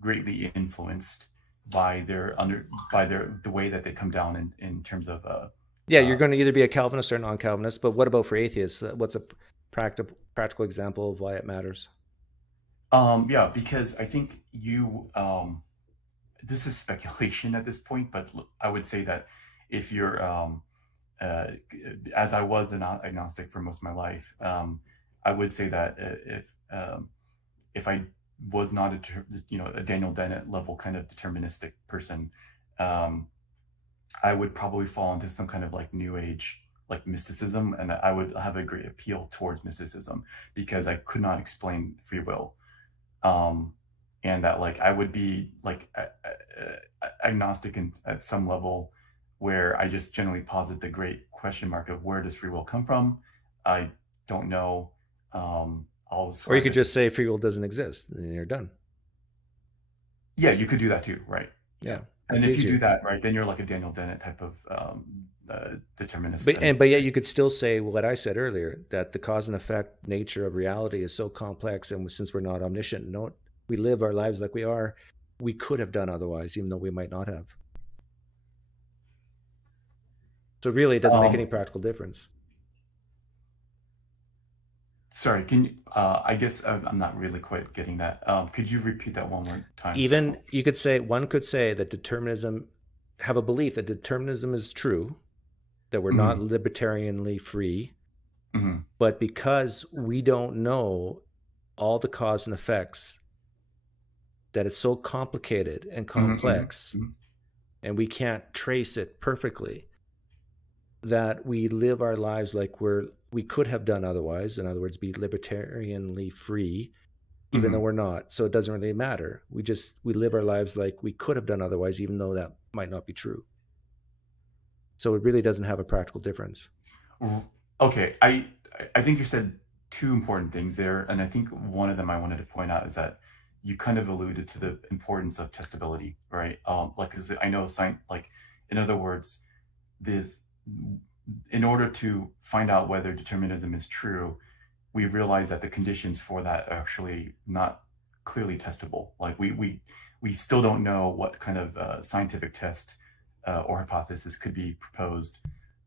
greatly influenced by the way that they come down in terms of you're going to either be a Calvinist or a non-Calvinist, but what about for atheists? What's a practical example of why it matters? Yeah, because I think this is speculation at this point, but I would say that if you're as I was an agnostic for most of my life, I would say that if I was not a Daniel Dennett level kind of deterministic person, I would probably fall into some kind of like New Age, like mysticism, and I would have a great appeal towards mysticism because I could not explain free will, and that, like, I would be like agnostic at some level, where I just generally posit the great question mark of where does free will come from? I don't know. Or you could just say free will doesn't exist, and you're done. Yeah, you could do that too, right? Yeah. And if you do that, right, then you're like a Daniel Dennett type of determinist. But yet you could still say what I said earlier, that the cause and effect nature of reality is so complex, and since we're not omniscient, we live our lives like we are, we could have done otherwise, even though we might not have. So really, it doesn't make any practical difference. Sorry, can you, I guess I'm not really quite getting that. Could you repeat that one more time? Even one could say that determinism, have a belief that determinism is true, that we're not libertarianly free, but because we don't know all the cause and effects, that it's so complicated and complex, and we can't trace it perfectly, that we live our lives like we could have done otherwise. In other words, be libertarianly free, even though we're not. So it doesn't really matter. We live our lives like we could have done otherwise, even though that might not be true. So it really doesn't have a practical difference. Okay, I think you said two important things there, and I think one of them I wanted to point out is that you kind of alluded to the importance of testability, right? Like, 'cause I know like, in other words, in order to find out whether determinism is true, we realize that the conditions for that are actually not clearly testable. Like we still don't know what kind of scientific test or hypothesis could be proposed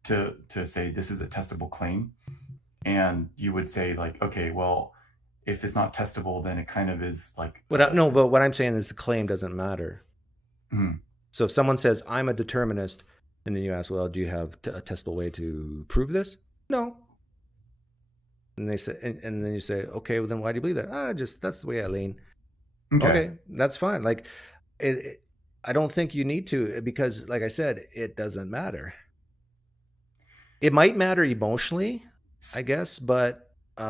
to say this is a testable claim. And you would say, like, okay, well, if it's not testable, then it kind of is like... No, but what I'm saying is the claim doesn't matter. So if someone says, I'm a determinist, and then you ask, well, do you have a testable way to prove this? No. And they say, and then you say, okay, well, then why do you believe that? That's the way I lean. Okay, that's fine. Like, I don't think you need to, because, like I said, it doesn't matter. It might matter emotionally, I guess, but we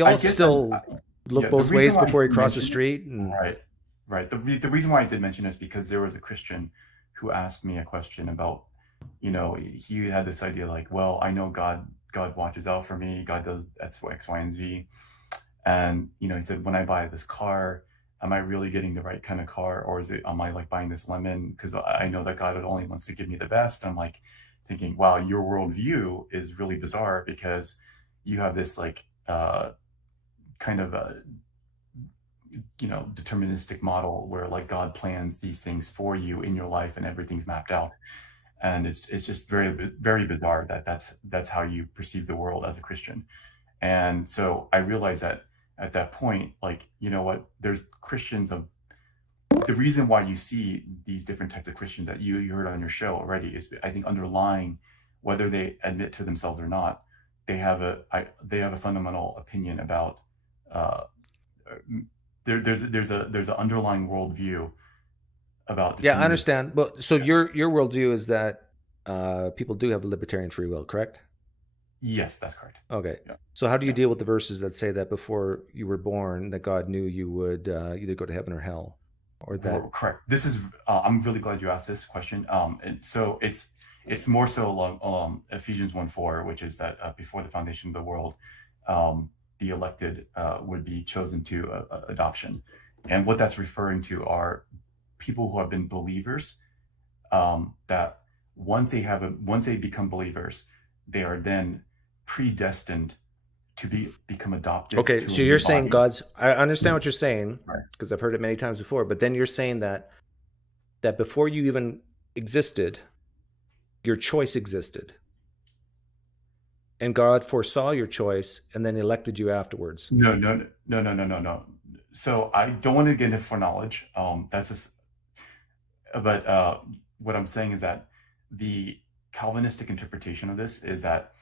all still look both ways before we cross the street. And... Right. The reason why I did mention it is because there was a Christian who asked me a question about, he had this idea like, well, I know God watches out for me. God does X, Y, and Z. And, he said, when I buy this car, am I really getting the right kind of car? Or am I like buying this lemon? Because I know that God only wants to give me the best. I'm like thinking, wow, your worldview is really bizarre, because you have this like kind of a, deterministic model where like God plans these things for you in your life and everything's mapped out. And it's just very, very bizarre that that's how you perceive the world as a Christian. And so I realized that at that point, like, you know what, there's Christians of the reason why you see these different types of Christians that you heard on your show already is, I think, underlying, whether they admit to themselves or not, they have a fundamental opinion about there's an underlying worldview about... Yeah, I understand. Well, so your worldview is that people do have a libertarian free will, correct? Yes, that's correct. Okay. Yeah. So how do you deal with the verses that say that before you were born, that God knew you would either go to heaven or hell? Or that... Well, correct. This is I'm really glad you asked this question. And so it's more so along Ephesians 1:4, which is that before the foundation of the world, the elected would be chosen to adoption. And what that's referring to are people who have been believers, that once they become believers, they are then predestined to become adopted. Okay, so you're saying I understand what you're saying, because I've heard it many times before, but then you're saying that before you even existed, your choice existed. And God foresaw your choice and then elected you afterwards. No. So I don't want to get into foreknowledge. But what I'm saying is that the Calvinistic interpretation of this is that,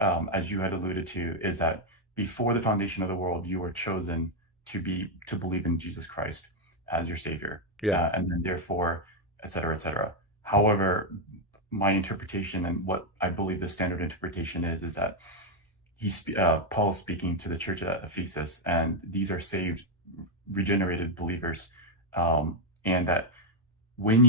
as you had alluded to, is that before the foundation of the world, you were chosen to believe in Jesus Christ as your Savior. Yeah. And then therefore, et cetera, et cetera. However, my interpretation and what I believe the standard interpretation is that Paul is speaking to the church at Ephesus, and these are saved, regenerated believers, and that when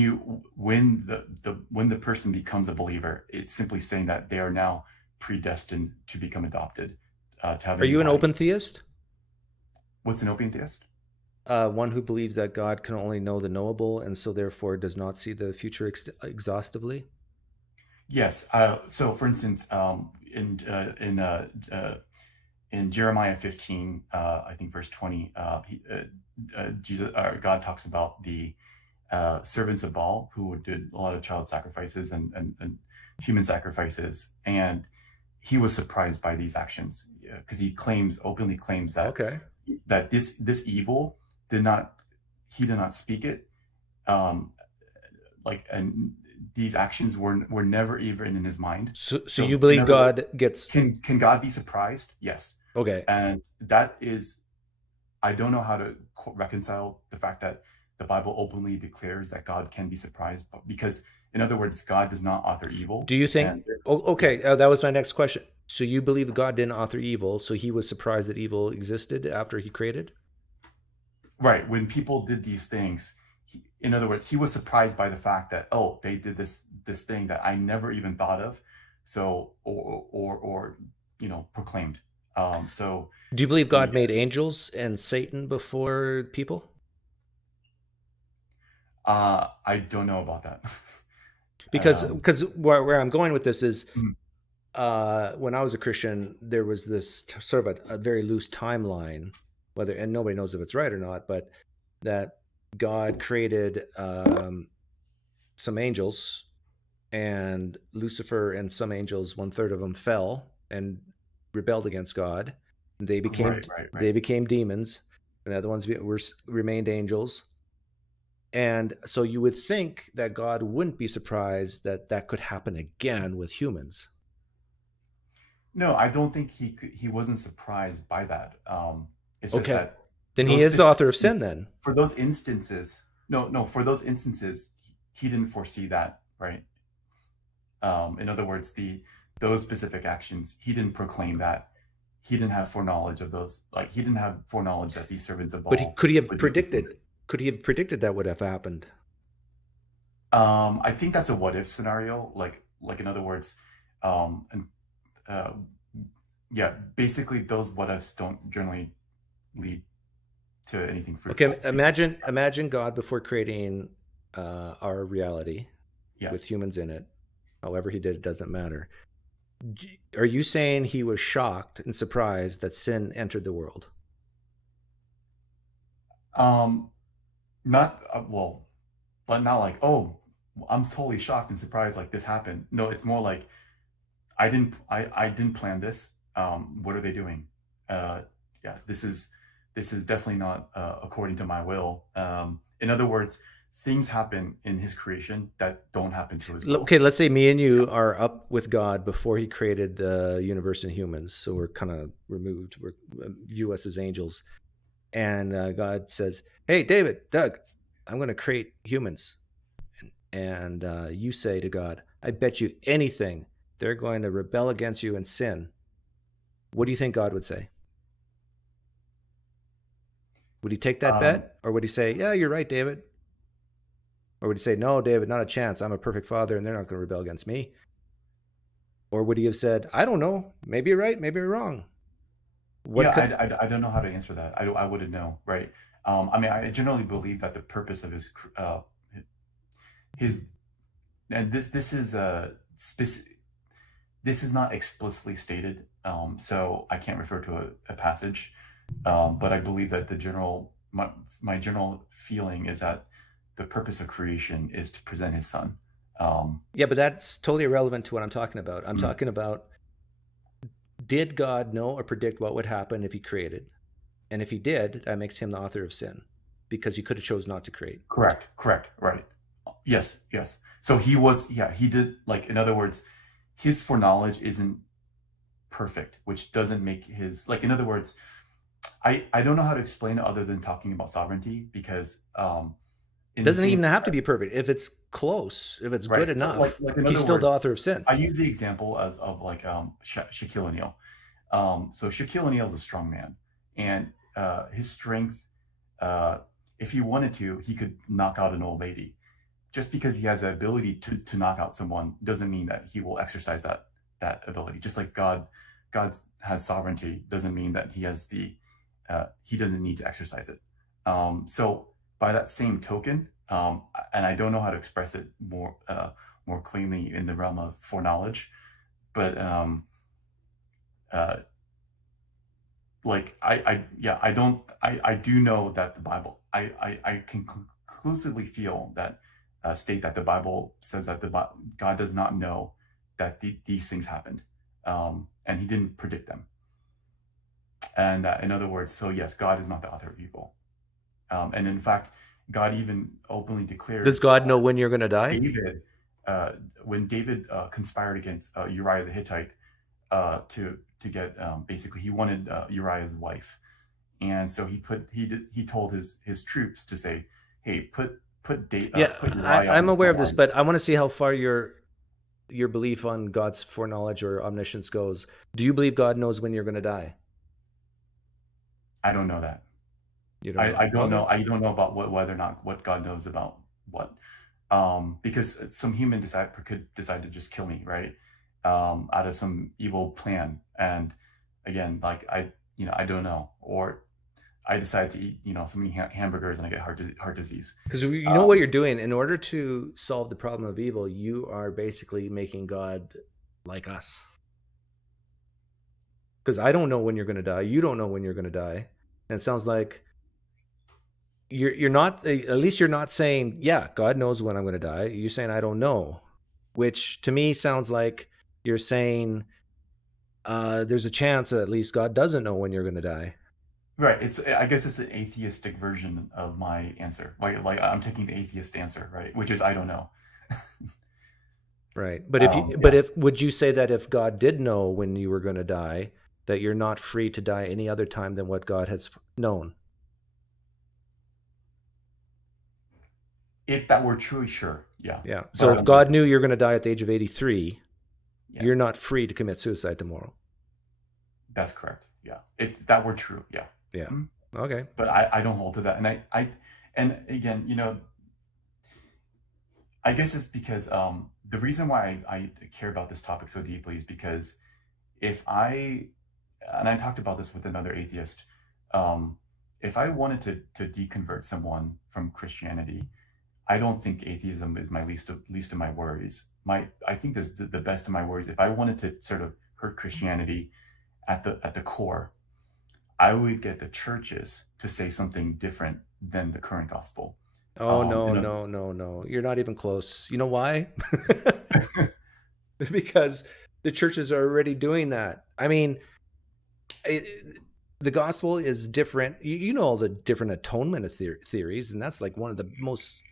the person becomes a believer, it's simply saying that they are now predestined to become adopted. To have. Are you an open theist? What's an open theist? One who believes that God can only know the knowable, and so therefore does not see the future exhaustively. Yes. So, for instance, in Jeremiah 15, I think verse 20, God talks about the servants of Baal who did a lot of child sacrifices and human sacrifices, and he was surprised by these actions, because he openly claims that Okay. that this evil he did not speak it, and these actions were never even in his mind. So you believe God gets... Can God be surprised? Yes. Okay. And that is, I don't know how to reconcile the fact that the Bible openly declares that God can be surprised, because, in other words, God does not author evil. Do you think... okay, that was my next question. So you believe God didn't author evil, so he was surprised that evil existed after he created? Right. When people did these things, in other words, he was surprised by the fact that, oh, they did this thing that I never even thought of, so or proclaimed. So do you believe God made angels and Satan before people? I don't know about that. Because where I'm going with this is, when I was a Christian, there was this sort of a very loose timeline, and nobody knows if it's right or not, but that God created some angels, and Lucifer and some angels, 1/3 of them fell and rebelled against God. They became they became demons, and the other ones remained angels. And so you would think that God wouldn't be surprised that could happen again with humans. No, I don't think he wasn't surprised by that. It's just that then he is the author of sin then. For those instances, for those instances, he didn't foresee that, right? In other words, those specific actions, he didn't proclaim that. He didn't have foreknowledge of those. Like, he didn't have foreknowledge that these servants of Baal. But could he have predicted? Could he have predicted that would have happened? I think that's a what if scenario. Like in other words, basically those what ifs don't generally lead to anything fruitful. Okay, imagine God before creating our reality with humans in it. However he did it doesn't matter. Are you saying he was shocked and surprised that sin entered the world? Not but not like, oh, I'm totally shocked and surprised like this happened. No, it's more like I didn't plan this. What are they doing? This is definitely not according to my will. In other words, things happen in his creation that don't happen to his will. Okay, let's say me and you are up with God before he created the universe and humans, so we're kind of removed. We view us as angels, and God says, "Hey, David, Doug, I'm going to create humans," and you say to God, "I bet you anything they're going to rebel against you and sin." What do you think God would say? Would he take that bet, or would he say, "Yeah, you're right, David"? Or would he say, "No, David, not a chance. I'm a perfect father, and they're not going to rebel against me"? Or would he have said, "I don't know. Maybe you're right. Maybe you're wrong"? I don't know how to answer that. I wouldn't know, right? I generally believe that the purpose of his and this is not explicitly stated, so I can't refer to a passage, but I believe that my general feeling is that the purpose of creation is to present his son. But that's totally irrelevant to what I'm talking about. I'm talking about, did God know or predict what would happen if he created? And if he did, that makes him the author of sin, because he could have chose not to create. Correct, right. Yes. So he did, like, in other words, his foreknowledge isn't perfect, which doesn't make his, like, in other words, I don't know how to explain it other than talking about sovereignty, because it doesn't even have to be perfect. If it's close, if it's good enough, he's still the author of sin. I use the example of Shaquille O'Neal. So Shaquille O'Neal is a strong man, and his strength, if he wanted to, he could knock out an old lady. Just because he has the ability to knock out someone doesn't mean that he will exercise that ability. Just like God has sovereignty doesn't mean that he has he doesn't need to exercise it. So by that same token, and I don't know how to express it more cleanly in the realm of foreknowledge, but I do know that the Bible, I can conclusively feel that state that the Bible says that God does not know that these things happened, and he didn't predict them. And in other words, so yes, God is not the author of evil. And in fact, God even openly declares. Does God know when you're going to die? David, when David conspired against Uriah the Hittite to get basically he wanted Uriah's wife, and so he told his troops to say, hey, put Uriah I'm aware of this, line. but I want to see how far your belief on God's foreknowledge or omniscience goes. Do you believe God knows when you're going to die? I don't know that. You don't know. I don't know. I don't know about whether or not what God knows about what, because some human could decide to just kill me, right? Out of some evil plan. And again, like I don't know. Or I decide to eat, so many hamburgers and I get heart disease. Because you know what you're doing. In order to solve the problem of evil, you are basically making God like us. Because I don't know when you're going to die. You don't know when you're going to die. And it sounds like you're not, at least you're not saying, yeah, God knows when I'm going to die. You're saying, I don't know, which to me sounds like you're saying there's a chance that at least God doesn't know when you're going to die. Right. I guess it's an atheistic version of my answer. Like I'm taking the atheist answer, right? Which is, I don't know. Right. But would you say that if God did know when you were going to die, that you're not free to die any other time than what God has known? If that were true, sure. Yeah. Yeah. So if God knew you're going to die at the age of 83, you're not free to commit suicide tomorrow. That's correct. Yeah. If that were true. Yeah. Yeah. Mm-hmm. Okay. But I don't hold to that. And again, I guess it's because the reason why I care about this topic so deeply is because and I talked about this with another atheist, if I wanted to deconvert someone from Christianity, I don't think atheism is my least of my worries. I think this the best of my worries. If I wanted to sort of hurt Christianity at the core, I would get the churches to say something different than the current gospel. Oh, no. You're not even close. You know why? Because the churches are already doing that. I mean, the gospel is different. You know all the different atonement theories, and that's like one of the most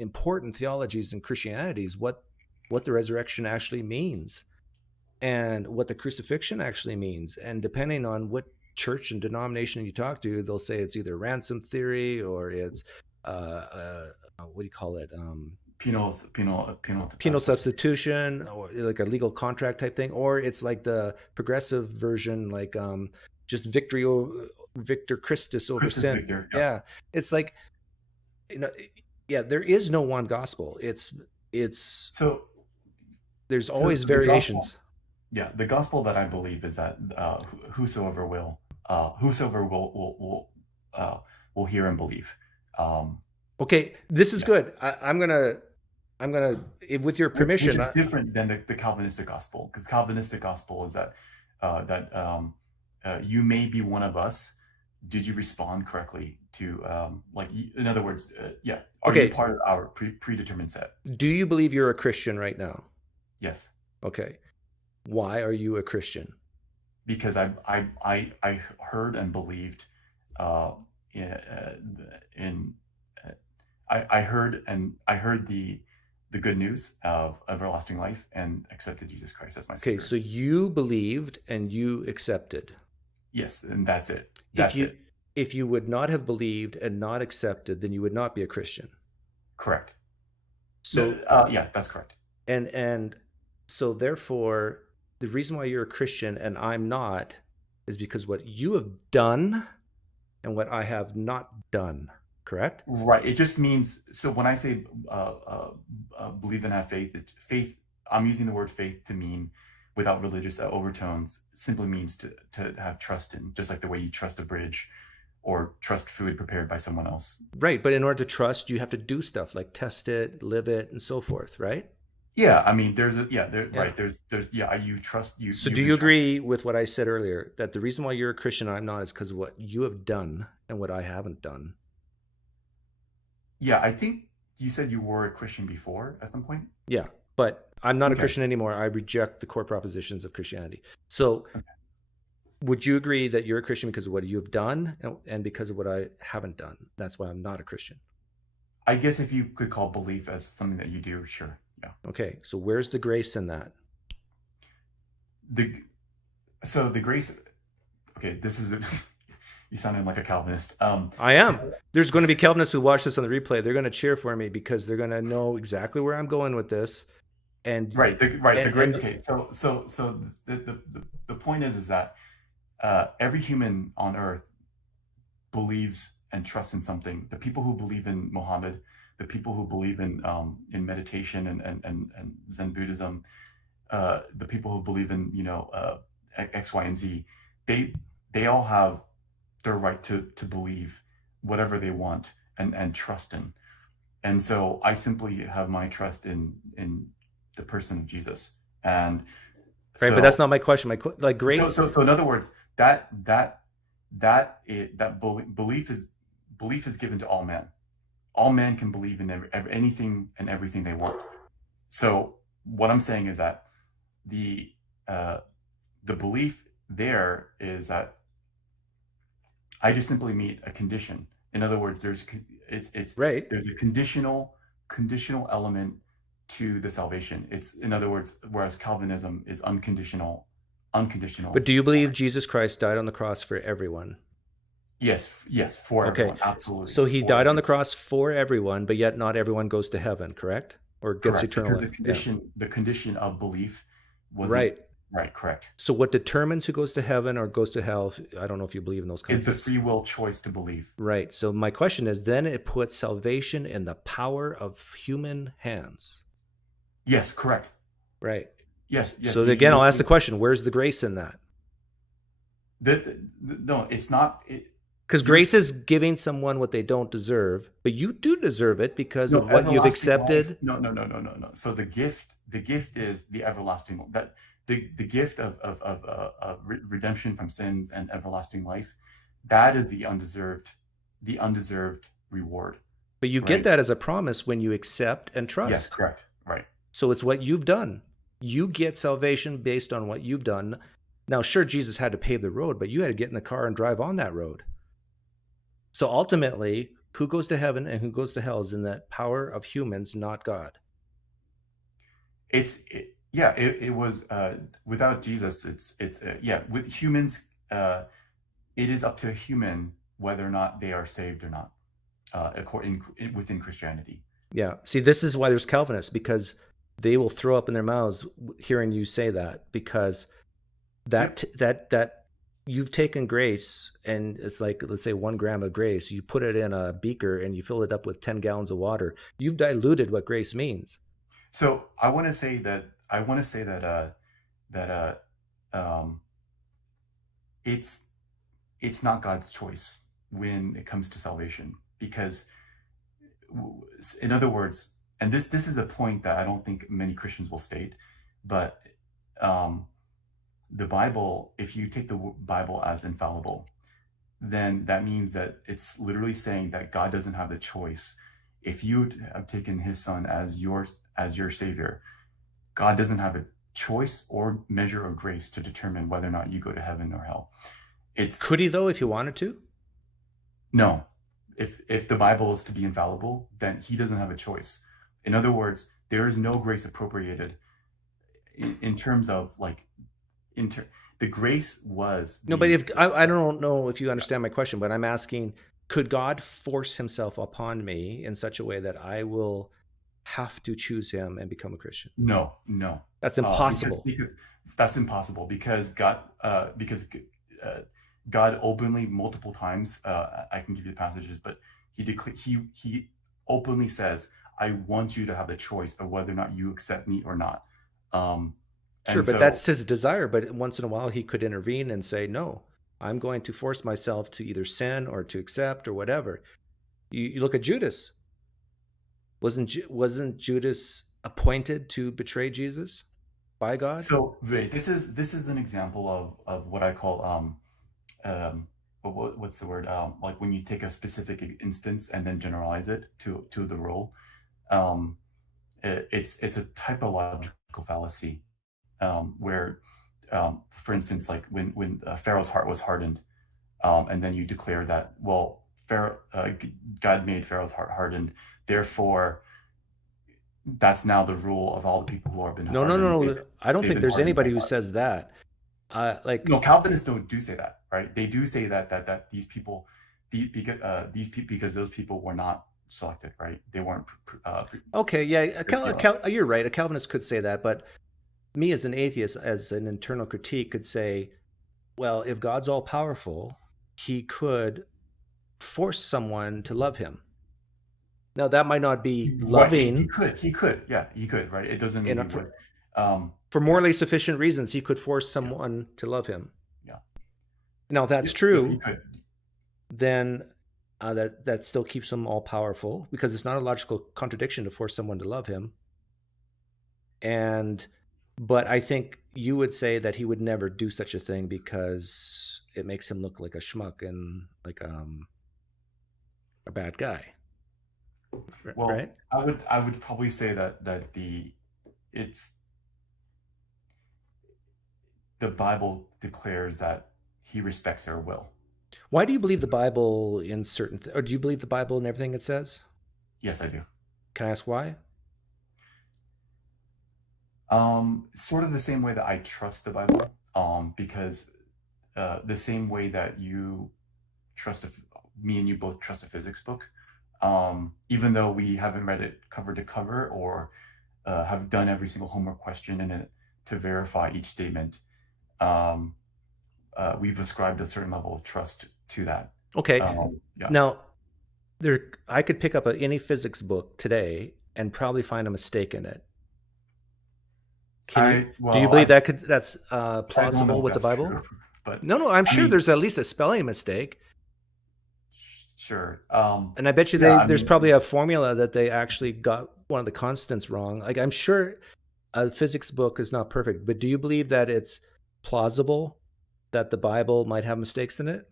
important theologies in Christianity is what the resurrection actually means and what the crucifixion actually means. And depending on what church and denomination you talk to, they'll say it's either ransom theory or it's what do you call it? Penal substitution, or like a legal contract type thing, or it's like the progressive version, like just Victor Christus over sin. Victor, yeah. It's like, there is no one gospel. It's so there's always variations. The gospel that I believe is that whosoever will hear and believe. Okay, this is good. I'm gonna, with your permission, which is different than the Calvinistic gospel. Because Calvinistic gospel is that you may be one of us. Did you respond correctly to in other words, are you part of our predetermined set? Do you believe you're a Christian right now? Yes. Okay. Why are you a Christian? Because I heard and believed I heard the good news of everlasting life and accepted Jesus Christ as my Savior. Okay, so you believed and you accepted. Yes, and that's it. If you would not have believed and not accepted, then you would not be a Christian. Correct. So that's correct. And so therefore, the reason why you're a Christian and I'm not is because what you have done and what I have not done. Correct? Right. It just means, so when I say believe and have faith, I'm using the word faith to mean without religious overtones, simply means to have trust in, just like the way you trust a bridge or trust food prepared by someone else. Right. But in order to trust, you have to do stuff like test it, live it, and so forth, right? Yeah. I mean, right. You trust you. So do you agree with what I said earlier, that the reason why you're a Christian and I'm not is because of what you have done and what I haven't done? Yeah, I think you said you were a Christian before at some point. Yeah, but I'm not a Okay. Christian anymore. I reject the core propositions of Christianity. So would you agree that you're a Christian because of what you have done and because of what I haven't done? That's why I'm not a Christian. I guess if you could call belief as something that you do, sure. Yeah. Okay. So where's the grace in that? So the grace, okay, this is you sounded like a Calvinist. I am. There's going to be Calvinists who watch this on the replay. They're going to cheer for me because they're going to know exactly where I'm going with this. And the grace. Okay, so the point is that every human on earth believes and trusts in something. The people who believe in Muhammad, the people who believe in meditation and Zen Buddhism, the people who believe in X, Y, and Z, they all have their right to believe whatever they want and trust in. And so I simply have my trust in the person of Jesus. And right, so, but that's not my question. Like grace. So in other words, belief is given to all men. All men can believe in anything and everything they want. So what I'm saying is that the belief there is that I just simply meet a condition. In other words, there's a conditional element to the salvation. It's, in other words, whereas Calvinism is unconditional. But do you believe Jesus Christ died on the cross for everyone? Yes, for everyone, absolutely. So he died on the cross for everyone, but yet not everyone goes to heaven, correct? Or gets eternal life. Because the condition of belief was right. Right, correct. So what determines who goes to heaven or goes to hell, I don't know if you believe in those concepts. It's the free will choice to believe. Right. So my question is, then it puts salvation in the power of human hands. Yes, correct. Right. Yes. So again, I'll ask the question, where's the grace in that? No, it's not. Because grace is giving someone what they don't deserve, but you do deserve it because of what you've accepted. No. So the gift is the everlasting, that the gift of redemption from sins and everlasting life. That is the undeserved reward. But you get that as a promise when you accept and trust. Yes, correct. Right. So it's what you've done. You get salvation based on what you've done. Now, sure, Jesus had to pave the road, but you had to get in the car and drive on that road. So ultimately, who goes to heaven and who goes to hell is in the power of humans, not God. It was without Jesus. With humans, it is up to a human whether or not they are saved or not, within Christianity. Yeah. See, this is why there's Calvinists, because they will throw up in their mouths hearing you say that, because that you've taken grace and it's like, let's say 1 gram of grace, you put it in a beaker and you fill it up with 10 gallons of water. You've diluted what grace means. So I want to say that it's not God's choice when it comes to salvation, because in other words, and this is a point that I don't think many Christians will state, but the Bible, if you take the Bible as infallible, then that means that it's literally saying that God doesn't have the choice. If you have taken his son as your savior, God doesn't have a choice or measure of grace to determine whether or not you go to heaven or hell. Could he though, if he wanted to? No. If the Bible is to be infallible, then he doesn't have a choice. In other words, there is no grace appropriated in terms of the grace was. No, but I don't know if you understand my question, but I'm asking, could God force himself upon me in such a way that I will have to choose him and become a Christian? No. That's impossible. Because that's impossible because God openly multiple times, I can give you the passages, but he openly says, I want you to have the choice of whether or not you accept me or not. Sure, but that's his desire. But once in a while he could intervene and say, no, I'm going to force myself to either sin or to accept or whatever. You look at Judas. Wasn't Judas appointed to betray Jesus by God? So this is an example of what I call what's the word? Like when you take a specific instance and then generalize it to the role. It's a typological fallacy, where, for instance, like when Pharaoh's heart was hardened, and then you declare that, well, God made Pharaoh's heart hardened, therefore that's now the rule of all the people who have been hardened. No. I don't think there's anybody who God. says that. No, Calvinists do say that, right? They do say that these people, because those people were not selected, right? They weren't. Okay, yeah, you're right. A Calvinist could say that, but me as an atheist, as an internal critique, could say, well, if God's all powerful, he could force someone to love him. Now, that might not be loving. He could, right? It doesn't mean he would. For morally sufficient reasons, he could force someone to love him. Yeah. Now, if that's true, he could. Then that still keeps him all powerful, because it's not a logical contradiction to force someone to love him. But I think you would say that he would never do such a thing because it makes him look like a schmuck and like a bad guy. Well, right? I would probably say that the Bible declares that he respects our will. Why do you believe the Bible in certain or do you believe the Bible in everything it says? Yes, I do. Can I ask why? Sort of the same way that I trust the Bible, because the same way that you trust me and you both trust a physics book, even though we haven't read it cover to cover or have done every single homework question in it to verify each statement, we've ascribed a certain level of trust to that. Okay. Yeah. Now, I could pick up any physics book today and probably find a mistake in it. Do you believe that's plausible with the Bible? True, but no, I'm sure there's at least a spelling mistake. Sure. And I bet you there's probably a formula that they actually got one of the constants wrong. Like, I'm sure a physics book is not perfect, but do you believe that it's plausible that the Bible might have mistakes in it?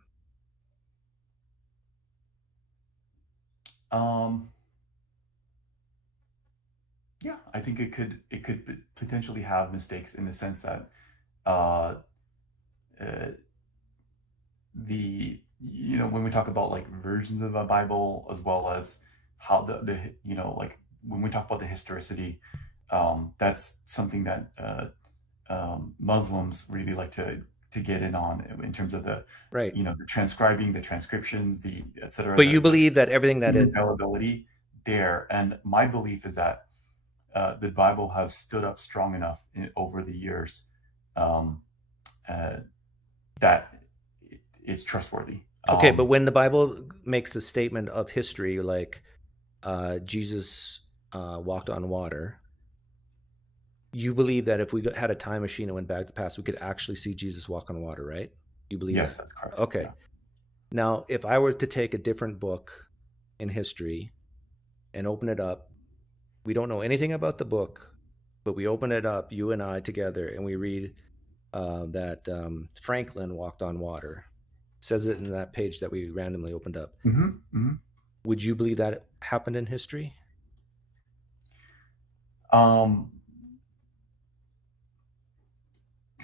Yeah, I think it could potentially have mistakes in the sense that when we talk about like versions of the Bible, as well as how the like when we talk about the historicity, that's something that Muslims really like to get in on, in terms of the right, the transcribing, the transcriptions, the etc. But you believe that everything that availability there, and my belief is that the Bible has stood up strong enough over the years that it's trustworthy. Okay, but when the Bible makes a statement of history, like Jesus walked on water, you believe that if we had a time machine and went back to the past, we could actually see Jesus walk on water, right? You believe yes, that? That's correct. Okay. Yeah. Now, if I were to take a different book in history and open it up, we don't know anything about the book, but we open it up, you and I together, and we read that Franklin walked on water. It says it in that page that we randomly opened up. Mm-hmm. Mm-hmm. Would you believe that happened in history?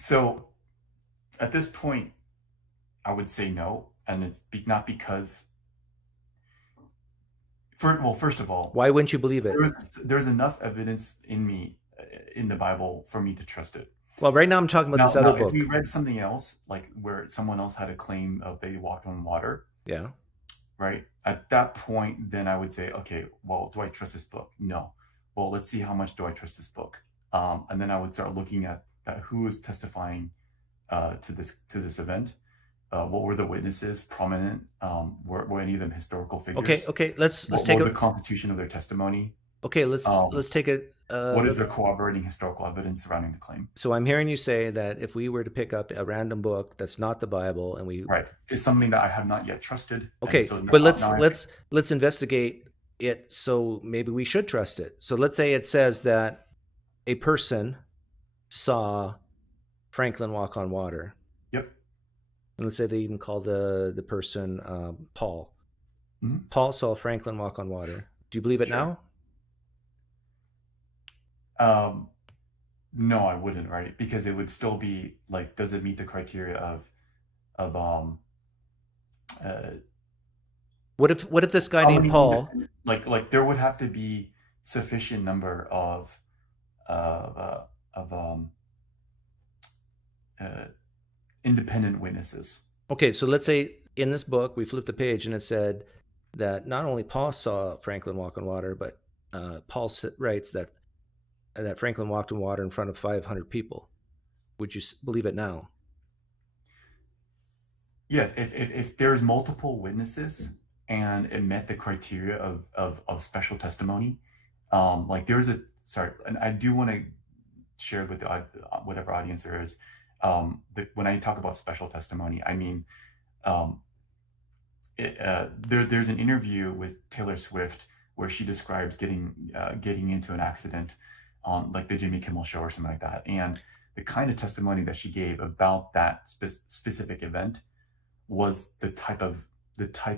So at this point, I would say no, and it's not because. First of all, why wouldn't you believe it? There's enough evidence in the Bible for me to trust it. Well, right now I'm talking about this other book. If we read something else, like where someone else had a claim of they walked on water, yeah, right? At that point, then I would say, okay, well, do I trust this book? No. Well, let's see how much do I trust this book, and then I would start looking at who is testifying to this event. What were the witnesses prominent? Were any of them historical figures? Okay. Let's take the constitution of their testimony. Okay, let's take it. What is their corroborating historical evidence surrounding the claim? So I'm hearing you say that if we were to pick up a random book that's not the Bible, and it's something that I have not yet trusted. Okay, so but let's investigate it. So maybe we should trust it. So let's say it says that a person saw Franklin walk on water. Yep. And let's say they even call the person Paul. Mm-hmm. Paul saw Franklin walk on water. Do you believe it now? No, I wouldn't, right? Because it would still be like, does it meet the criteria of uh, What if this guy how named many Paul? like there would have to be sufficient number of uh, independent witnesses. Okay, so let's say in this book we flipped the page and it said that not only Paul saw Franklin walk on water, but Paul writes that Franklin walked on water in front of 500 people. Would you believe it now? Yes, if there's multiple witnesses and it met the criteria of special testimony, like there's a sorry, and I do want to share with the whatever audience there is, when I talk about special testimony, I mean, there's an interview with Taylor Swift where she describes getting into an accident on like the Jimmy Kimmel Show or something like that, and the kind of testimony that she gave about that specific event was the type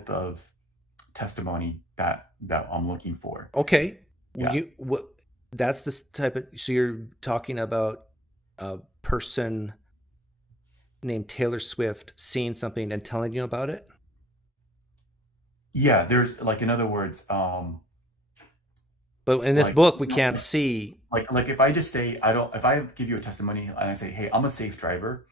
of testimony that I'm looking for. Okay. Yeah. That's the type of, so you're talking about a person named Taylor Swift seeing something and telling you about it? Yeah, there's like, in other words, but in this like, book we can't see. Like if I just say if I give you a testimony and I say, hey, I'm a safe driver,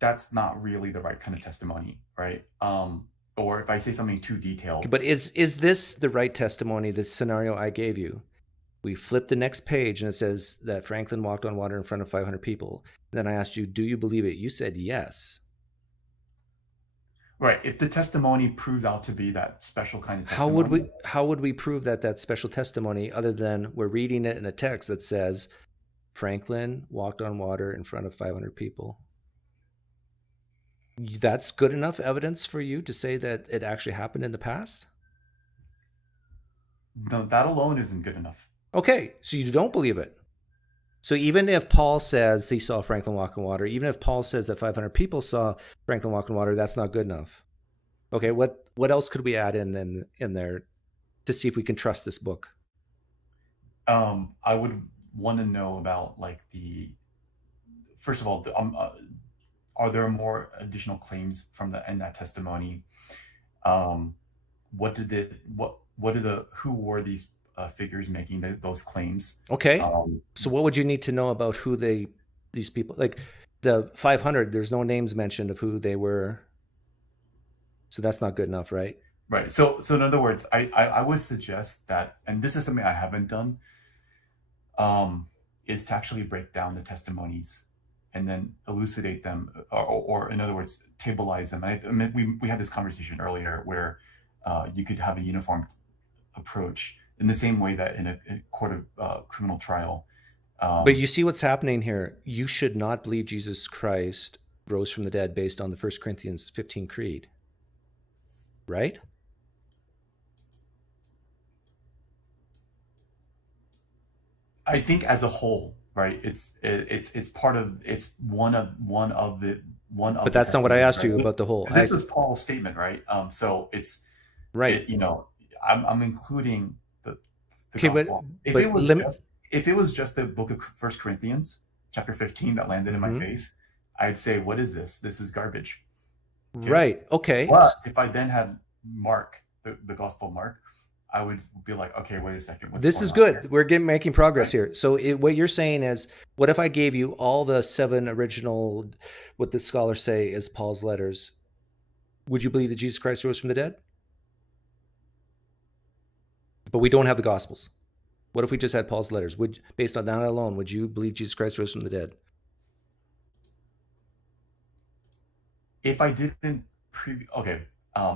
that's not really the right kind of testimony, right? Or if I say something too detailed. But is this the right testimony, the scenario I gave you? We flip the next page and it says that Franklin walked on water in front of 500 people. And then I asked you, do you believe it? You said yes. Right. If the testimony proves out to be that special kind of testimony. How would we prove that special testimony, other than we're reading it in a text that says Franklin walked on water in front of 500 people? That's good enough evidence for you to say that it actually happened in the past? No, that alone isn't good enough. Okay, so you don't believe it. So even if Paul says he saw Franklin walk on water, even if Paul says that 500 people saw Franklin walk on water, that's not good enough. Okay, what else could we add in there to see if we can trust this book? I would want to know about like first of all, are there more additional claims from in that testimony? Who were these figures making those claims? Okay. So what would you need to know about who these people, like the 500, there's no names mentioned of who they were. So that's not good enough, right? Right. So in other words, I would suggest that, and this is something I haven't done, is to actually break down the testimonies and then elucidate them, or in other words, tableize them. I mean, we had this conversation earlier where you could have a uniform approach in the same way that in a court of criminal trial. But you see what's happening here. You should not believe Jesus Christ rose from the dead based on the 1 Corinthians 15 creed, right? I think as a whole, right? It's one of the. But that's not what I asked you about the whole. This is Paul's statement, right? So it's right. I'm including the okay, gospel. If it was just the book of 1 Corinthians, chapter 15, that landed in my face, I'd say, what is this? This is garbage. Okay? Right. Okay. But if I then had Mark, the Gospel of Mark, I would be like, okay, wait a second. This is good. Here? We're making progress here. So what you're saying is, what if I gave you all the 7 original, what the scholars say is Paul's letters? Would you believe that Jesus Christ rose from the dead? But we don't have the Gospels. What if we just had Paul's letters? Based on that alone, would you believe Jesus Christ rose from the dead? If I didn't okay.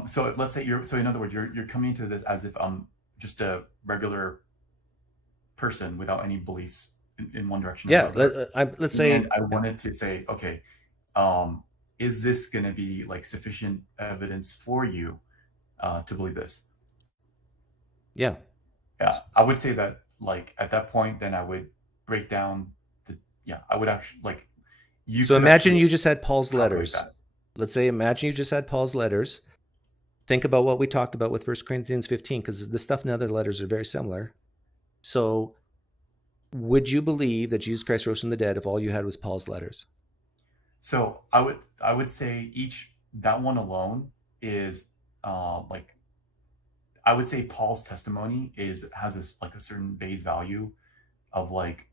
So let's say in other words, you're coming to this as if I'm just a regular person without any beliefs in one direction. Yeah. Let's say. And I wanted to say, okay, is this going to be like sufficient evidence for you to believe this? Yeah. Yeah. I would say that like at that point, then I would break down I would actually like you. So imagine you just had Paul's letters. Let's say, imagine you just had Paul's letters. Think about what we talked about with 1 Corinthians 15, because the stuff in the other letters are very similar. So would you believe that Jesus Christ rose from the dead if all you had was Paul's letters? So I would say that one alone is like, I would say Paul's testimony has a certain base value of like,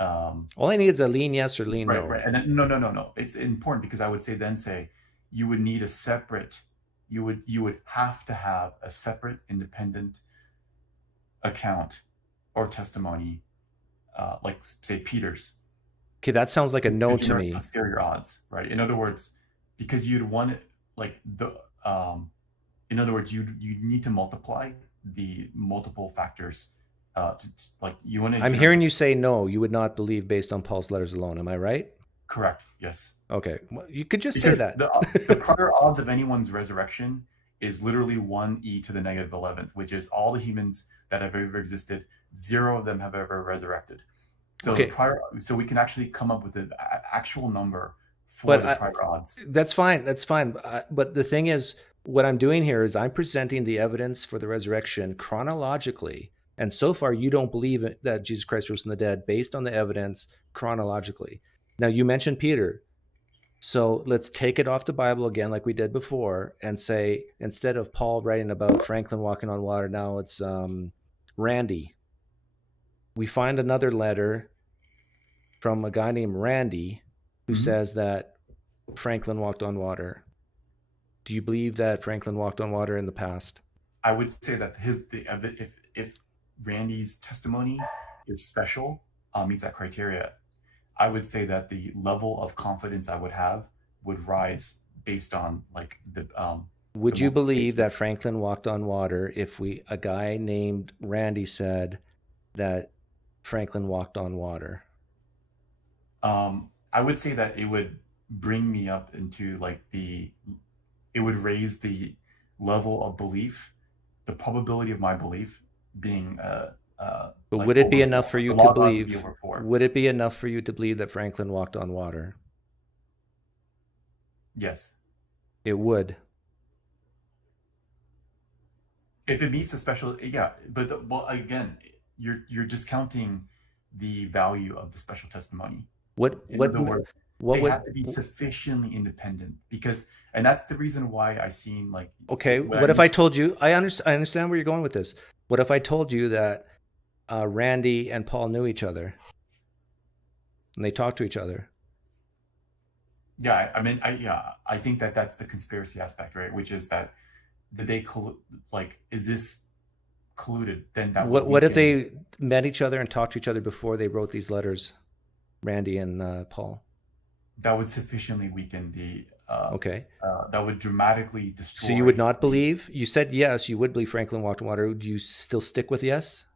all I need is a lean yes or lean no. Right. And then, no. It's important because I would say you would need you would have to have a separate independent account or testimony, like say Peter's. Okay, that sounds like a no to me. Posterior odds, right? In other words, because you'd want it like in other words, you need to multiply the multiple factors. Like you want to. I'm hearing you say no. You would not believe based on Paul's letters alone. Am I right? Correct. Yes. Okay. Well, you could just Because say that. The prior odds of anyone's resurrection is literally 1e to the negative 11th, which is all the humans that have ever existed. 0 of them have ever resurrected. So okay. So we can actually come up with an actual number for the prior odds. That's fine. That's fine. But the thing is, what I'm doing here is I'm presenting the evidence for the resurrection chronologically. And so far, you don't believe that Jesus Christ rose from the dead based on the evidence chronologically. Now, you mentioned Peter. So let's take it off the Bible again, like we did before, and say, instead of Paul writing about Franklin walking on water, now it's Randy. We find another letter from a guy named Randy who says that Franklin walked on water. Do you believe that Franklin walked on water in the past? I would say that if Randy's testimony is special, meets that criteria, I would say that the level of confidence I would have would rise based on like the. Would you believe that Franklin walked on water if a guy named Randy said that Franklin walked on water? I would say that it would bring me up into like it would raise the level of belief, the probability of my belief being but like would it be enough for you to believe? Would it be enough for you to believe that Franklin walked on water? Yes. It would. If it meets a special, yeah. But well, again, you're discounting the value of the special testimony. In other words, they have to be sufficiently independent and that's the reason why I seen like. Okay, what if I told you? I understand where you're going with this. What if I told you that Randy and Paul knew each other and they talked to each other? Yeah, I think that's the conspiracy aspect, right? Which is that did they is this colluded? Then that. What if they met each other and talked to each other before they wrote these letters, Randy and Paul? That would sufficiently weaken the. Okay. That would dramatically destroy. So you would not believe? You said yes, you would believe Franklin walked on water. Do you still stick with yes?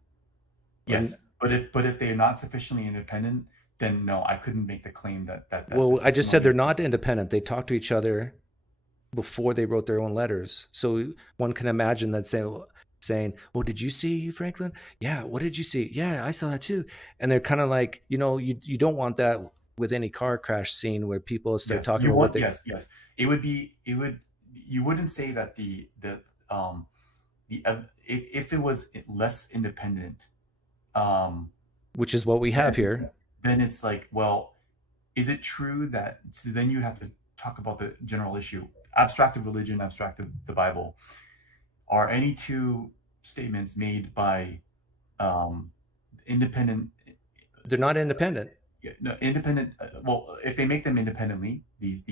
Yes, but if they're not sufficiently independent, then no, I couldn't make the claim that. Well, I just said they're not independent. They talked to each other before they wrote their own letters. So one can imagine that saying, "Oh, did you see Franklin? Yeah. What did you see? Yeah, I saw that too." And they're kind of like, you don't want that with any car crash scene where people start talking about Yes. It would. You wouldn't say that if it was less independent. Which is what we have here. Then it's like, well, is it true that? So then you'd have to talk about the general issue: abstract of religion, abstract of the Bible. Are any two statements made by independent? They're not independent. Yeah, no, independent. Well, if they make them independently, these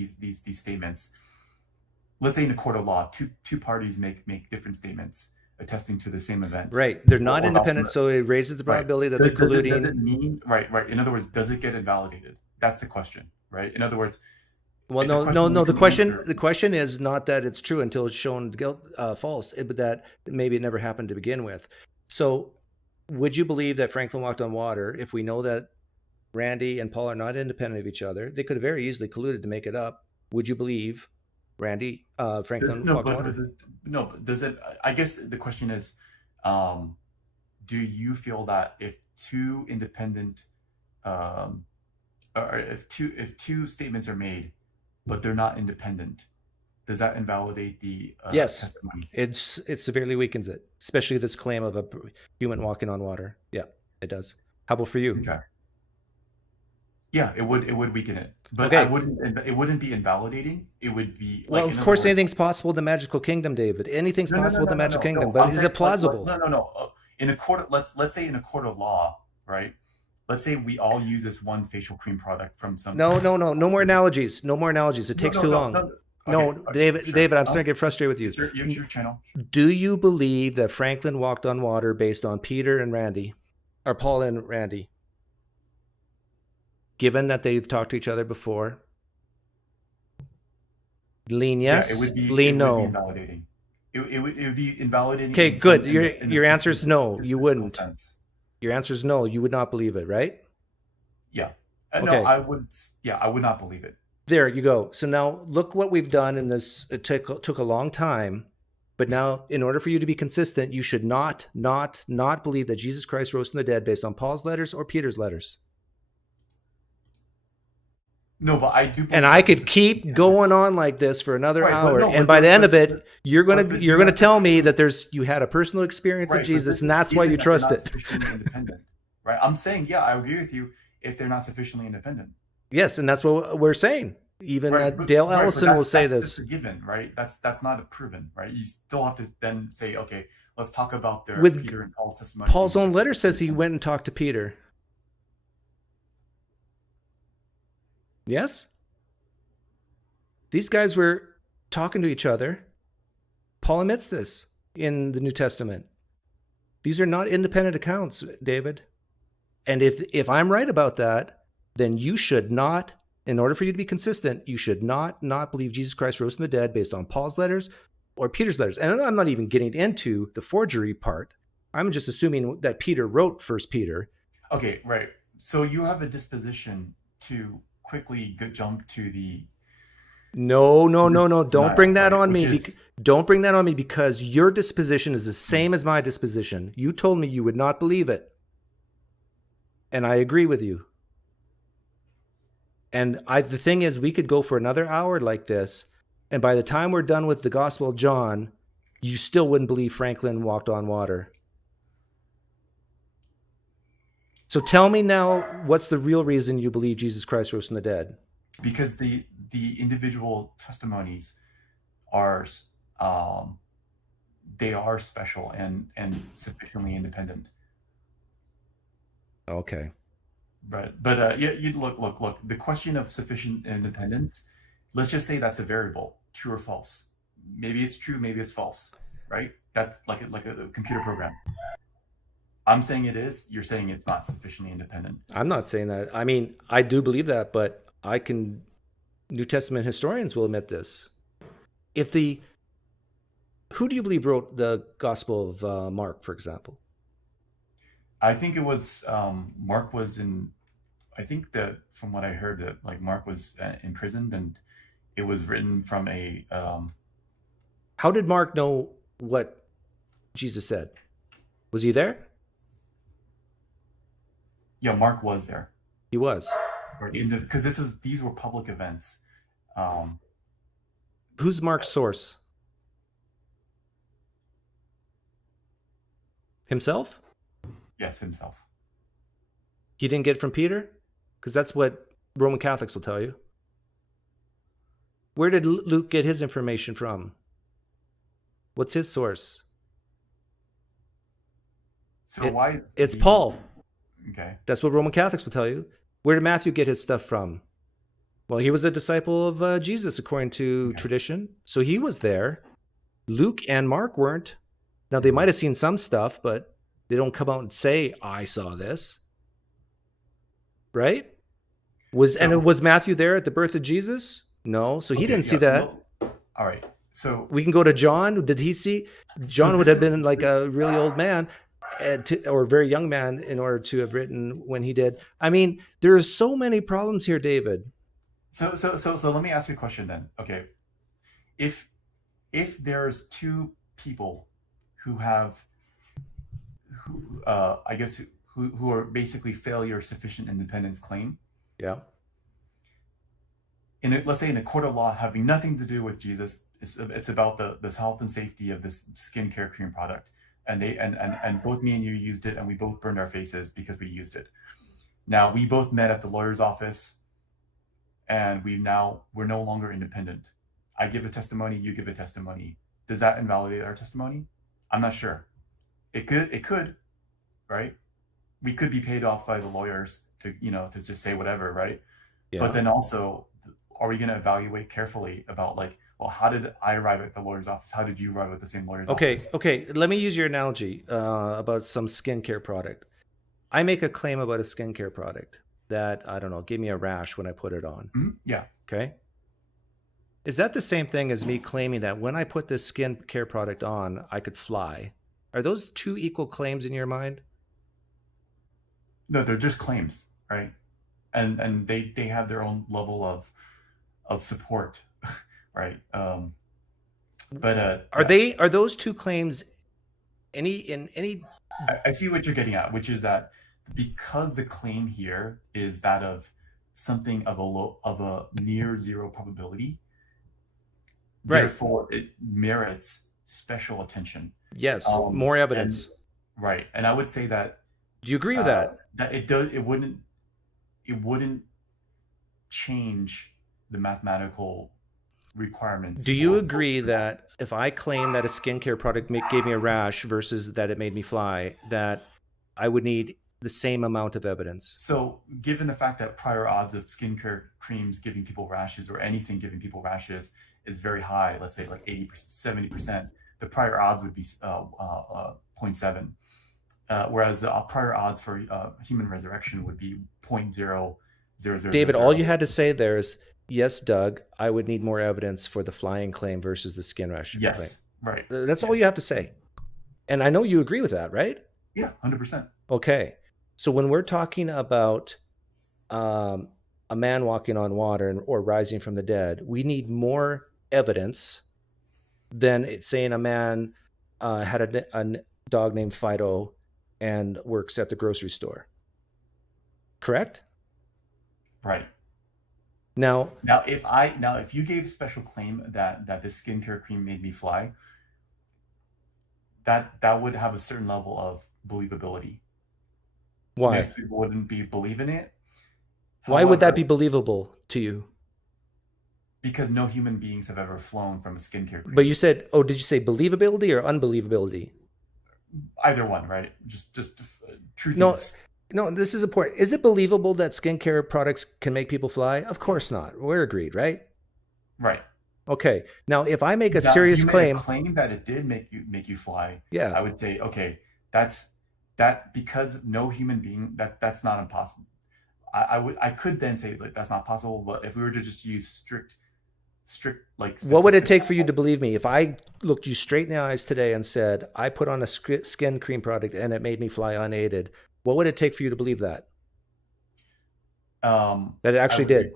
statements. Let's say in a court of law, two parties make different statements attesting to the same event. Right. They're not independent, so it raises the probability that they're colluding. Does it mean right? In other words, does it get invalidated? That's the question, right? In other words, well, no. The question is not that it's true until it's shown false, but that maybe it never happened to begin with. So, would you believe that Franklin walked on water if we know that Randy and Paul are not independent of each other? They could have very easily colluded to make it up. Would you believe Franklin walked on water? No, does it? I guess the question is, do you feel that if two independent, or if two statements are made, but they're not independent, does that invalidate the yes, testimony? It severely weakens it, especially this claim of a human walking on water. Yeah, it does. How about for you? Okay. Yeah, it would weaken it, but Okay. it wouldn't be invalidating. It would be like, Well, in of other course, words, anything's possible in the magical kingdom, David. Anything's no, no, no, possible in no, the no, magical no, kingdom, no. but I'm is saying, it plausible? no, no, no. In a court, let's say in a court of law, right? Let's say we all use this one facial cream product from some. No more analogies. No more analogies. It takes too long. No, Okay, David, sure. David, I'm starting to get frustrated with you. It's your channel. Do you believe that Franklin walked on water based on Peter and Randy, or Paul and Randy? Given that they've talked to each other before, lean yes, Yeah, it would be, lean no. invalidating. It would be invalidating. Okay, in good. some- in Your a answer is no. You statistical wouldn't. sense. Your answer is no. You would not believe it, right? Yeah. Okay. No, I would. Yeah, I would not believe it. There you go. So now look what we've done in this. It took a long time, but now in order for you to be consistent, you should not believe that Jesus Christ rose from the dead based on Paul's letters or Peter's letters. No, but I do. And I could keep going on like this for another Right, but hour, no, and but- by the end but- of it, you're but gonna you have to- tell me that you had a personal experience Right, of but Jesus, this and is that's why even you if they're trust not it. sufficiently independent, right? I'm saying, yeah, I agree with you if they're not sufficiently independent. Yes, and that's what we're saying. Even Right, but- Dale right, but Ellison will say that's this. just a given, right? That's not a proven, right? You still have to then say, okay, let's talk about their With Peter and Paul's testimony. Paul's own letter says he went and talked to Peter. Yes? These guys were talking to each other. Paul admits this in the New Testament. These are not independent accounts, David. And if I'm right about that, then you should not, in order for you to be consistent, you should not believe Jesus Christ rose from the dead based on Paul's letters or Peter's letters. And I'm not even getting into the forgery part. I'm just assuming that Peter wrote First Peter. Okay, right. So you have a disposition to quickly jump to the. No. Don't bring that on me. Is... Don't bring that on me, because your disposition is the same as my disposition. You told me you would not believe it. And I agree with you. And the thing is, we could go for another hour like this, and by the time we're done with the Gospel of John, you still wouldn't believe Franklin walked on water. So tell me now, what's the real reason you believe Jesus Christ rose from the dead? Because the individual testimonies are they are special and sufficiently independent. Okay. But yeah, you look. The question of sufficient independence, let's just say that's a variable, true or false. Maybe it's true, maybe it's false, right? That's like a computer program. I'm saying it is. You're saying it's not sufficiently independent. I'm not saying that. I mean, I do believe that, but New Testament historians will admit this. Who do you believe wrote the Gospel of Mark, for example? I think it was Mark was in. I think that from what I heard, that like Mark was imprisoned, and it was written from a. How did Mark know what Jesus said? Was he there? Yeah, Mark was there. He was. Because these were public events. Who's Mark's source? Himself? Yes, himself. He didn't get it from Peter? Because that's what Roman Catholics will tell you. Where did Luke get his information from? What's his source? So why? It's Paul. Okay. That's what Roman Catholics will tell you. Where did Matthew get his stuff from? Well, he was a disciple of Jesus, according to tradition. So he was there. Luke and Mark weren't. Now, they might have seen some stuff, but they don't come out and say, I saw this. Right? Was Matthew there at the birth of Jesus? No. So he didn't see that. All right. So we can go to John. Did he see? John would have been like a really old man or a very young man in order to have written when he did. I mean, there are so many problems here, David. So let me ask you a question then. Okay. If there's two people who have who are basically failure sufficient independence claim. Yeah. Let's say in a court of law having nothing to do with Jesus, it's about the health and safety of this skincare cream product. and and both me and you used it, and we both burned our faces because we used it. Now we both met at the lawyer's office, and we're no longer independent. I give a testimony, you give a testimony. Does that invalidate our testimony? I'm not sure. It could, right? We could be paid off by the lawyers to just say whatever, right? Yeah. But then also, are we going to evaluate carefully about like, well, how did I arrive at the lawyer's office? How did you arrive at the same lawyer's office? Okay. Let me use your analogy about some skincare product. I make a claim about a skincare product that, I don't know, gave me a rash when I put it on. Mm-hmm. Yeah. Okay. Is that the same thing as me claiming that when I put this skincare product on, I could fly? Are those two equal claims in your mind? No, they're just claims, right? And they have their own level of support, right? But are those two claims any? I see what you're getting at, which is that because the claim here is that of something of a near zero probability, right. Therefore it merits special attention. Yes, more evidence. Right, and I would say that. Do you agree with that? That it wouldn't change the mathematical requirements. Do you agree that if I claim that a skincare product gave me a rash versus that it made me fly, that I would need the same amount of evidence? So given the fact that prior odds of skincare creams giving people rashes or anything giving people rashes is very high, let's say like 80%, 70%, the prior odds would be 0.7. Whereas the prior odds for human resurrection would be 0.000. David, all you had to say there is, yes, Doug, I would need more evidence for the flying claim versus the skin rash claim. Yes, right. That's all you have to say. And I know you agree with that, right? Yeah, 100%. Okay. So when we're talking about a man walking on water or rising from the dead, we need more evidence than saying a man had a dog named Fido and works at the grocery store. Correct? Right. Now if you gave a special claim that this skincare cream made me fly, that would have a certain level of believability. Why? Most people wouldn't believe in it. Why would that be believable to you? Because no human beings have ever flown from a skincare cream. But you said, did you say believability or unbelievability? Either one, right? Just truthiness. No, this is important. Is it believable that skincare products can make people fly? Of course not. We're agreed, right? Right. Okay. Now, if I make a serious claim that it did make you fly, yeah, I would say, okay, that's because no human being that's not impossible. I could then say like that's not possible, but if we were to just use strict like what would it take for you to believe me if I looked you straight in the eyes today and said I put on a skin cream product and it made me fly unaided? What would it take for you to believe that? That it actually did.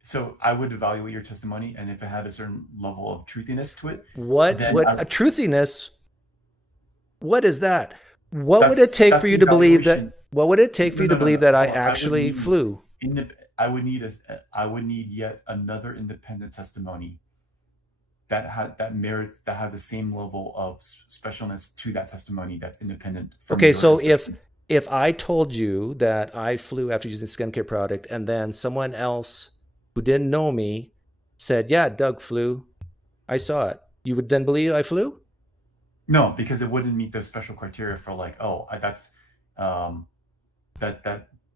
So I would evaluate your testimony, and if it had a certain level of truthiness to it, a truthiness? What is that? What would it take for you to believe that? What would it take for you to believe that I actually flew? I would need yet another independent testimony that has the same level of specialness to that testimony that's independent. Okay, so if I told you that I flew after using the skincare product, and then someone else who didn't know me said, "Yeah, Doug flew. I saw it," you would then believe I flew? No, because it wouldn't meet those special criteria for like,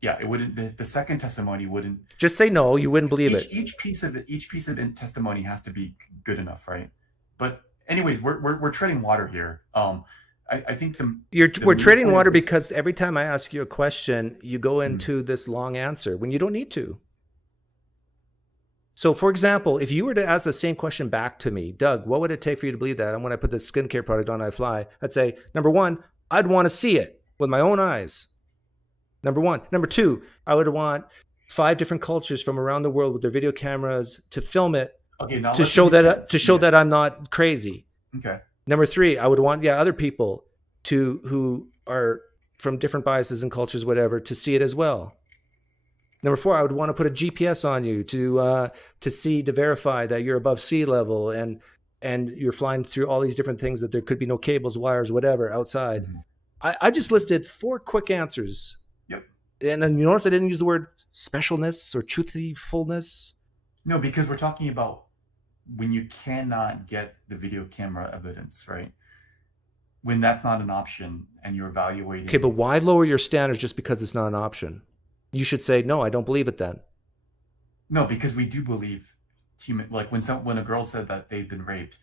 yeah, it wouldn't. The second testimony wouldn't. Just say no. You wouldn't believe it. Each piece of testimony has to be good enough, right? But anyways, we're treading water here. I think we're treading water because every time I ask you a question, you go into this long answer when you don't need to. So, for example, if you were to ask the same question back to me, Doug, what would it take for you to believe that? And when I put this skincare product on, I fly. I'd say, number one, I'd want to see it with my own eyes. Number one. Number two, I would want 5 different cultures from around the world with their video cameras to film it to show that I'm not crazy. Okay. Number 3, I would want other people who are from different biases and cultures, whatever, to see it as well. Number 4, I would want to put a GPS on you to verify that you're above sea level and and you're flying through all these different things that there could be no cables, wires, whatever outside. Mhm. I just listed 4 quick answers. Yep. And then you notice I didn't use the word specialness or truthfulness. No, because we're talking about when you cannot get the video camera evidence, right? When that's not an option and you're evaluating. Okay, but why lower your standards just because it's not an option? You should say, no, I don't believe it then. No, because we do believe human, like when a girl said that they've been raped,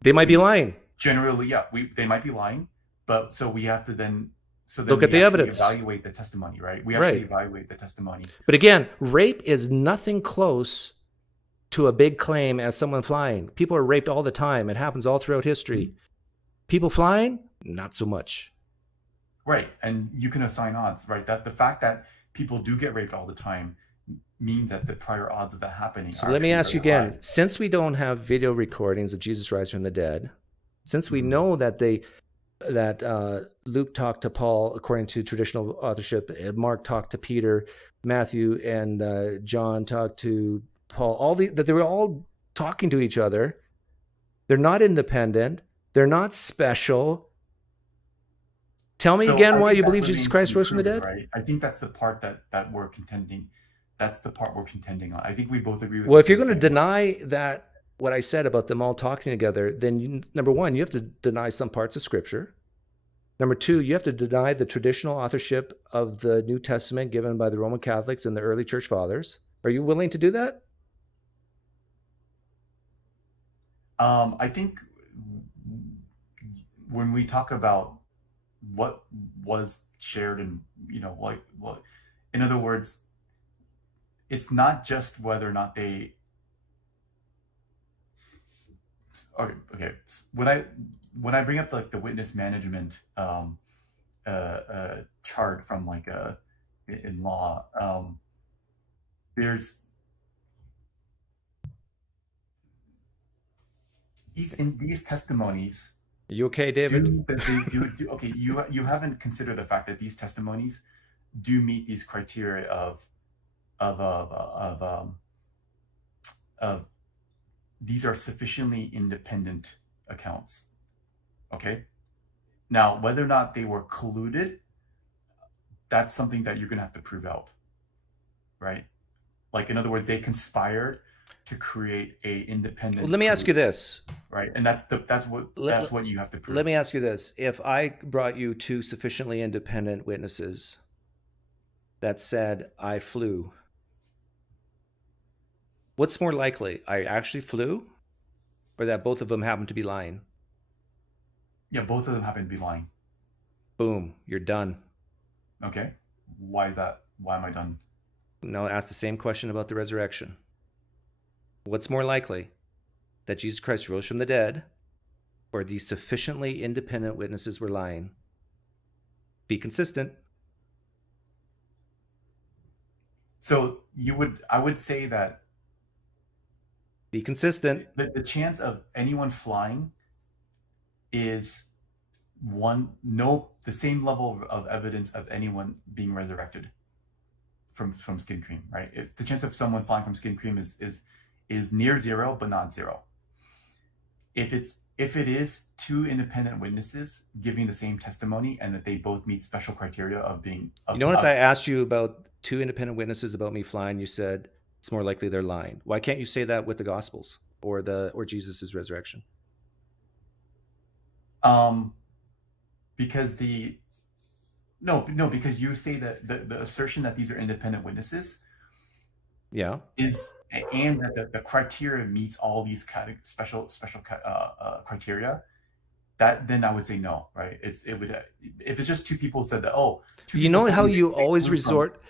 They might be lying. generally, yeah, they might be lying, but so we have to then Look at we the actually evidence. evaluate the testimony, right? We actually Right. evaluate the testimony. But again, rape is nothing close to a big claim as someone flying. People are raped all the time. It happens all throughout history. People flying, not so much. Right, and you can assign odds, right? That the fact that people do get raped all the time means that the prior odds of that happening. So are let me actually ask you very again, high. since we don't have video recordings of Jesus rising from the dead, since we Mhm. know that Luke talked to Paul according to traditional authorship, Mark talked to Peter, Matthew and John talked to Paul, that they were all talking to each other. They're not independent. They're not special. Tell me So again I why think you that believe Jesus remains to Christ be rose from the proven, dead? right? I think that's the part that we're contending. That's the part we're contending on. I think we both agree with. Well, the if you're same going to thing. deny that, what I said about them all talking together, then number one, you have to deny some parts of Scripture. Number two, you have to deny the traditional authorship of the New Testament given by the Roman Catholics and the early church fathers. Are you willing to do that? I think when we talk about what was shared and what, in other words, it's not just whether or not they. Okay, when I bring up like the witness management chart from like in law, there's these testimonies. Are you okay, David? Okay, you haven't considered the fact that these testimonies do meet these criteria of these are sufficiently independent accounts. Okay, now whether or not they were colluded, that's something that you're gonna have to prove out, right? Like in other words, they conspired to create a independent. Well, let me ask you this. Right, and that's what you have to prove. Let me ask you this. If I brought you 2 sufficiently independent witnesses that said I flew, what's more likely? I actually flew, or that both of them happen to be lying? Yeah, both of them happen to be lying. Boom, you're done. Okay, why is that? Why am I done? Now ask the same question about the resurrection. What's more likely? That Jesus Christ rose from the dead, or these sufficiently independent witnesses were lying? Be consistent. So I would say that Be consistent. the chance of anyone flying is the same level of evidence of anyone being resurrected from skin cream, right? If the chance of someone flying from skin cream is near zero, but not zero. If it is 2 independent witnesses giving the same testimony and that they both meet special criteria of being. You notice I asked you about 2 independent witnesses about me flying. You said it's more likely they're lying. Why can't you say that with the Gospels or Jesus' resurrection? Because because you say that the assertion that these are independent witnesses. Yeah. And that the criteria meets all these special criteria, that then I would say no, right? It would, if it's just 2 people said that. Oh, you know how you always resort.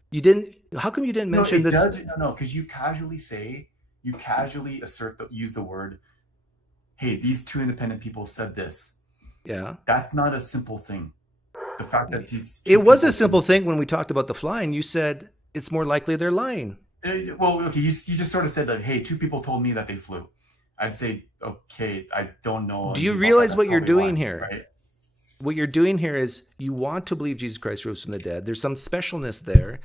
How come you didn't mention this? Because you casually use the word, hey, these 2 independent people said this. Yeah. That's not a simple thing. The fact that it was a simple thing when we talked about the flying. You said it's more likely they're lying. Well, okay, you just sort of said that, hey, 2 people told me that they flew. I'd say, okay, I don't know. Do you realize what you're doing lying, here? right? What you're doing here is you want to believe Jesus Christ rose from the dead. There's some specialness there.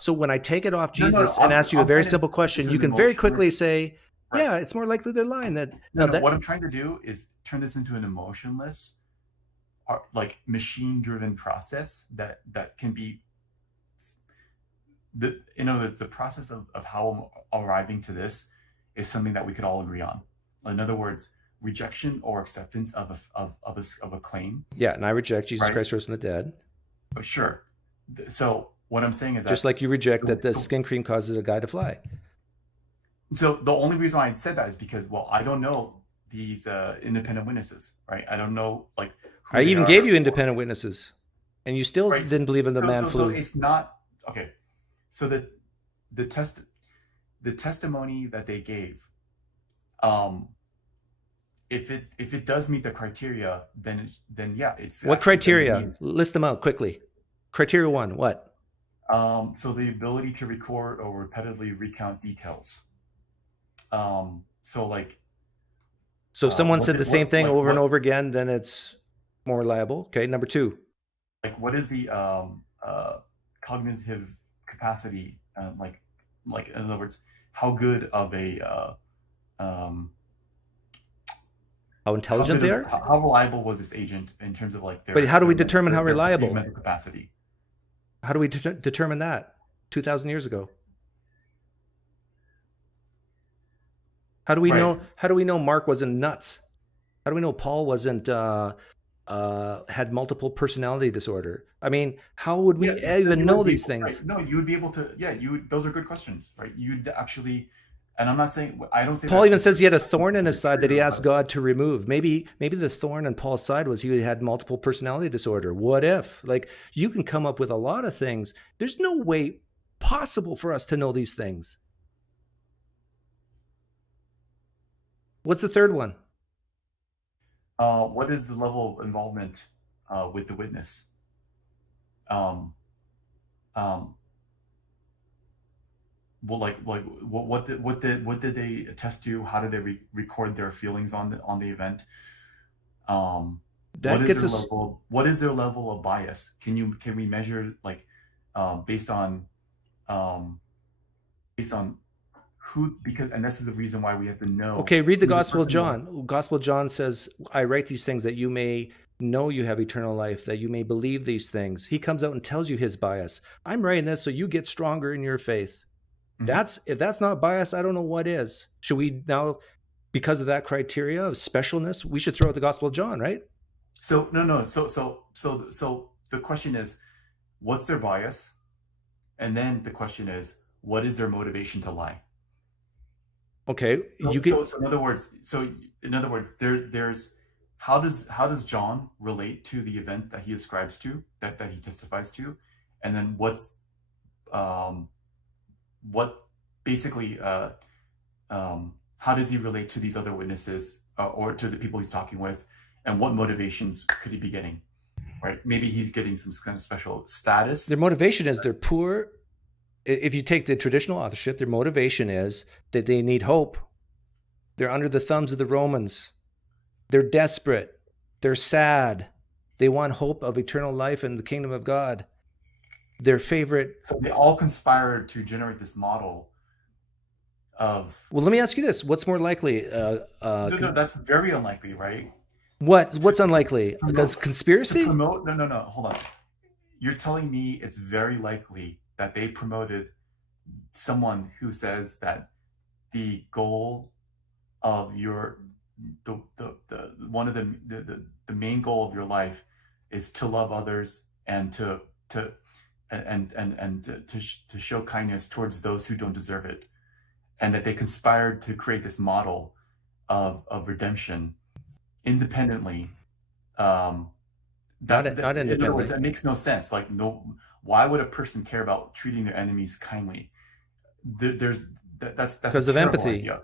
So when I take it off Jesus and ask you a very simple question, you can very quickly say, Right. Yeah, it's more likely they're lying. No, what I'm trying to do is turn this into an emotionless, like machine-driven process that can be the process of how I'm arriving to this is something that we could all agree on. In other words, rejection or acceptance of a claim. Yeah, and I reject Jesus Right. Christ rose from the dead. Sure. So what I'm saying is Just that like you reject that the skin cream causes a guy to fly. so the only reason I said that is because, well, I don't know these independent witnesses, right? I don't know, like, who I they even are. gave you independent witnesses, and you still Right. didn't believe in the man So flu. it's not okay. So the testimony that they gave, if it does meet the criteria, then yeah, it's What actually criteria? being- List them out quickly. Criteria 1, what? So the ability to record or repetitively recount details. So like, So if someone what said did- the same what- thing like over and what- over again, then it's more reliable. Okay, number 2. like what is the cognitive capacity, like in other words, how good of a How intelligent they are? how reliable was this agent in terms of like their, But how do we their- determine how their perceived reliable? mental capacity? How do we determine that 2,000 years ago? How do we Right. know? How do we know Mark wasn't nuts? How do we know Paul wasn't had multiple personality disorder? I mean, how would we Yeah, even you know would be- these things? right. No, you would be able to. Yeah, those are good questions, right? You'd actually, and I'm not saying I don't say. Paul that even to- says he had a thorn in his side that he true, asked but- God to remove. Maybe the thorn in Paul's side was he had multiple personality disorder. What if? Like, you can come up with a lot of things. There's no way possible for us to know these things. What's the third one? What is the level of involvement with the witness? Well, like what did they attest to? How did they record their feelings on the event? That gets us. What is their level of bias? Can we measure, like, based on who, because, and this is the reason why we have to know. Okay, read the who Gospel of person was. John. Gospel of John says, I write these things that you may know you have eternal life, that you may believe these things. He comes out and tells you his bias. I'm writing this so you get stronger in your faith. Mhm. If that's not bias, I don't know what is. Should we now, because of that criteria of specialness, we should throw out the Gospel of John, right? So no. So the question is, what's their bias? And then the question is, what is their motivation to lie? Okay, So, you get. so in other words, there's how does John relate to the event that he ascribes to, that he testifies to, and then what basically how does he relate to these other witnesses, or to the people he's talking with, and what motivations could he be getting? Right? Maybe he's getting some kind of special status. Their motivation is they're poor. If you take the traditional authorship, their motivation is that they need hope. They're under the thumbs of the Romans. They're desperate. They're sad. They want hope of eternal life in the kingdom of God. Their favorite. So they all conspired to generate this model of. Well, let me ask you this: what's more likely? No, that's very unlikely, right? What's unlikely? Because conspiracy? No, hold on. You're telling me it's very likely that they promoted someone who says that the goal of the main goal of your life is to love others and to show kindness towards those who don't deserve it, and that they conspired to create this model of redemption independently. Not In other words, independently. that makes no sense. Like, no, why would a person care about treating their enemies kindly? That's Because a of terrible empathy. idea,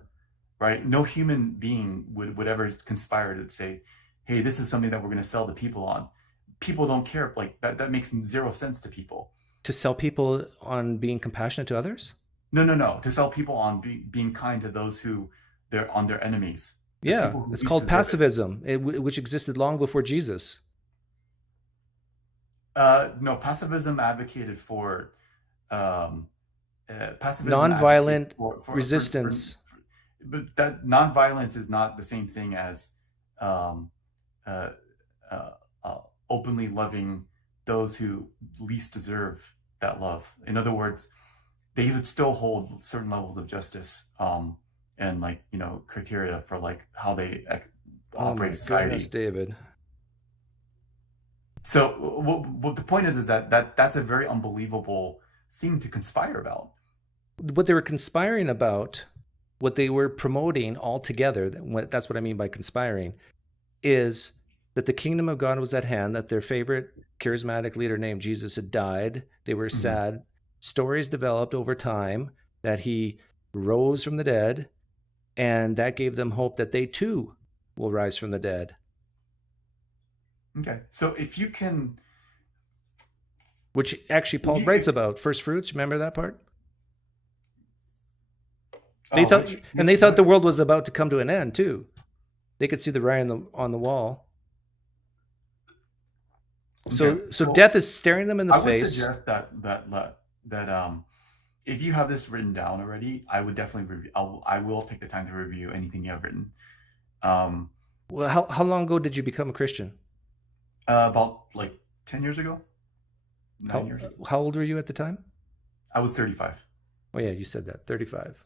right? No human being would ever conspire to say, hey, this is something that we're going to sell the people on. People don't care. Like, that makes zero sense to people. To sell people on being compassionate to others? No. To sell people on being kind to those who they're on their enemies. The Yeah, people who it's least called deserve it. pacifism, which existed long before Jesus. No, pacifism advocated for pacifism Nonviolent advocates for resistance. that nonviolence is not the same thing as um, uh, openly loving those who least deserve that love. In other words, they would still hold certain levels of justice, and like, you know, criteria for like how they operate in society. Goodness, David. So what the point is that's a very unbelievable thing to conspire about. What they were conspiring about, what they were promoting altogether, that's what I mean by conspiring, is that the kingdom of God was at hand, that their favorite charismatic leader named Jesus had died. They were sad. Stories developed over time that he rose from the dead, and that gave them hope that they too will rise from the dead. Okay, so if you can, which actually Paul writes about first fruits. Remember that part? They thought the world was about to come to an end too. They could see the writing on the wall. So death is staring them in the face. I would suggest that if you have this written down already, I would definitely review. I will take the time to review anything you have written. Well, how long ago did you become a Christian? About like 10 years ago. 9 years. How old were you at the time? I was 35. Oh yeah, you said that, 35.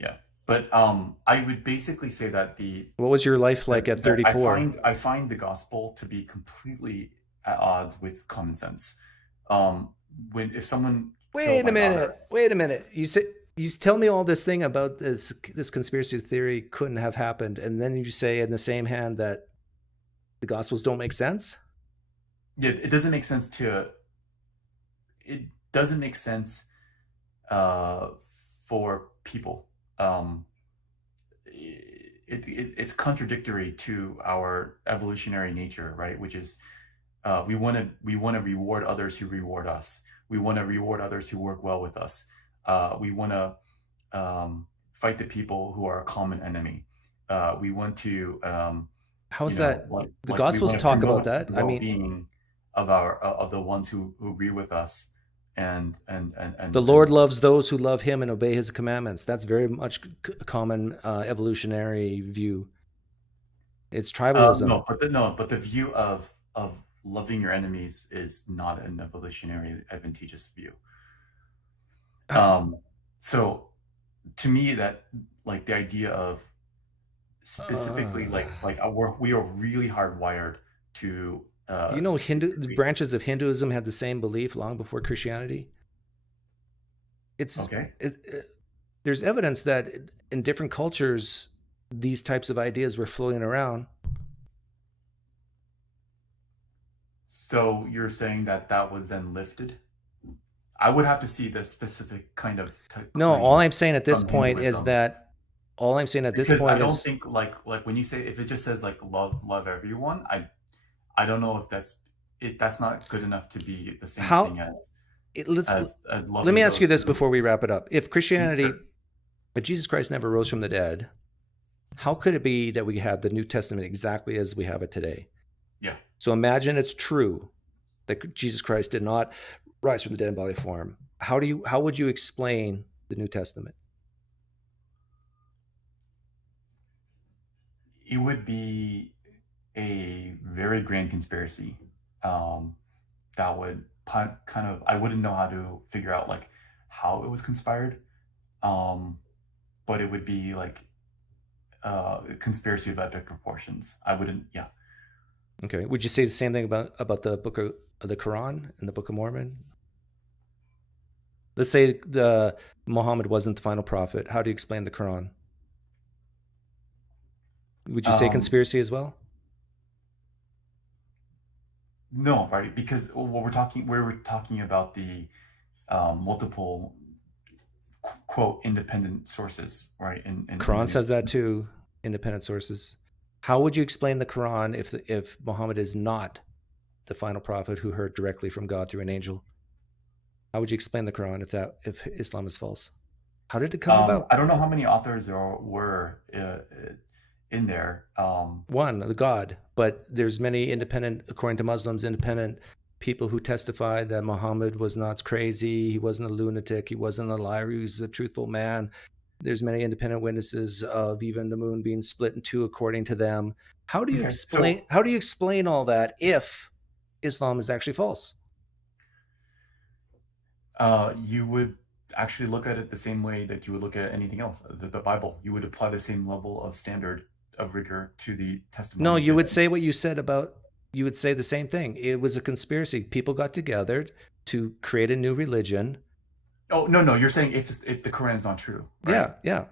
Yeah, but I would basically say that what was your life like at 34? I find the gospel to be completely at odds with common sense. If someone wait a minute, you tell me all this thing about this conspiracy theory couldn't have happened, and then you say in the same hand that the Gospels don't make sense? Yeah, it doesn't make sense for people. It's contradictory to our evolutionary nature, right? Which is we want to reward others who reward us. We want to reward others who work well with us. We want to fight the people who are a common enemy. We want to how's that? The Gospels talk about that. I mean, being of the ones who agree with us, and the Lord loves those who love Him and obey His commandments. That's very much a common evolutionary view. It's tribalism. But the view of loving your enemies is not an evolutionary advantageous view. So to me, that like the idea of specifically we are really hardwired to the branches of Hinduism had the same belief long before Christianity. It's okay. There's evidence that in different cultures these types of ideas were floating around. So you're saying that was then lifted? I would have to see the specific kind of no, all I'm saying at this point is that I don't think like when you say, if it just says like love everyone, I don't know if that's not good enough to be the same thing as let me ask you this before we wrap it up. If Jesus Christ never rose from the dead, how could it be that we have the New Testament exactly as we have it today? Yeah. So imagine it's true that Jesus Christ did not rise from the dead in bodily form. How would you explain the New Testament? It would be a very grand conspiracy that would kind of, I wouldn't know how to figure out like how it was conspired, but it would be like a conspiracy of epic proportions. I wouldn't. Yeah. Okay. Would you say the same thing about the book of the Quran and the Book of Mormon? Let's say Muhammad wasn't the final prophet. How do you explain the Quran? Would you say conspiracy as well? No, right? Because we're talking about the multiple quote independent sources, right? And Quran says that too, independent sources. How would you explain the Quran if Muhammad is not the final prophet who heard directly from God through an angel? How would you explain the Quran if Islam is false? How did it come about? I don't know how many authors there were in there. One, the God, but there's many independent, according to Muslims, independent people who testified that Muhammad was not crazy, he wasn't a lunatic, he wasn't a liar, he was a truthful man. There's many independent witnesses of even the moon being split in two according to them. How do you Okay, explain? How do you explain all that if Islam is actually false? You would actually look at it the same way that you would look at anything else, the Bible. You would apply the same level of standard of rigor to the testimony. No, you would say what you said about. You would say the same thing. It was a conspiracy. People got together to create a new religion. Oh no, you're saying if the Quran is not true, right? Yeah.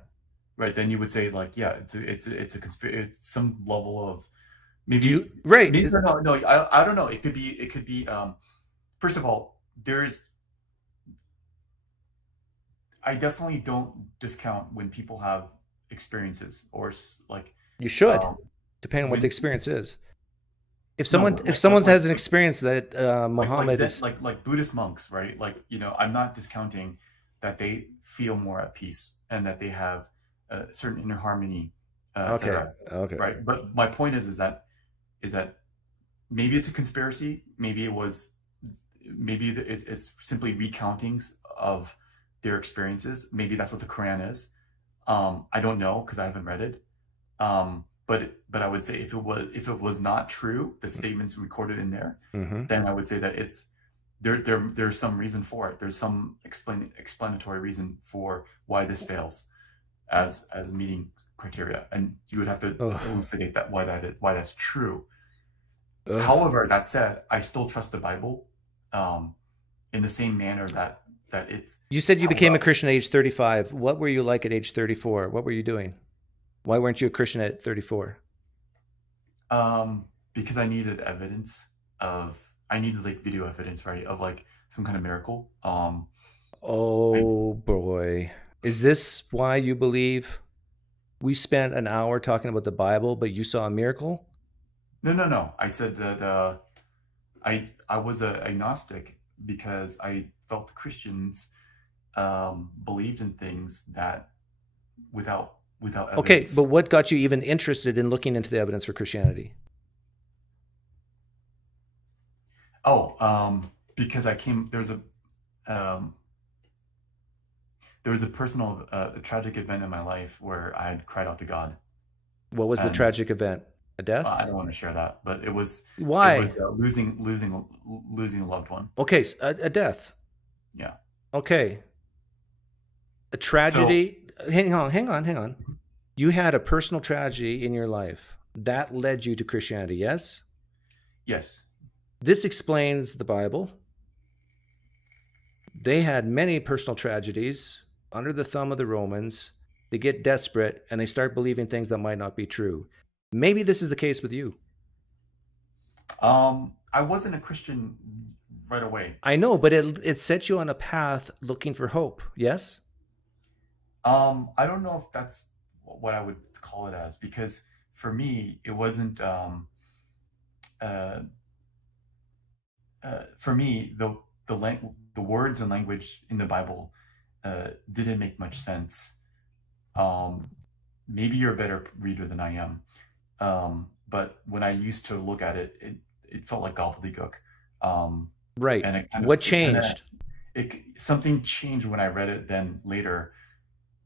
Right, then you would say like, yeah, it's a conspiracy. It's some level of maybe You right. maybe, no, I don't know. It could be. First of all, I definitely don't discount when people have experiences or like. You should, depending on what the experience is. If someone No, if someone has an experience that Muhammad is like Buddhist monks, right? Like, I'm not discounting that they feel more at peace and that they have a certain inner harmony. Okay. Right. But my point is that maybe it's a conspiracy. Maybe it's simply recountings of their experiences. Maybe that's what the Quran is. I don't know because I haven't read it. But I would say if it was not true, the statements recorded in there, then I would say that it's there's some reason for it. There's some explanatory reason for why this fails as meeting criteria, and you would have to elucidate that why that's true. However, that said, I still trust the Bible in the same manner that it's. You said you became a Christian at age 35. What were you like at age 34? What were you doing? Why weren't you a Christian at 34? Because I needed evidence I needed like video evidence, right, of like some kind of miracle. Boy. Is this why you believe we spent an hour talking about the Bible, but you saw a miracle? No. I said that I was a agnostic because I felt Christians believed in things that without evidence. Okay, but what got you even interested in looking into the evidence for Christianity? Because there was a personal, a tragic event in my life where I had cried out to God. What was the tragic event? A death? I don't want to share that, but it was. Why? It was losing a loved one. Okay, a death. Yeah. Okay. A tragedy. Hang on. You had a personal tragedy in your life that led you to Christianity, yes? Yes. This explains the Bible. They had many personal tragedies under the thumb of the Romans. They get desperate and they start believing things that might not be true. Maybe this is the case with you. I wasn't a Christian right away. I know, but it set you on a path looking for hope, yes? I don't know if that's what I would call it as, because for me, it wasn't, for me, the words and language in the Bible didn't make much sense. Maybe you're a better reader than I am. But when I used to look at it, it felt like gobbledygook. Right. And what changed? Something changed when I read it then later,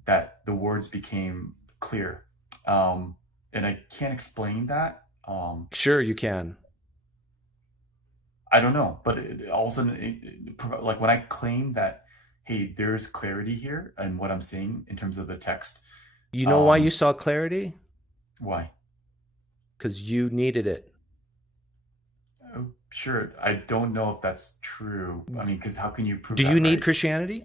that the words became clear. And I can't explain that. Sure, you can. I don't know, but all of a sudden, like when I claim that, hey, there's clarity here and what I'm seeing in terms of the text. You know why you saw clarity? Why? Because you needed it. Oh, sure. I don't know if that's true. I mean, because how can you prove Do that, you need right? Christianity?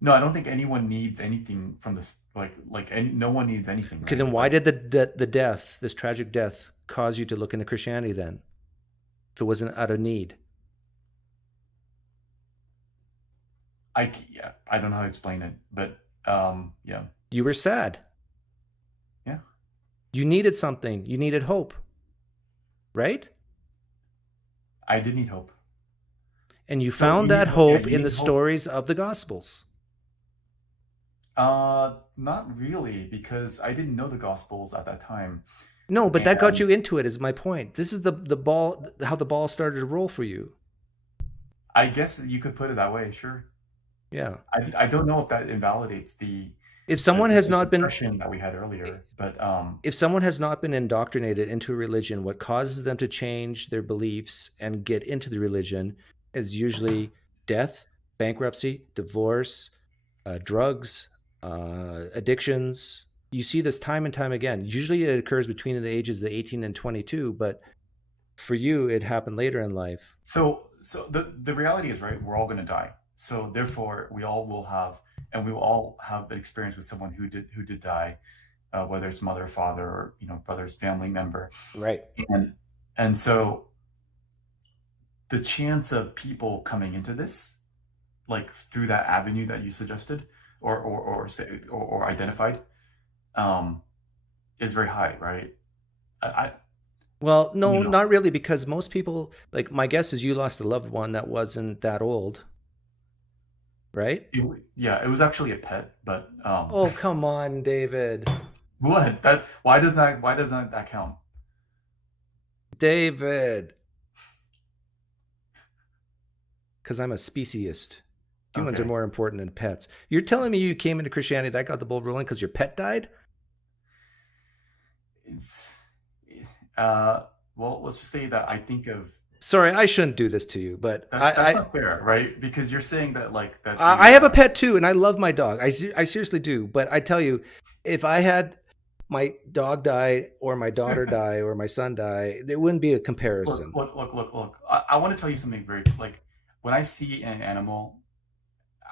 No, I don't think anyone needs anything from this. No one needs anything. Okay, right? then why did the death, this tragic death, cause you to look into Christianity then? If it wasn't out of need. I don't know how to explain it, but yeah. You were sad. Yeah. You needed something. You needed hope. Right? I did need hope. And you So found you that need- hope yeah, you in the need hope. stories of the Gospels. Not really, because I didn't know the Gospels at that time. No, but that got And- you into it, is my point. This is the ball, how the ball started to roll for you. I guess you could put it that way, sure. Yeah. I don't know if that invalidates the If someone has the not been discussion that we had earlier, but if someone has not been indoctrinated into a religion, what causes them to change their beliefs and get into the religion is usually death, bankruptcy, divorce, drugs, addictions. You see this time and time again. Usually it occurs between the ages of 18 and 22, but for you, it happened later in life. so the reality is, right, we're all going to die. So therefore, we all will have, and we will all have an experience with someone who did die, whether it's mother, father, or brother's family member. Right. And so the chance of people coming into this, like through that avenue that you suggested or identified, is very high, right? Well, no, not really, because most people, like, my guess is you lost a loved one that wasn't that old, right? It was actually a pet, but Oh, come on, David. What? Why doesn't that count? David. Because I'm a speciesist. Humans are more important than pets. You're telling me you came into Christianity, that got the ball rolling because your pet died? Well, let's just say that I think of. Sorry, I shouldn't do this to you, but that's not fair, right? Because you're saying that that. I have a pet too, and I love my dog. I seriously do. But I tell you, if I had my dog die, or my daughter die, or my son die, there wouldn't be a comparison. Look. I want to tell you something very when I see an animal,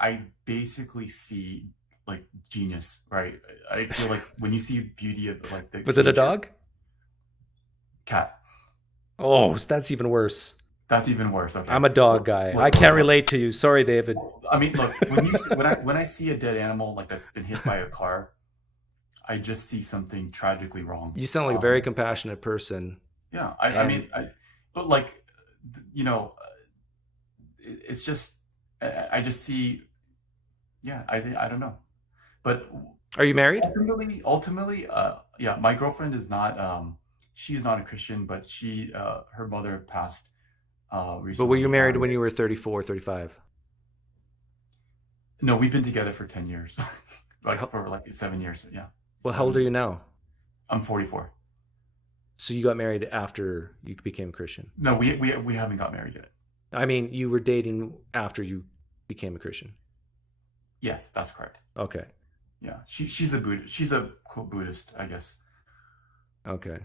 I basically see like genius, right? I feel like when you see beauty of like the. Was it a dog? Cat. Oh, that's even worse. That's even worse. Okay. I'm a dog guy. I can't relate to you. Sorry, David. I mean, look, when I see a dead animal like that's been hit by a car, I just see something tragically wrong. You sound like a very compassionate person. Yeah, I mean, but like, it's just I just see. Yeah, I don't know, but are you married? Ultimately, yeah, my girlfriend is not. She's not a Christian, but her mother passed recently. But were you married when you were 34, 35? No, we've been together for 10 years, for 7 years. Yeah. Well, how old are you now? I'm 44. So you got married after you became a Christian? No, we haven't got married yet. I mean, you were dating after you became a Christian. Yes, that's correct. Okay. Yeah, she's a Buddhist. She's a quote Buddhist, I guess. Okay.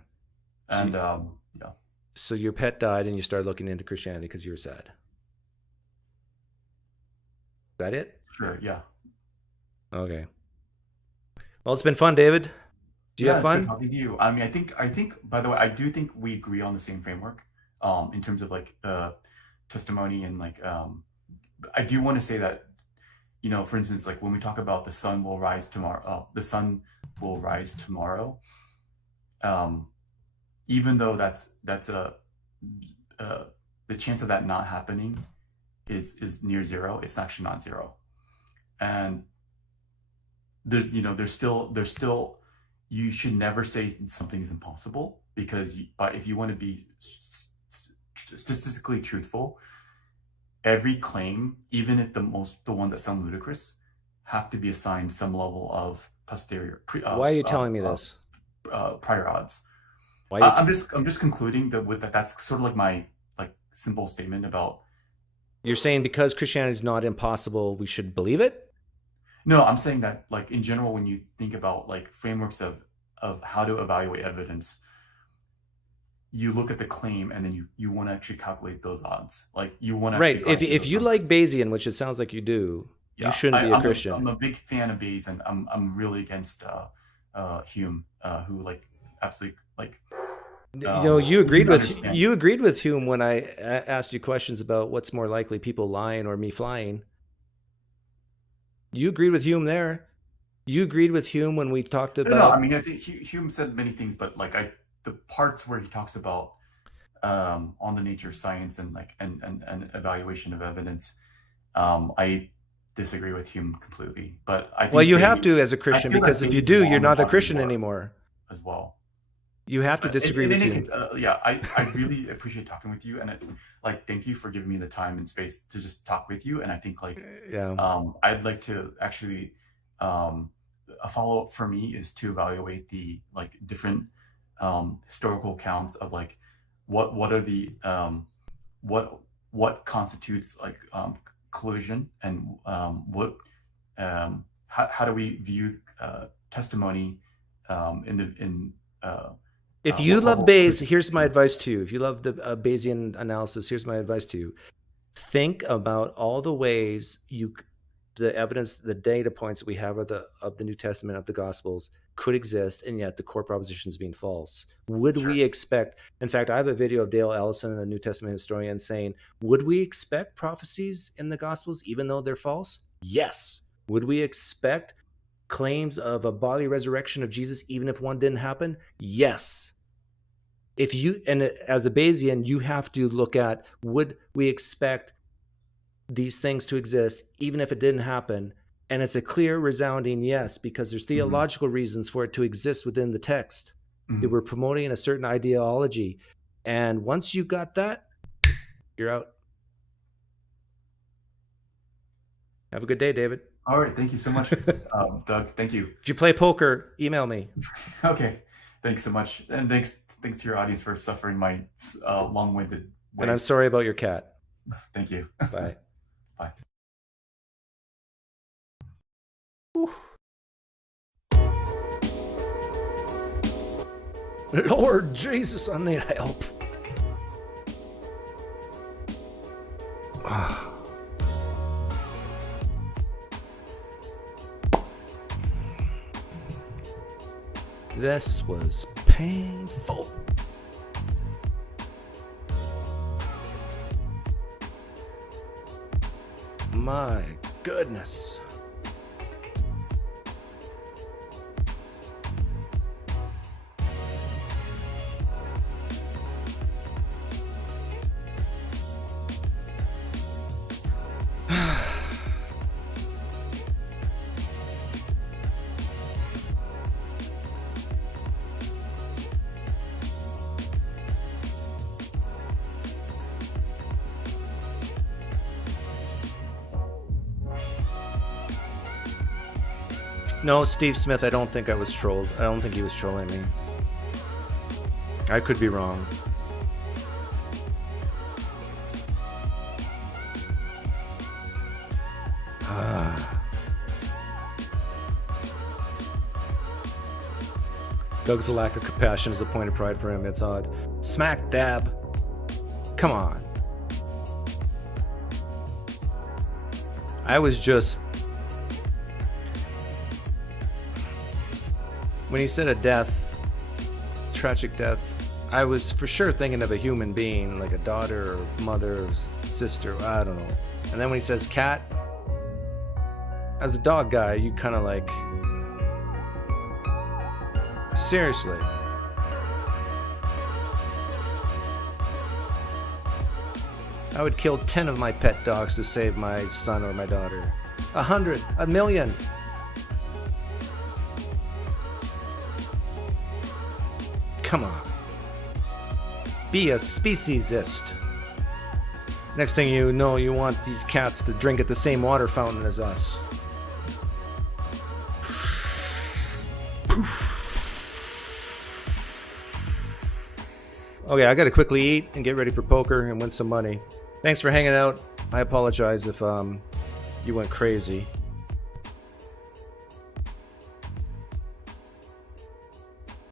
And yeah. So your pet died, and you started looking into Christianity because you were sad. Is that it? Sure. Yeah. Okay. Well, it's been fun, David. Do you have fun? It's good talking to you. I mean, I think. By the way, I do think we agree on the same framework, in terms of like testimony and like. I do want to say that, for instance, like when we talk about the sun will rise tomorrow, even though that's the chance of that not happening is near zero. It's actually not zero, and there's still you should never say something is impossible, because but if you want to be statistically truthful, every claim, even if the one that sound ludicrous, have to be assigned some level of posterior. Why are you telling me this? Prior odds. Why I'm just concluding that that's sort of like my simple statement about. You're saying because Christianity is not impossible, we should believe it? No, I'm saying that in general, when you think about frameworks of how to evaluate evidence, you look at the claim and then you want to actually calculate those odds. You want to right. If you like Bayesian, which it sounds like you do, you shouldn't be a Christian. I'm a big fan of Bayes, and I'm really against Hume, who absolutely you agreed with Hume when I asked you questions about what's more likely, people lying or me flying. You agreed with Hume there. You agreed with Hume when we talked about. No, I mean, I think Hume said many things, but the parts where he talks about on the nature of science and and evaluation of evidence, I disagree with Hume completely. But I think you have to as a Christian, because if you do, you're not a Christian anymore. As well. You have to disagree with you. Yeah, I really appreciate talking with you, and thank you for giving me the time and space to just talk with you. And I think I'd like to actually a follow-up for me is to evaluate the different historical accounts of what are the what constitutes collusion, and how do we view testimony if you love Bayes, here's my advice to you. If you love the Bayesian analysis, here's my advice to you. Think about all the ways the evidence, the data points that we have of the New Testament, of the Gospels, could exist, and yet the core propositions being false. Would we expect, in fact, I have a video of Dale Allison, a New Testament historian, saying, would we expect prophecies in the Gospels even though they're false? Yes. Would we expect claims of a bodily resurrection of Jesus even if one didn't happen? Yes. And as a Bayesian, you have to look at, would we expect these things to exist even if it didn't happen? And it's a clear, resounding yes, because there's theological reasons for it to exist within the text. That we're promoting a certain ideology. And once you got that, you're out. Have a good day, David. All right. Thank you so much, Doug. Thank you. If you play poker, email me. Okay. Thanks so much. And thanks to your audience for suffering my long-winded ways. And I'm sorry about your cat. Thank you. Bye. Bye. Lord Jesus, I need help. This was painful. My goodness. No, Steve Smith, I don't think I was trolled. I don't think he was trolling me. I could be wrong. Doug's lack of compassion is a point of pride for him. It's odd. Smack dab. Come on. I was just... When he said a death, tragic death, I was for sure thinking of a human being, like a daughter or mother or sister, I don't know. And then when he says cat, as a dog guy, you kind of like, seriously. I would kill 10 of my pet dogs to save my son or my daughter. 100, 1,000,000. Come on. Be a speciesist. Next thing you know, you want these cats to drink at the same water fountain as us. Okay, I gotta quickly eat and get ready for poker and win some money. Thanks for hanging out. I apologize if you went crazy.